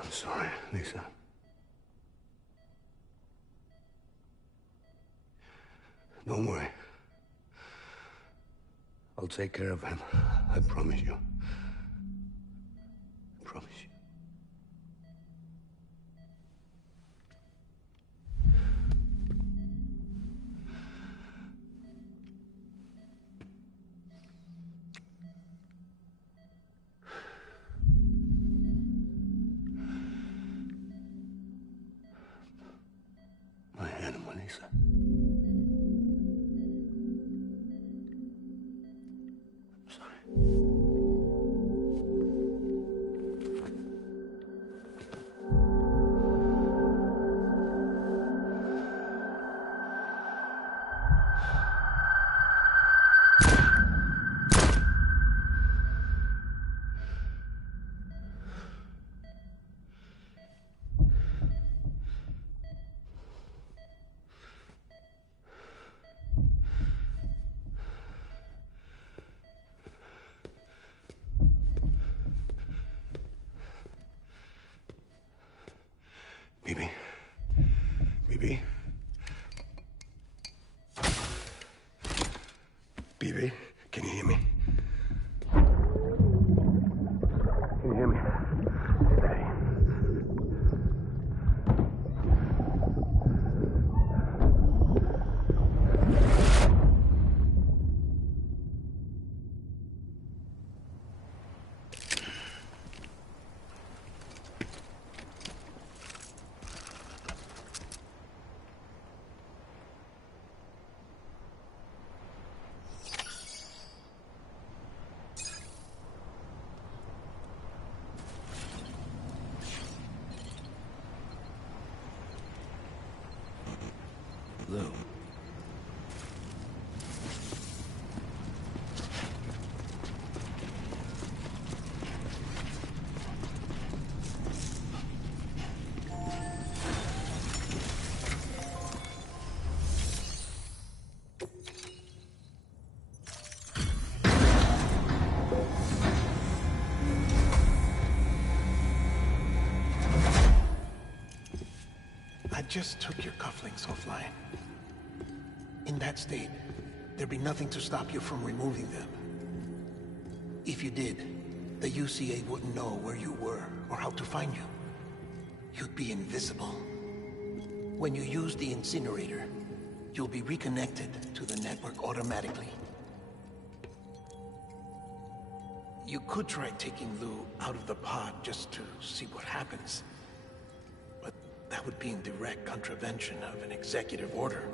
I'm sorry, Lisa. Don't worry. I'll take care of him. I promise you. I promise you. My animal, Lisa. I'm sorry. Bibi. Bibi. Bibi, can you hear me? Can you hear me? Steady. just took your cufflinks offline. In that state, there'd be nothing to stop you from removing them. If you did, the UCA wouldn't know where you were or how to find you. You'd be invisible. When you use the incinerator, you'll be reconnected to the network automatically. You could try taking Lou out of the pod just to see what happens. But that would be in direct contravention of an executive order.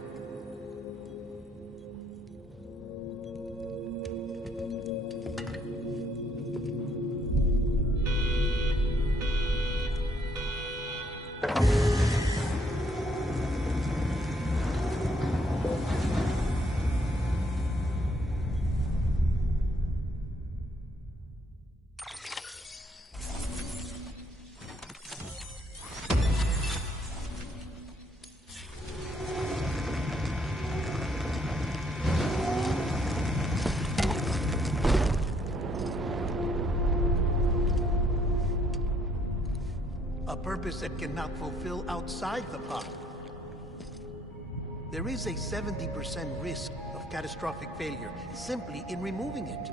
A purpose that cannot fulfill outside the pod. There is a 70% risk of catastrophic failure simply in removing it.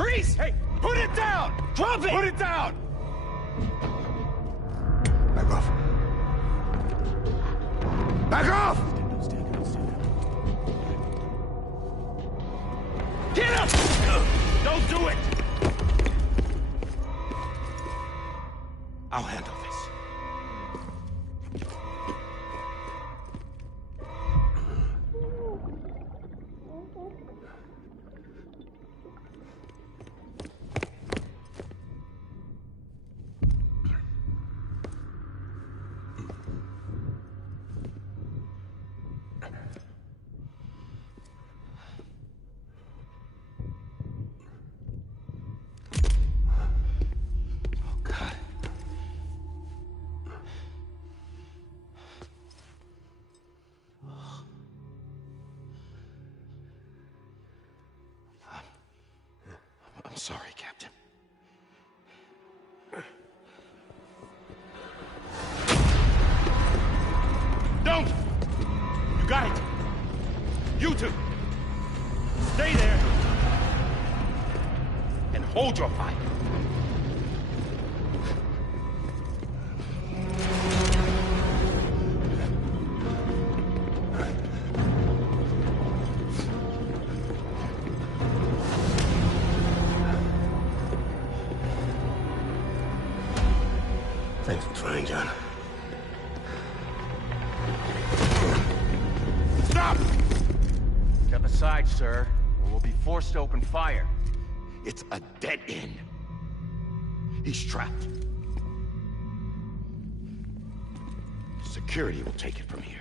Freeze! Hey, put it down! Drop it! Put it down! Back off. Back off! Get up! Don't do it! I'll handle this. I'm sorry, Captain. Don't! You got it! You two! hold your fire. Thanks for trying, John. Stop! Step aside, sir, or we'll be forced to open fire. It's a dead end. He's trapped. Security will take it from here.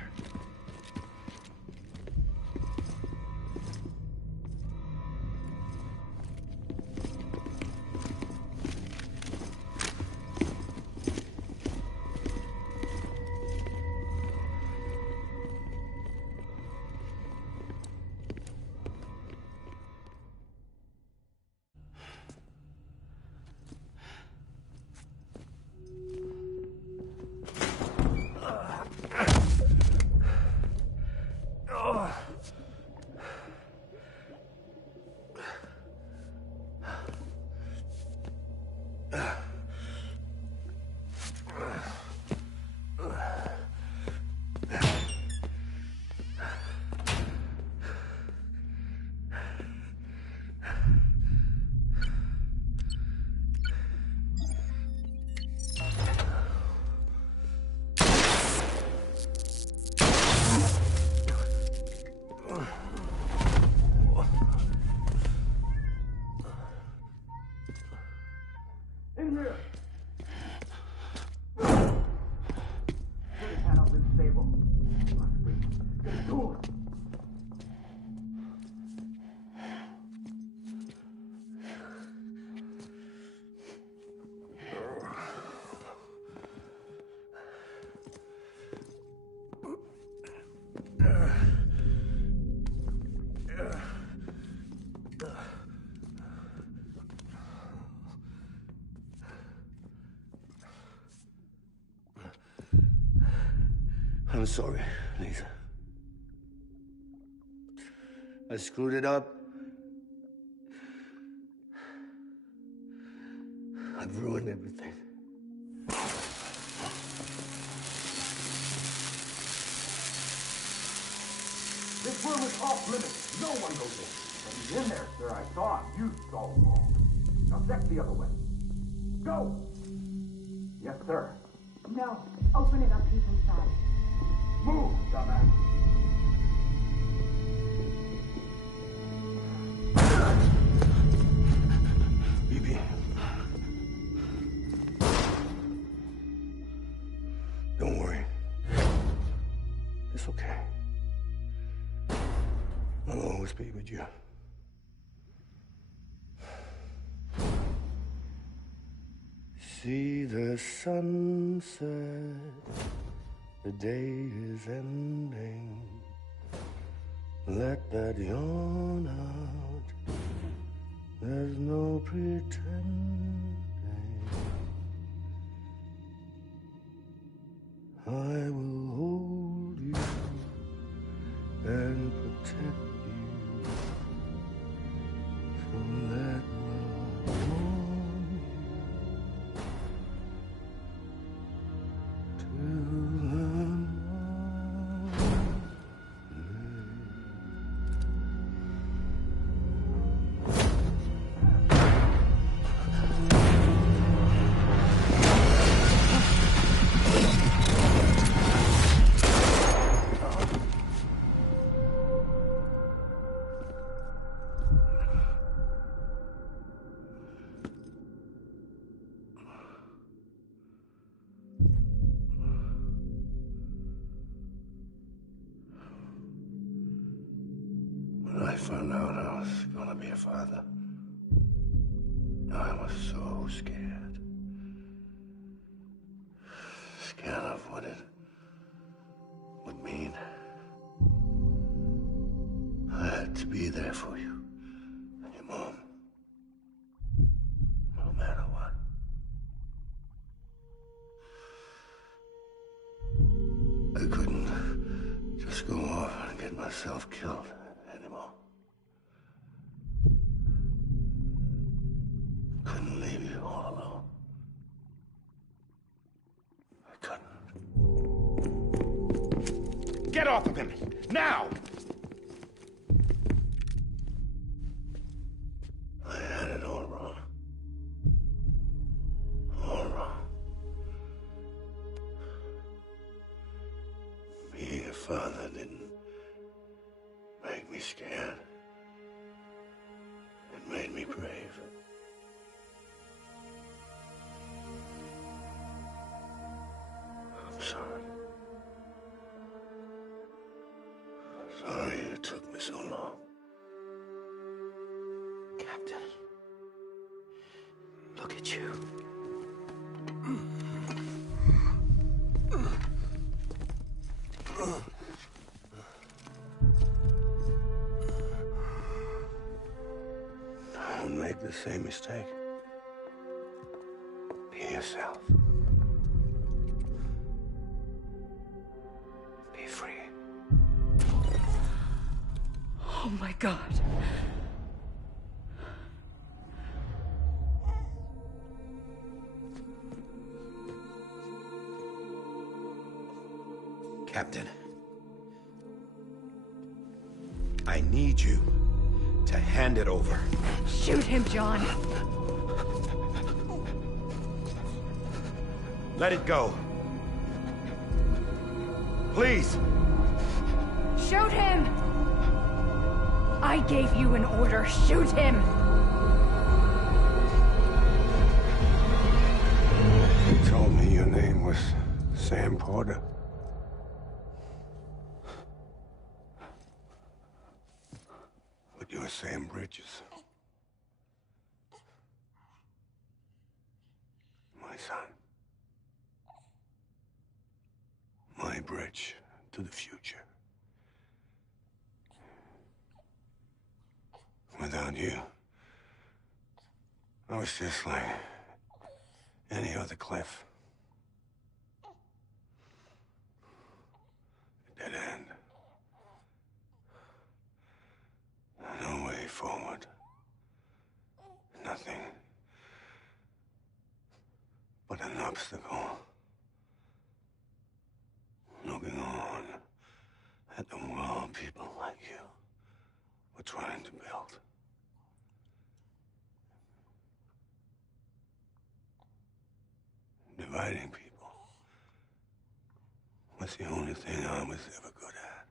In here! Put his hand up in the stable. Must be. Get to it! I'm sorry, Lisa. I screwed it up. I've ruined everything. This room is off limits. No one goes in. But he's in there, sir. I saw him. You saw him all. Now check the other way. Go! Yes, sir. No. Open it up. He's inside. Move, dumbass. Bibi. Don't worry. It's okay. I'll always be with you. See the sunset. The day is ending. Let that yawn out. There's no pretending. I will hold you and protect you. So let love warm you till the When I found out I was gonna be a father, I was so scared. Scared of what it would mean. I had to be there for you and your mom. No matter what. I couldn't just go off and get myself killed anymore. Get off of him! Now! I had it all wrong. All wrong. Being a father didn't make me scared. It made me brave. I'm sorry. Sorry it took me so long. Captain. Look at you. Don't make the same mistake. Be yourself. Be free. Oh my God. Captain. I need you to hand it over. Shoot him, John. Let it go. Please. Shoot him! I gave you an order. Shoot him! You told me your name was Sam Porter. But you're Sam Bridges. My son. My bridge to the future. Without you, I was just like any other Cliff. A dead end. No way forward. Nothing but an obstacle. Looking on at the world people like you were trying to build. Dividing people was the only thing I was ever good at.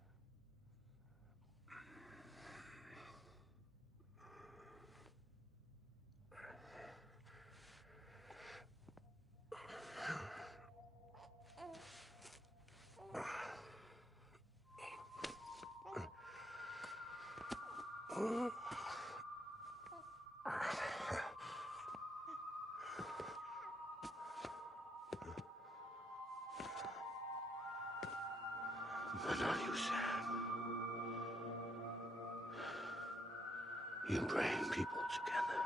But not you, Sam. You bring people together.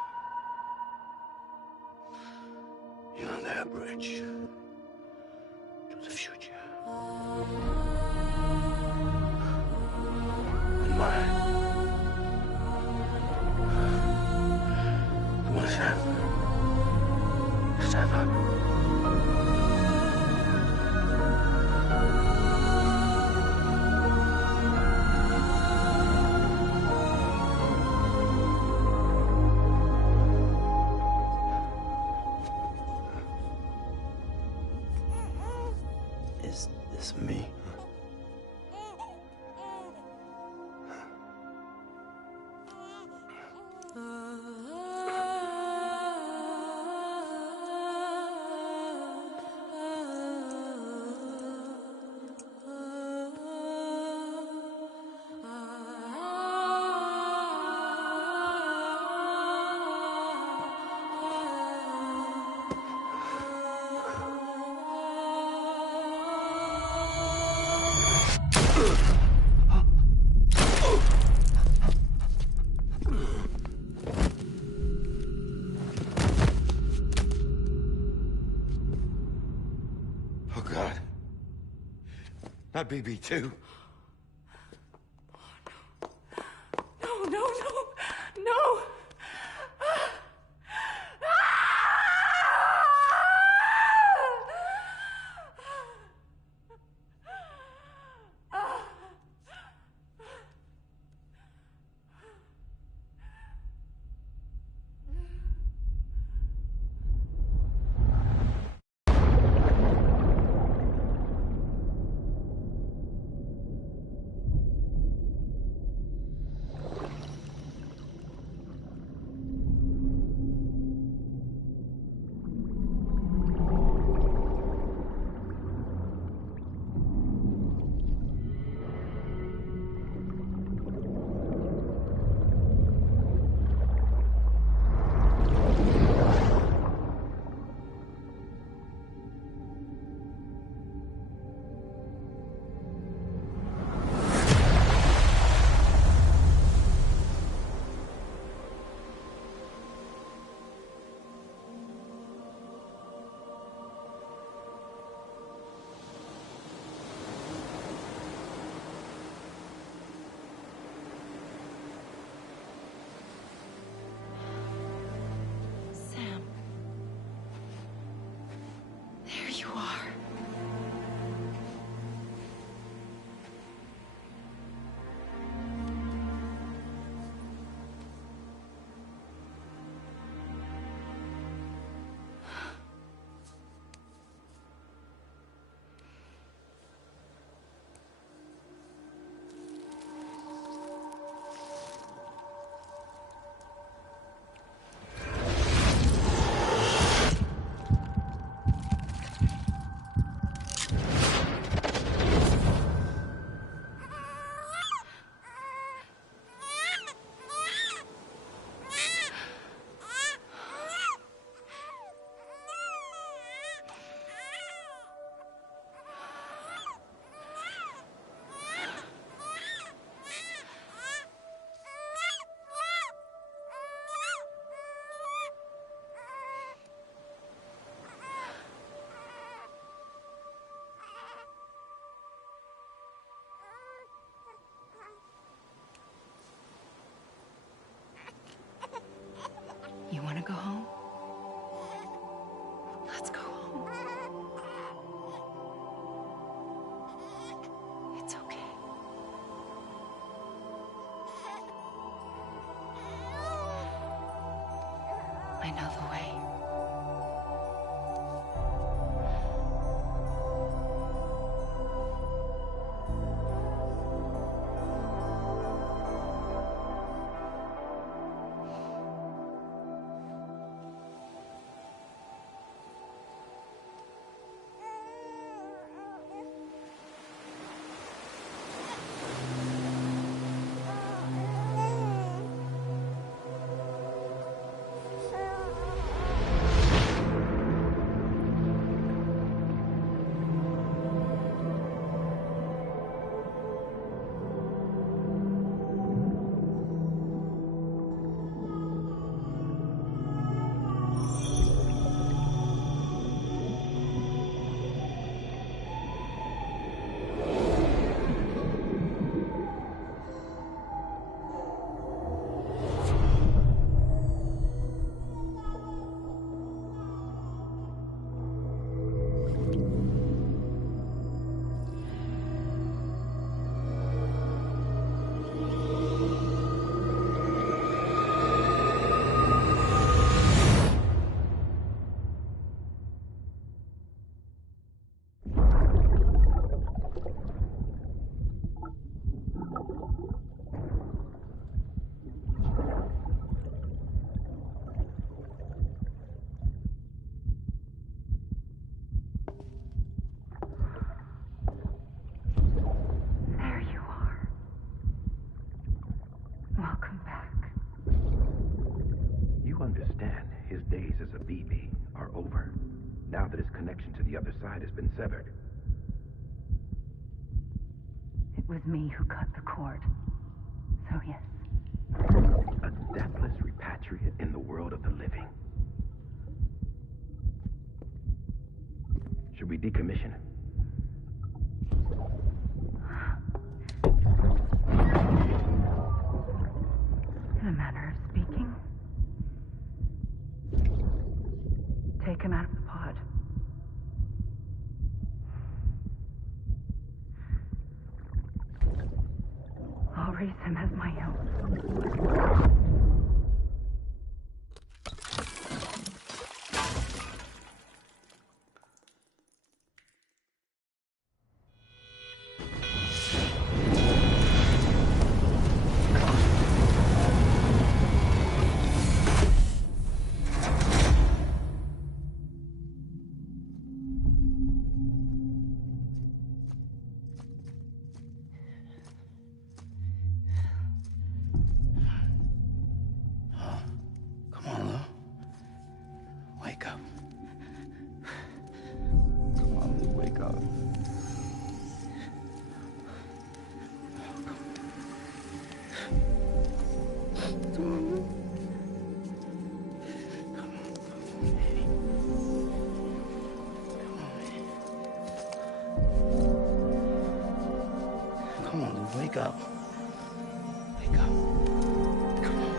You're their bridge to the future. And mine. Come on, Sam. Stand up. Is this me? Oh, God. Not BB2. No, no, no, no! yourself away. Understand, his days as a BB are over, now that his connection to the other side has been severed. It was me who cut the cord. So yes. A deathless repatriate in the world of the living. Should we decommission him? In a manner of speaking. Take him out of the pod. I'll raise him as my own. Come on, Lou, wake up. Wake up. Come on.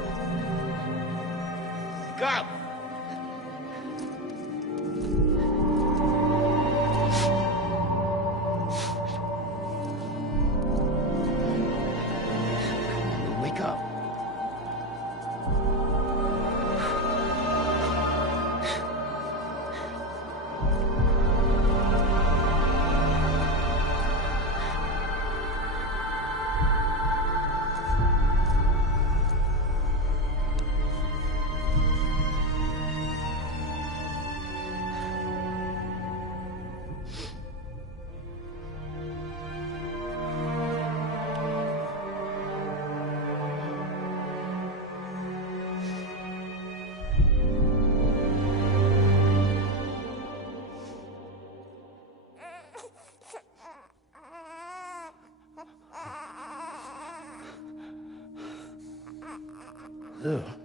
Wake up! Wake up. Lou.